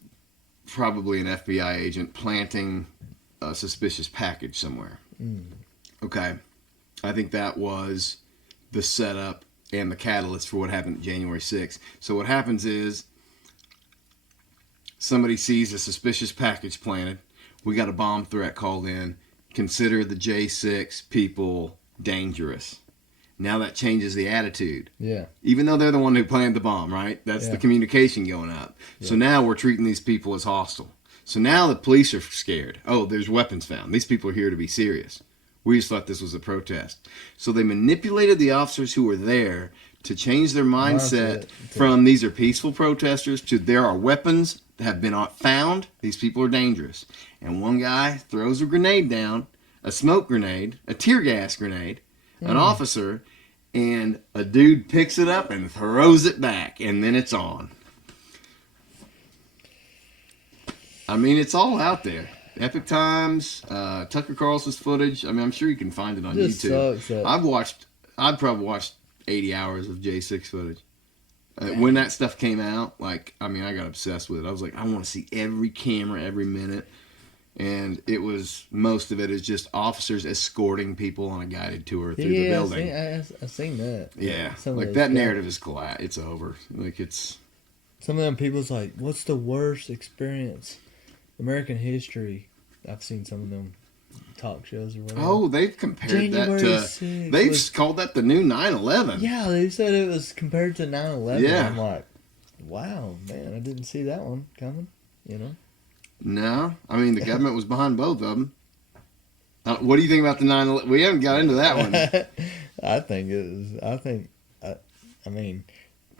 probably an FBI agent planting a suspicious package somewhere. Okay. I think that was the setup and the catalyst for what happened January 6th. So what happens is somebody sees a suspicious package planted. We got a bomb threat called in. Consider the J6 people dangerous. Now that changes the attitude. Yeah. Even though they're the one who planted the bomb, right? That's the communication going up. Yeah. So now we're treating these people as hostile. So now the police are scared. Oh, there's weapons found. These people are here to be serious. We just thought this was a protest. So they manipulated the officers who were there to change their mindset from these are peaceful protesters to there are weapons that have been found. These people are dangerous. And one guy throws a grenade down, a smoke grenade, a tear gas grenade, an officer, and a dude picks it up and throws it back, and then it's on. I mean, it's all out there. Epic Times, Tucker Carlson's footage. I mean, I'm sure you can find it on YouTube. I've probably watched 80 hours of J6 footage. When that stuff came out, I got obsessed with it. I was like, I want to see every camera, every minute. And most of it is just officers escorting people on a guided tour through the building. I've seen that. Yeah, that narrative is it's over. some of them people's like, what's the worst experience? American history. I've seen some of them talk shows or whatever. Oh, they've compared January that to. 6th They've was- called that the new 9/11. Yeah, they said it was compared to 9/11. Yeah. I'm like, wow, man, I didn't see that one coming. You know. No, I mean the government was behind both of them. What do you think about the 9/11? We haven't got into that one. I think it was. I mean,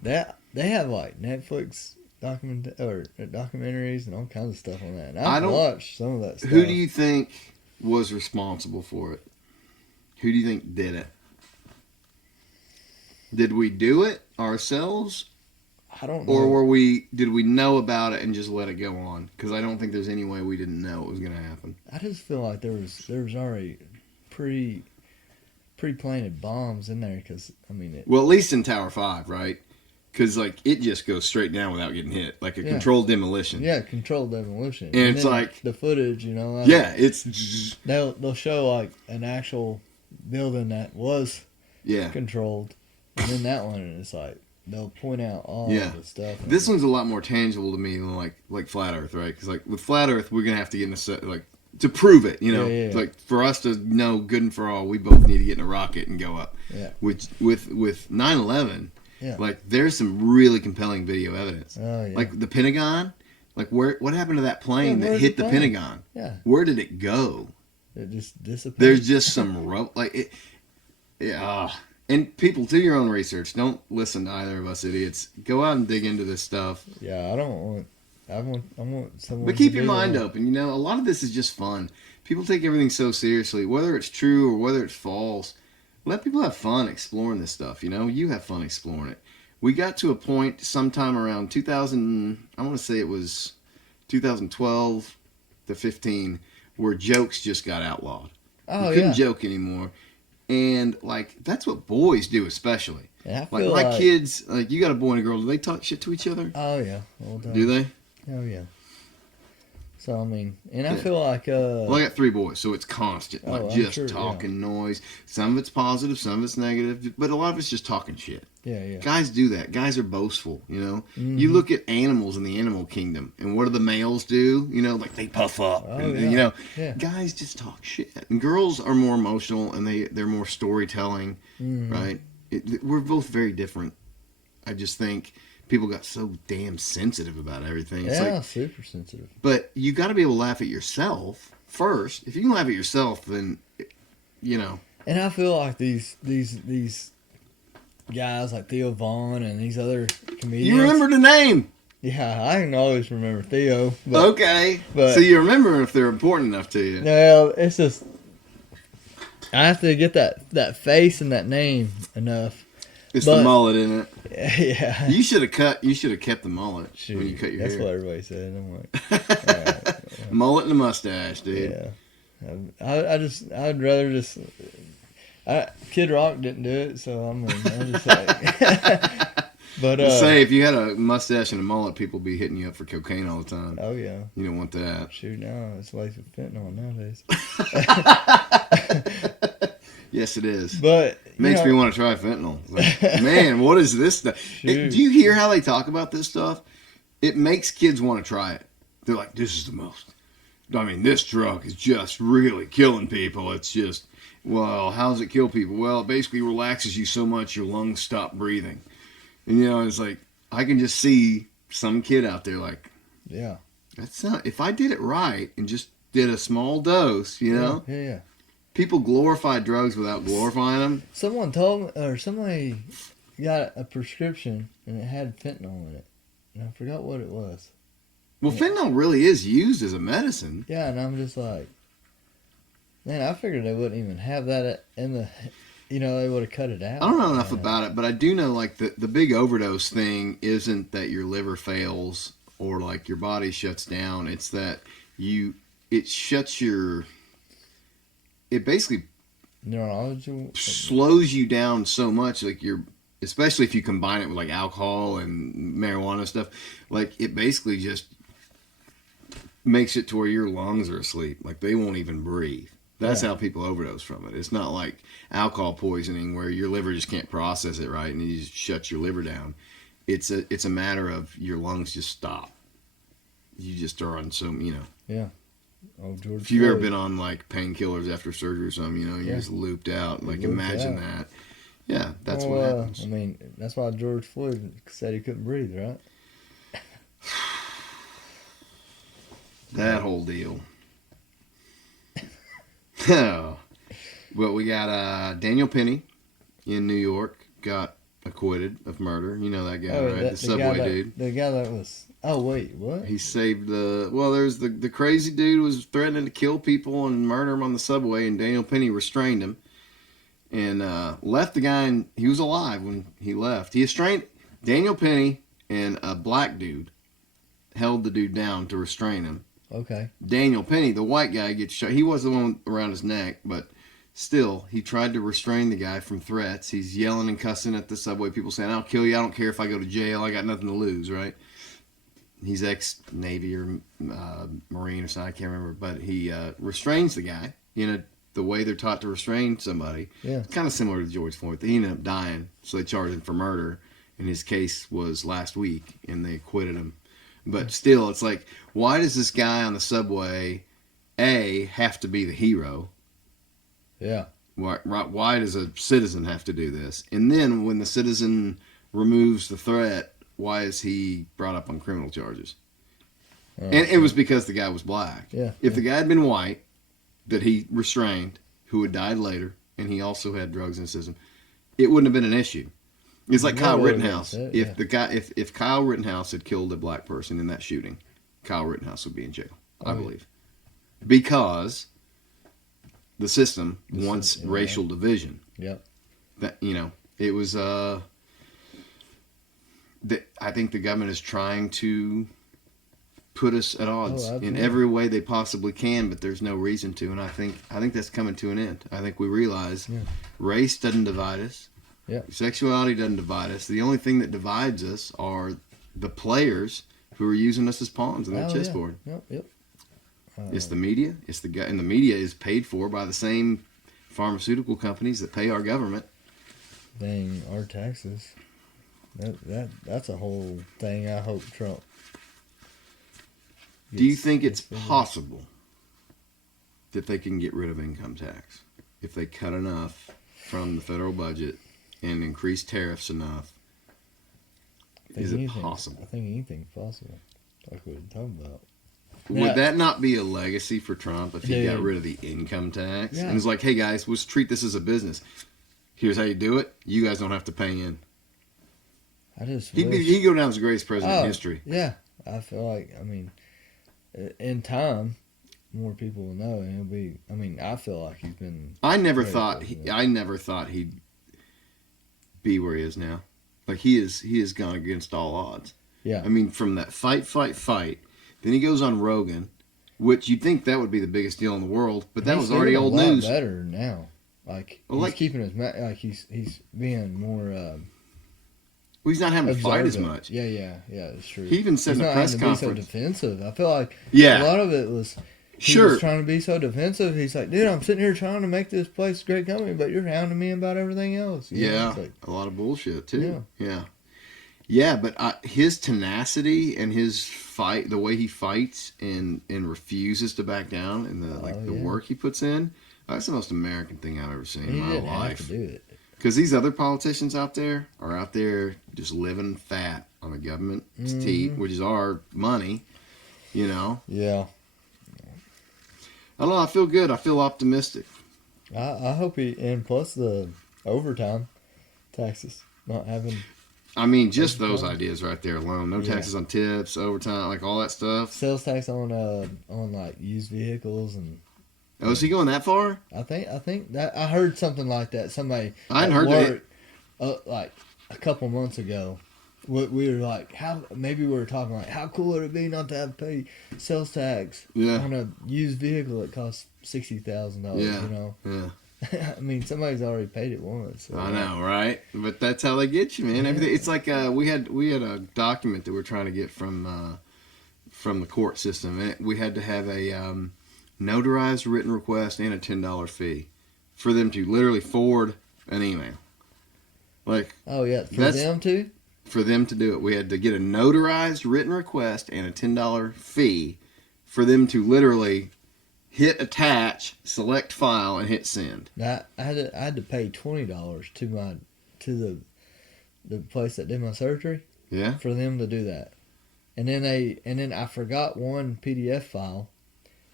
that they have like Netflix documentaries and all kinds of stuff on that. And I've watched some of that stuff. Who do you think was responsible for it? Who do you think did it? Did we do it ourselves? I don't know. Or did we know about it and just let it go on? Because I don't think there's any way we didn't know it was going to happen. I just feel like there was already pre-planted bombs in there. Because I mean, Well, at least in Tower 5, right? Because like it just goes straight down without getting hit, like a controlled demolition. Yeah, controlled demolition. And it's then like the footage, you know. Like, yeah, it's they'll show like an actual building that was controlled, and then that one, and it's like they'll point out all the stuff. This one's a lot more tangible to me than like Flat Earth, right? Because like with Flat Earth, we're gonna have to get in a set like to prove it, you know. Yeah. Like for us to know good and for all, we both need to get in a rocket and go up. Yeah. Which with 9/11. Yeah. Like there's some really compelling video evidence. Oh yeah. Like the Pentagon, like what happened to that plane that where's hit the the plane? Pentagon? Yeah. Where did it go? It just disappeared. There's just some like it. Yeah. And people, do your own research. Don't listen to either of us idiots. Go out and dig into this stuff. Yeah, I want someone. But keep to your do mind that. open. You know, a lot of this is just fun. People take everything so seriously, whether it's true or whether it's false. Let people have fun exploring this stuff. You know, you have fun exploring it. We got to a point sometime around 2000. I want to say it was 2012 to 15, where jokes just got outlawed. Oh You couldn't yeah. joke anymore. And like that's what boys do, especially. Yeah, I Like feel my kids, like you got a boy and a girl. Do they talk shit to each other? Oh yeah. All the time. Do they? Oh yeah. So I mean, and I Yeah. feel like Well, I got 3 boys, so it's constant, like I'm just sure, talking noise. Some of it's positive, some of it's negative, but a lot of it's just talking shit. yeah. Guys do that. Guys are boastful, you know. Mm-hmm. You look at animals in the animal kingdom, and what do the males do? You know, like they puff up, Oh, and, yeah. you know. Yeah. Guys just talk shit, and girls are more emotional, and they're more storytelling, Mhm. right? We're both very different. I just think people got so damn sensitive about everything. It's Yeah, like, super sensitive. but you got to be able to laugh at yourself first. If you can laugh at yourself, then you know. And I feel like these guys like Theo Vaughn and these other comedians. You remember the name, Yeah, I can always remember Theo. But, okay? but- So you remember if they're important enough to you. No, it's just I have to get that face and that name enough. It's but- the mullet in it. Yeah. You should have kept the mullet Shoot, when you cut your that's hair. what everybody said. I'm like, alright. Mullet and a mustache, dude. Yeah. I'd rather just. Kid Rock didn't do it, so I'm just like. But Say if you had a mustache and a mullet, people be hitting you up for cocaine all the time. oh yeah, You don't want that. shoot, no, it's laced with fentanyl nowadays. Yes, it is. But Makes me want to try fentanyl. Like, man, what is this stuff? Shoot. Do you hear how they talk about this stuff? It makes kids want to try it. They're like, this is the most. I mean, this drug is just really killing people. It's just, well, how does it kill people? Well, it basically relaxes you so much your lungs stop breathing. And, you know, it's like, I can just see some kid out there like, Yeah. that's not, if I did it right and just did a small dose, you know? Yeah. People glorify drugs without glorifying them. Someone told me, or somebody got a prescription and it had fentanyl in it, and I forgot what it was. Well, fentanyl really is used as a medicine. Yeah, and I'm just like, man, I figured they wouldn't even have that in the, they would have cut it out. I don't know enough about it, but I do know like the big overdose thing isn't that your liver fails or like your body shuts down. It's that it basically Neurological. slows you down so much, like especially if you combine it with like alcohol and marijuana stuff, like it basically just makes it to where your lungs are asleep, like they won't even breathe. That's how people overdose from it. It's not like alcohol poisoning where your liver just can't process it right and you just shut your liver down. it's a matter of your lungs just stop. You just are on some, Yeah. Oh, George. if you've ever Floyd. been on like painkillers after surgery or something, you're Yeah. just looped out. Like Looped imagine out. that. Yeah, that's Well, what happens. I mean, that's why George Floyd said he couldn't breathe, right? That whole deal. Well, we got Daniel Penny in New York got acquitted of murder. You know that guy, right? The subway dude. The guy that was. Oh wait, what? He saved there's the crazy dude was threatening to kill people and murder him on the subway, and Daniel Penny restrained him and left the guy, and he was alive when he left. He restrained Daniel Penny, and a black dude held the dude down to restrain him. Okay. Daniel Penny, the white guy, gets shot. He was the one around his neck, but still, he tried to restrain the guy from threats. He's yelling and cussing at the subway people, saying, "I'll kill you. I don't care if I go to jail. I got nothing to lose," right? He's ex-Navy or Marine or something, I can't remember. But he restrains the guy in the way they're taught to restrain somebody. Yeah. It's kind of similar to George Floyd. He ended up dying, so they charged him for murder. And his case was last week, and they acquitted him. But still, it's like, why does this guy on the subway, have to be the hero? Yeah. Why does a citizen have to do this? And then when the citizen removes the threat, why is he brought up on criminal charges? And it was because the guy was black. Yeah. If the guy had been white, that he restrained, who had died later, and he also had drugs in his system, it wouldn't have been an issue. It's like No, Kyle it wouldn't Rittenhouse. have, If yeah. the guy, if Kyle Rittenhouse had killed a black person in that shooting, Kyle Rittenhouse would be in jail, I believe, because the system wants racial division. Yep. That it was. I think the government is trying to put us at odds in absolutely. every way they possibly can, but there's no reason to, and I think that's coming to an end. I think we realize race doesn't divide us. Yeah. Sexuality doesn't divide us. The only thing that divides us are the players who are using us as pawns in that chessboard. Yep. Yep. It's the media. It's the guy, and the media is paid for by the same pharmaceutical companies that pay our government. Dang, our taxes. That's a whole thing. I hope Trump. Do you think it's gets figured. possible that they can get rid of income tax if they cut enough from the federal budget and increase tariffs enough? Is it possible? I think anything's possible. Like we were talking about. Would that not be a legacy for Trump if he got Dude. rid of the income tax? Yeah. And it's like, hey guys, let's treat this as a business. Here's how you do it. You guys don't have to pay in. I just He'd wish. go down as the greatest president in history. Yeah, I feel like. I mean, in time, more people will know, and it'll be. I mean, I feel like he's been. I never Great thought he'd be where he is now. Like he has gone against all odds. Yeah. I mean, from that fight. Then he goes on Rogan, which you'd think that would be the biggest deal in the world, but that was already old news. Better now. Like he's keeping his like he's being more. Well, he's not having to fight as observant. much. Yeah, it's true. He even said He's in the not press having to be conference. so defensive. I feel like Yeah. a lot of it was. He Sure. was trying to be so defensive. He's like, dude, I'm sitting here trying to make this place a great company, but you're hounding me about everything else. You know? Yeah, It's like, a lot of bullshit too. Yeah. But his tenacity and his fight, the way he fights and refuses to back down, and the work he puts in, that's the most American thing I've ever seen he in my didn't have life. to do it. Because these other politicians out there are out there just living fat on the government's teat, which is our money. Yeah. I don't know. I feel good. I feel optimistic. I hope and plus the overtime taxes, not having. I mean, just those ideas right there alone. No Yeah. taxes on tips, overtime, like all that stuff. Sales tax on like used vehicles, and Oh, is he going that far? I think that I heard something like that. Somebody I hadn't at heard that. work, like a couple months ago. We were like, maybe we were talking like, how cool would it be not to have to pay sales tax on a used vehicle that costs $60,000? Yeah. You know, Yeah. I mean, somebody's already paid it once. So I know, right? But that's how they get you, man. Everything. It's like we had a document that we're trying to get from the court system, and we had to have a notarized written request and a $10 fee for them to literally forward an email. Like Oh yeah, for That's- them too. for them to do it. We had to get a notarized written request and a $10 fee for them to literally hit attach, select file, and hit send. I had to pay $20 to the place that did my surgery. Yeah. For them to do that, and then I forgot one PDF file.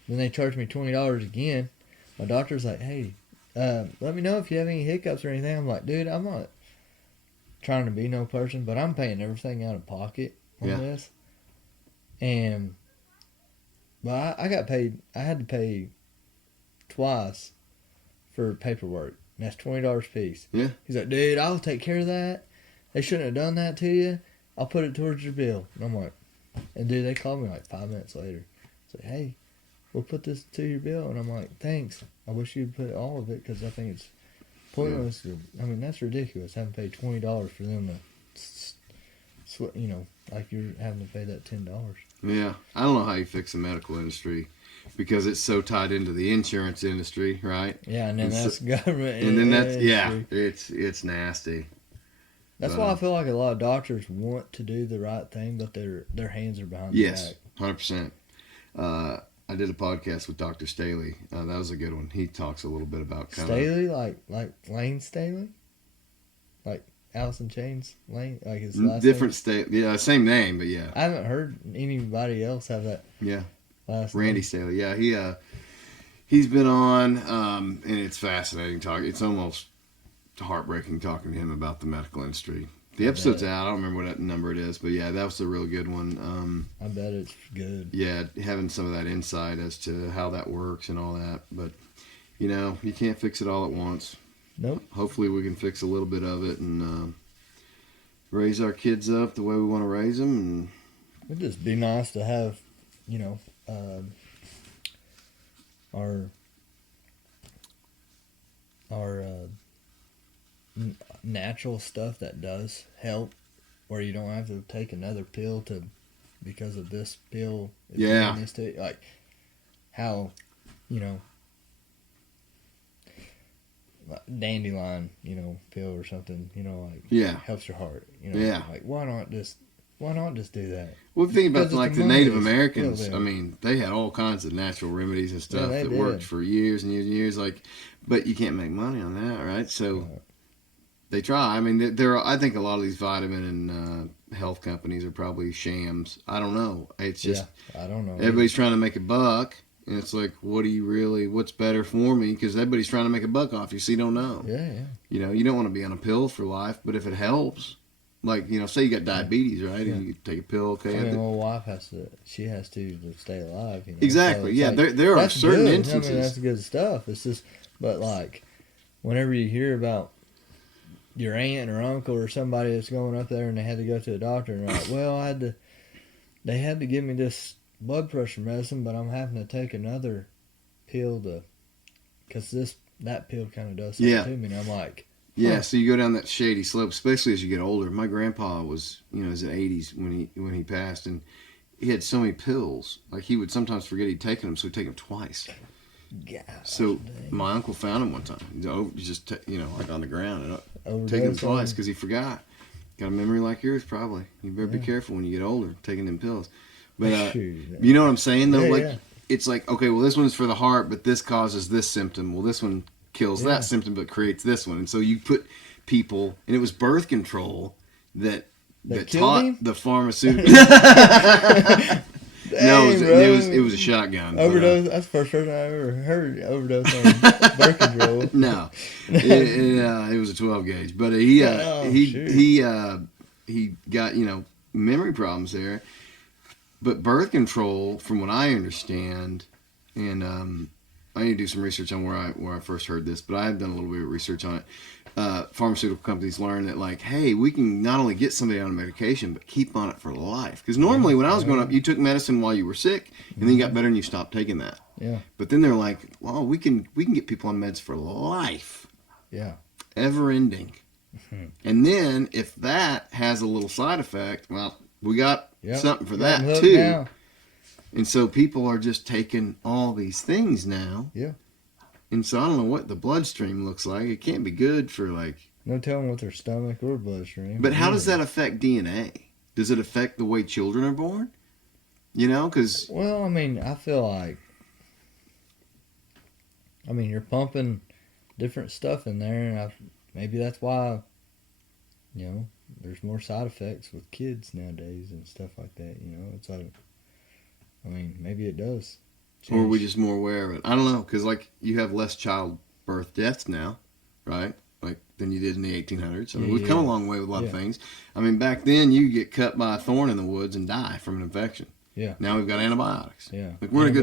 Then they charged me $20 again. My doctor's like, "Hey, let me know if you have any hiccups or anything." I'm like, "Dude, I'm not trying to be no person, but I'm paying everything out of pocket on this." But I got paid. I had to pay twice for paperwork. And that's $20 a piece. Yeah. He's like, "Dude, I'll take care of that. They shouldn't have done that to you. I'll put it towards your bill." And I'm like, and dude, they called me like 5 minutes later. It's like, "Hey, we'll put this to your bill." And I'm like, "Thanks. I wish you'd put all of it because I think it's pointless." I mean, that's ridiculous. Having to pay $20 for them to, like you're having to pay that $10. Yeah. I don't know how you fix the medical industry because it's so tied into the insurance industry, right? Yeah, and then that's government. And then that's, industry. it's nasty. That's why I feel like a lot of doctors want to do the right thing, but their hands are behind the back. 100%. I did a podcast with Dr. Staley. That was a good one. He talks a little bit about Staley, like Lane Staley, like Alice in Chains Lane, like his last different name? Staley. Yeah, same name, but yeah. I haven't heard anybody else have that. Yeah, last Randy name. Staley. Yeah, he's been on, and it's fascinating talking. It's almost heartbreaking talking to him about the medical industry. The episode's out. I don't remember what number it is, but yeah, that was a real good one. I bet it's good. Yeah, having some of that insight as to how that works and all that. But, you can't fix it all at once. Nope. Hopefully we can fix a little bit of it and raise our kids up the way we want to raise them. And It'd just be nice to have, our natural stuff that does help, where you don't have to take another pill because of this pill. Yeah. Like how, dandelion, pill or something, helps your heart. Yeah. Like why not just do that? well, think about Because like it's the the Native money. Americans. Yeah. I mean, they had all kinds of natural remedies and stuff they that did. worked for years and years and years. Like, but you can't make money on that, right? So they try. I mean, I think a lot of these vitamin and health companies are probably shams. I don't know. It's just I don't know. everybody's trying to make a buck, and it's like, what's better for me? Because everybody's trying to make a buck off you, so you don't know. Yeah. You don't want to be on a pill for life, but if it helps, like, say you got diabetes, right? And you take a pill, okay? I mean, my wife has to stay alive. Exactly. So Yeah, like, there are that's certain good. instances. I mean, that's good stuff. It's just, but like, whenever you hear about your aunt or uncle or somebody that's going up there and they had to go to a doctor and they're like, well, they had to give me this blood pressure medicine, but I'm having to take another pill because that pill kind of does something to me. And I'm like, yeah, so you go down that shady slope, especially as you get older. My grandpa was, his 80s when he passed, and he had so many pills. Like, he would sometimes forget he'd taken them, so he'd take them twice. gosh, So dang. my uncle found him one time. He's just, like on the ground and Overdose taking them on twice him. because he forgot. Got a memory like yours, probably. You better be careful when you get older, taking them pills. But Shoot. you know what I'm saying, though? Yeah, like, yeah. it's like, okay, well, this one's for the heart, but this causes this symptom. Well, this one kills that symptom but creates this one. And so you put people, and it was birth control that That taught killed him? the pharmaceutical. No, it was a shotgun. Overdose. That's the first person I ever heard overdose on birth control. No, it was a 12 gauge, but he got memory problems there. But birth control, from what I understand, and I need to do some research on where I first heard this, but I have done a little bit of research on it. Pharmaceutical companies learn that, like, hey, we can not only get somebody on a medication, but keep on it for life. Because normally when I was growing up, you took medicine while you were sick, and then you got better and you stopped taking that. Yeah. But then they're like, well, we can get people on meds for life. Yeah. Ever ending. And then if that has a little side effect, well, we got something for Got 'em that hooked too. now. And so people are just taking all these things now. Yeah. And so I don't know what the bloodstream looks like. It can't be good for, like, No telling what their stomach or bloodstream. But how does that affect DNA? Does it affect the way children are born? You know, because... Well, I mean, I feel like... I mean, you're pumping different stuff in there, and maybe that's why, you know, there's more side effects with kids nowadays and stuff like that. You know, it's like, I mean, maybe it does. Or are we just more aware of it? I don't know, because, like, you have less childbirth deaths now, right? Like, than you did in the 1800s. I mean, we've come a long way with a lot of things. I mean, back then, you get cut by a thorn in the woods and die from an infection. Yeah. Now we've got antibiotics. Yeah. Like, we've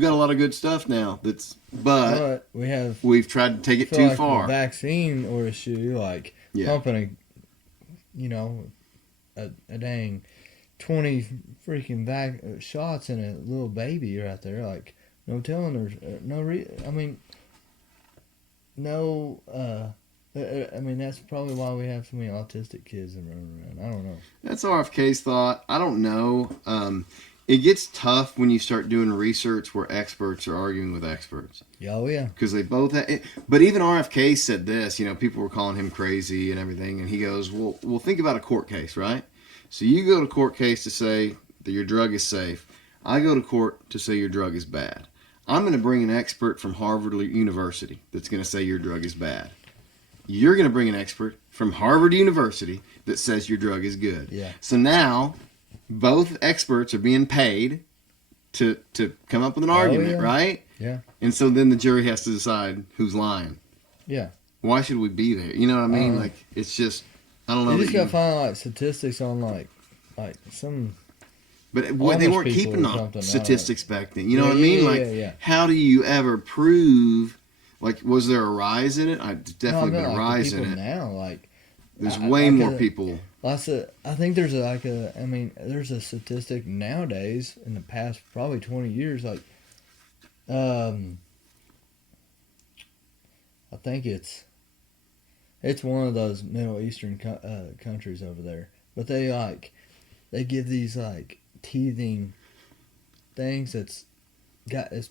got a lot of good stuff now. But we've tried to take it too far. The vaccine or issue, like pumping a dang 20 freaking shots in a little baby right there. Like, no telling there's I mean, that's probably why we have so many autistic kids running around. I don't know. That's RFK's thought. I don't know. It gets tough when you start doing research where experts are arguing with experts. Oh, yeah. Because they both have... But even RFK said this. You know, people were calling him crazy and everything. And he goes, well, think about a court case, right? So you go to court case to say that your drug is safe. I go to court to say your drug is bad. I'm going to bring an expert from Harvard University that's going to say your drug is bad. You're going to bring an expert from Harvard University that says your drug is good. Yeah. So now, both experts are being paid to come up with an argument, right? Yeah. And so then the jury has to decide who's lying. Yeah. Why should we be there? You know what I mean? Like, it's just, I don't know. You just got to find, like, statistics on, like some... But they weren't keeping statistics back then. You know what I mean? Yeah. How do you ever prove... Like, was there a rise in it? Definitely been a rise in it. Now, like, there's way more people. I think there's there's a statistic nowadays in the past probably 20 years. Like, I think it's one of those Middle Eastern countries over there, but they give these like teething things it's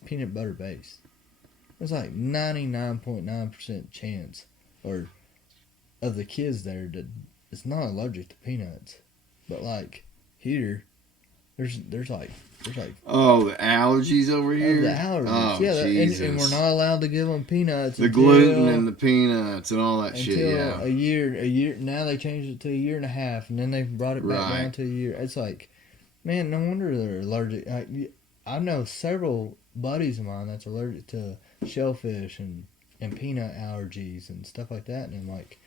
peanut butter based. There's like 99.9% chance of the kids there that it's not allergic to peanuts. But like here, there's like oh, the allergies over here. The allergies, oh, yeah, and we're not allowed to give them peanuts. The gluten and the peanuts and all that shit. Yeah, a year. Now they changed it to a year and a half, and then they brought it back down to a year. It's like, man, no wonder they're allergic. I know several buddies of mine that's allergic to shellfish and peanut allergies and stuff like that, and I'm like,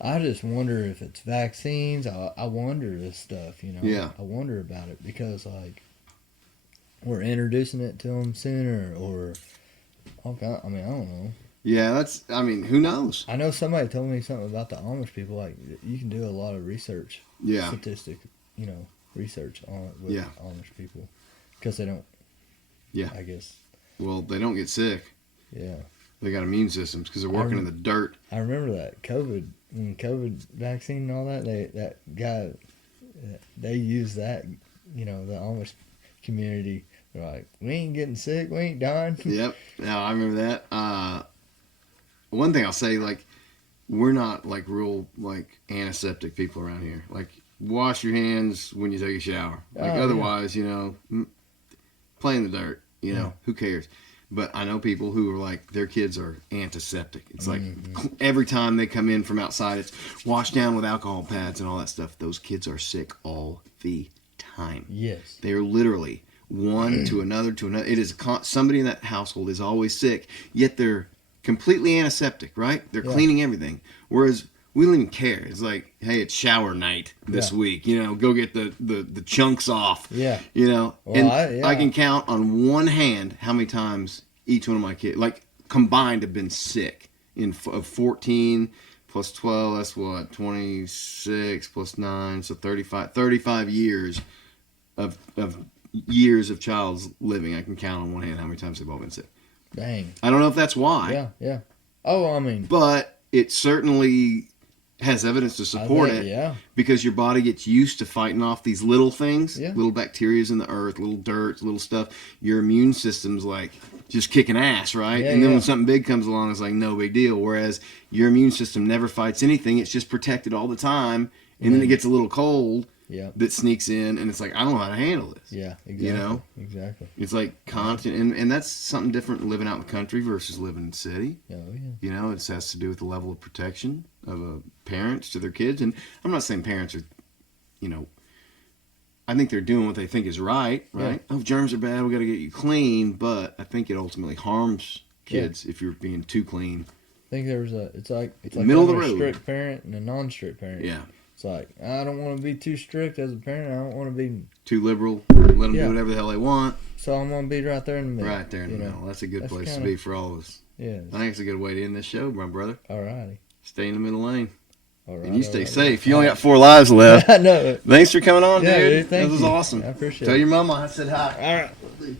I just wonder if it's vaccines. I wonder this stuff, you know. Yeah. I wonder about it because like we're introducing it to them sooner or I don't know. Yeah, who knows? I know somebody told me something about the Amish people. Like, you can do a lot of research, statistic, research on it with Amish people because they don't. Yeah. I guess. Well, they don't get sick. Yeah. They got immune systems because they're working in the dirt. I remember that COVID vaccine and all that. That guy, they used that. The Amish community. They're like, we ain't getting sick. We ain't dying. Yep. Now I remember that. One thing I'll say, like, we're not like real like antiseptic people around here. Like, wash your hands when you take a shower. Like, otherwise, play in the dirt. Who cares? But I know people who are like, their kids are antiseptic. It's like every time they come in from outside, it's washed down with alcohol pads and all that stuff. Those kids are sick all the time. Yes. They are literally one to another to another. It is somebody in that household is always sick, yet they're completely antiseptic, right? They're cleaning everything. Whereas we don't even care. It's like, hey, it's shower night this week. Go get the chunks off. Yeah. Well, I can count on one hand how many times each one of my kids, like, combined, have been sick. Of 14 plus 12, that's what, 26 plus 9, so 35 years of years of child's living. I can count on one hand how many times they've all been sick. Dang. I don't know if that's why. Yeah. Oh, But it certainly has evidence to support it. Yeah. Because your body gets used to fighting off these little things, Yeah. little bacterias in the earth, little dirt, little stuff. Your immune system's like just kicking ass, right? Yeah, and then yeah. when something big comes along, it's like no big deal. Whereas your immune system never fights anything; it's just protected all the time. And then it gets a little cold Yeah. that sneaks in, and it's like I don't know how to handle this. Yeah. Exactly. You know? Exactly. It's like constant, and that's something different living out in the country versus living in the city. Oh yeah. You know, it has to do with the level of protection of parents to their kids. And I'm not saying parents are, you know, I think they're doing what they think is right? Yeah. Oh, germs are bad, we got to get you clean. But I think it ultimately harms kids if you're being too clean. I think there was it's like Middle of the having a road. strict parent and a non-strict parent. Yeah. It's like I don't want to be too strict as a parent. I don't want to be Too liberal, let them Yeah. do whatever the hell they want. so I'm gonna be right there in the middle. Right there in the you know? middle. That's a good That's place kinda- to be for all of us. Yeah. I think it's a good way to end this show, my brother. Alrighty. Stay in the middle lane. All right. And you stay alrighty. safe. You only got 4 lives left. I know it. Thanks for coming on, Yeah, dude. dude, thank This was you. awesome. I appreciate Tell it. your mama I said hi. All right.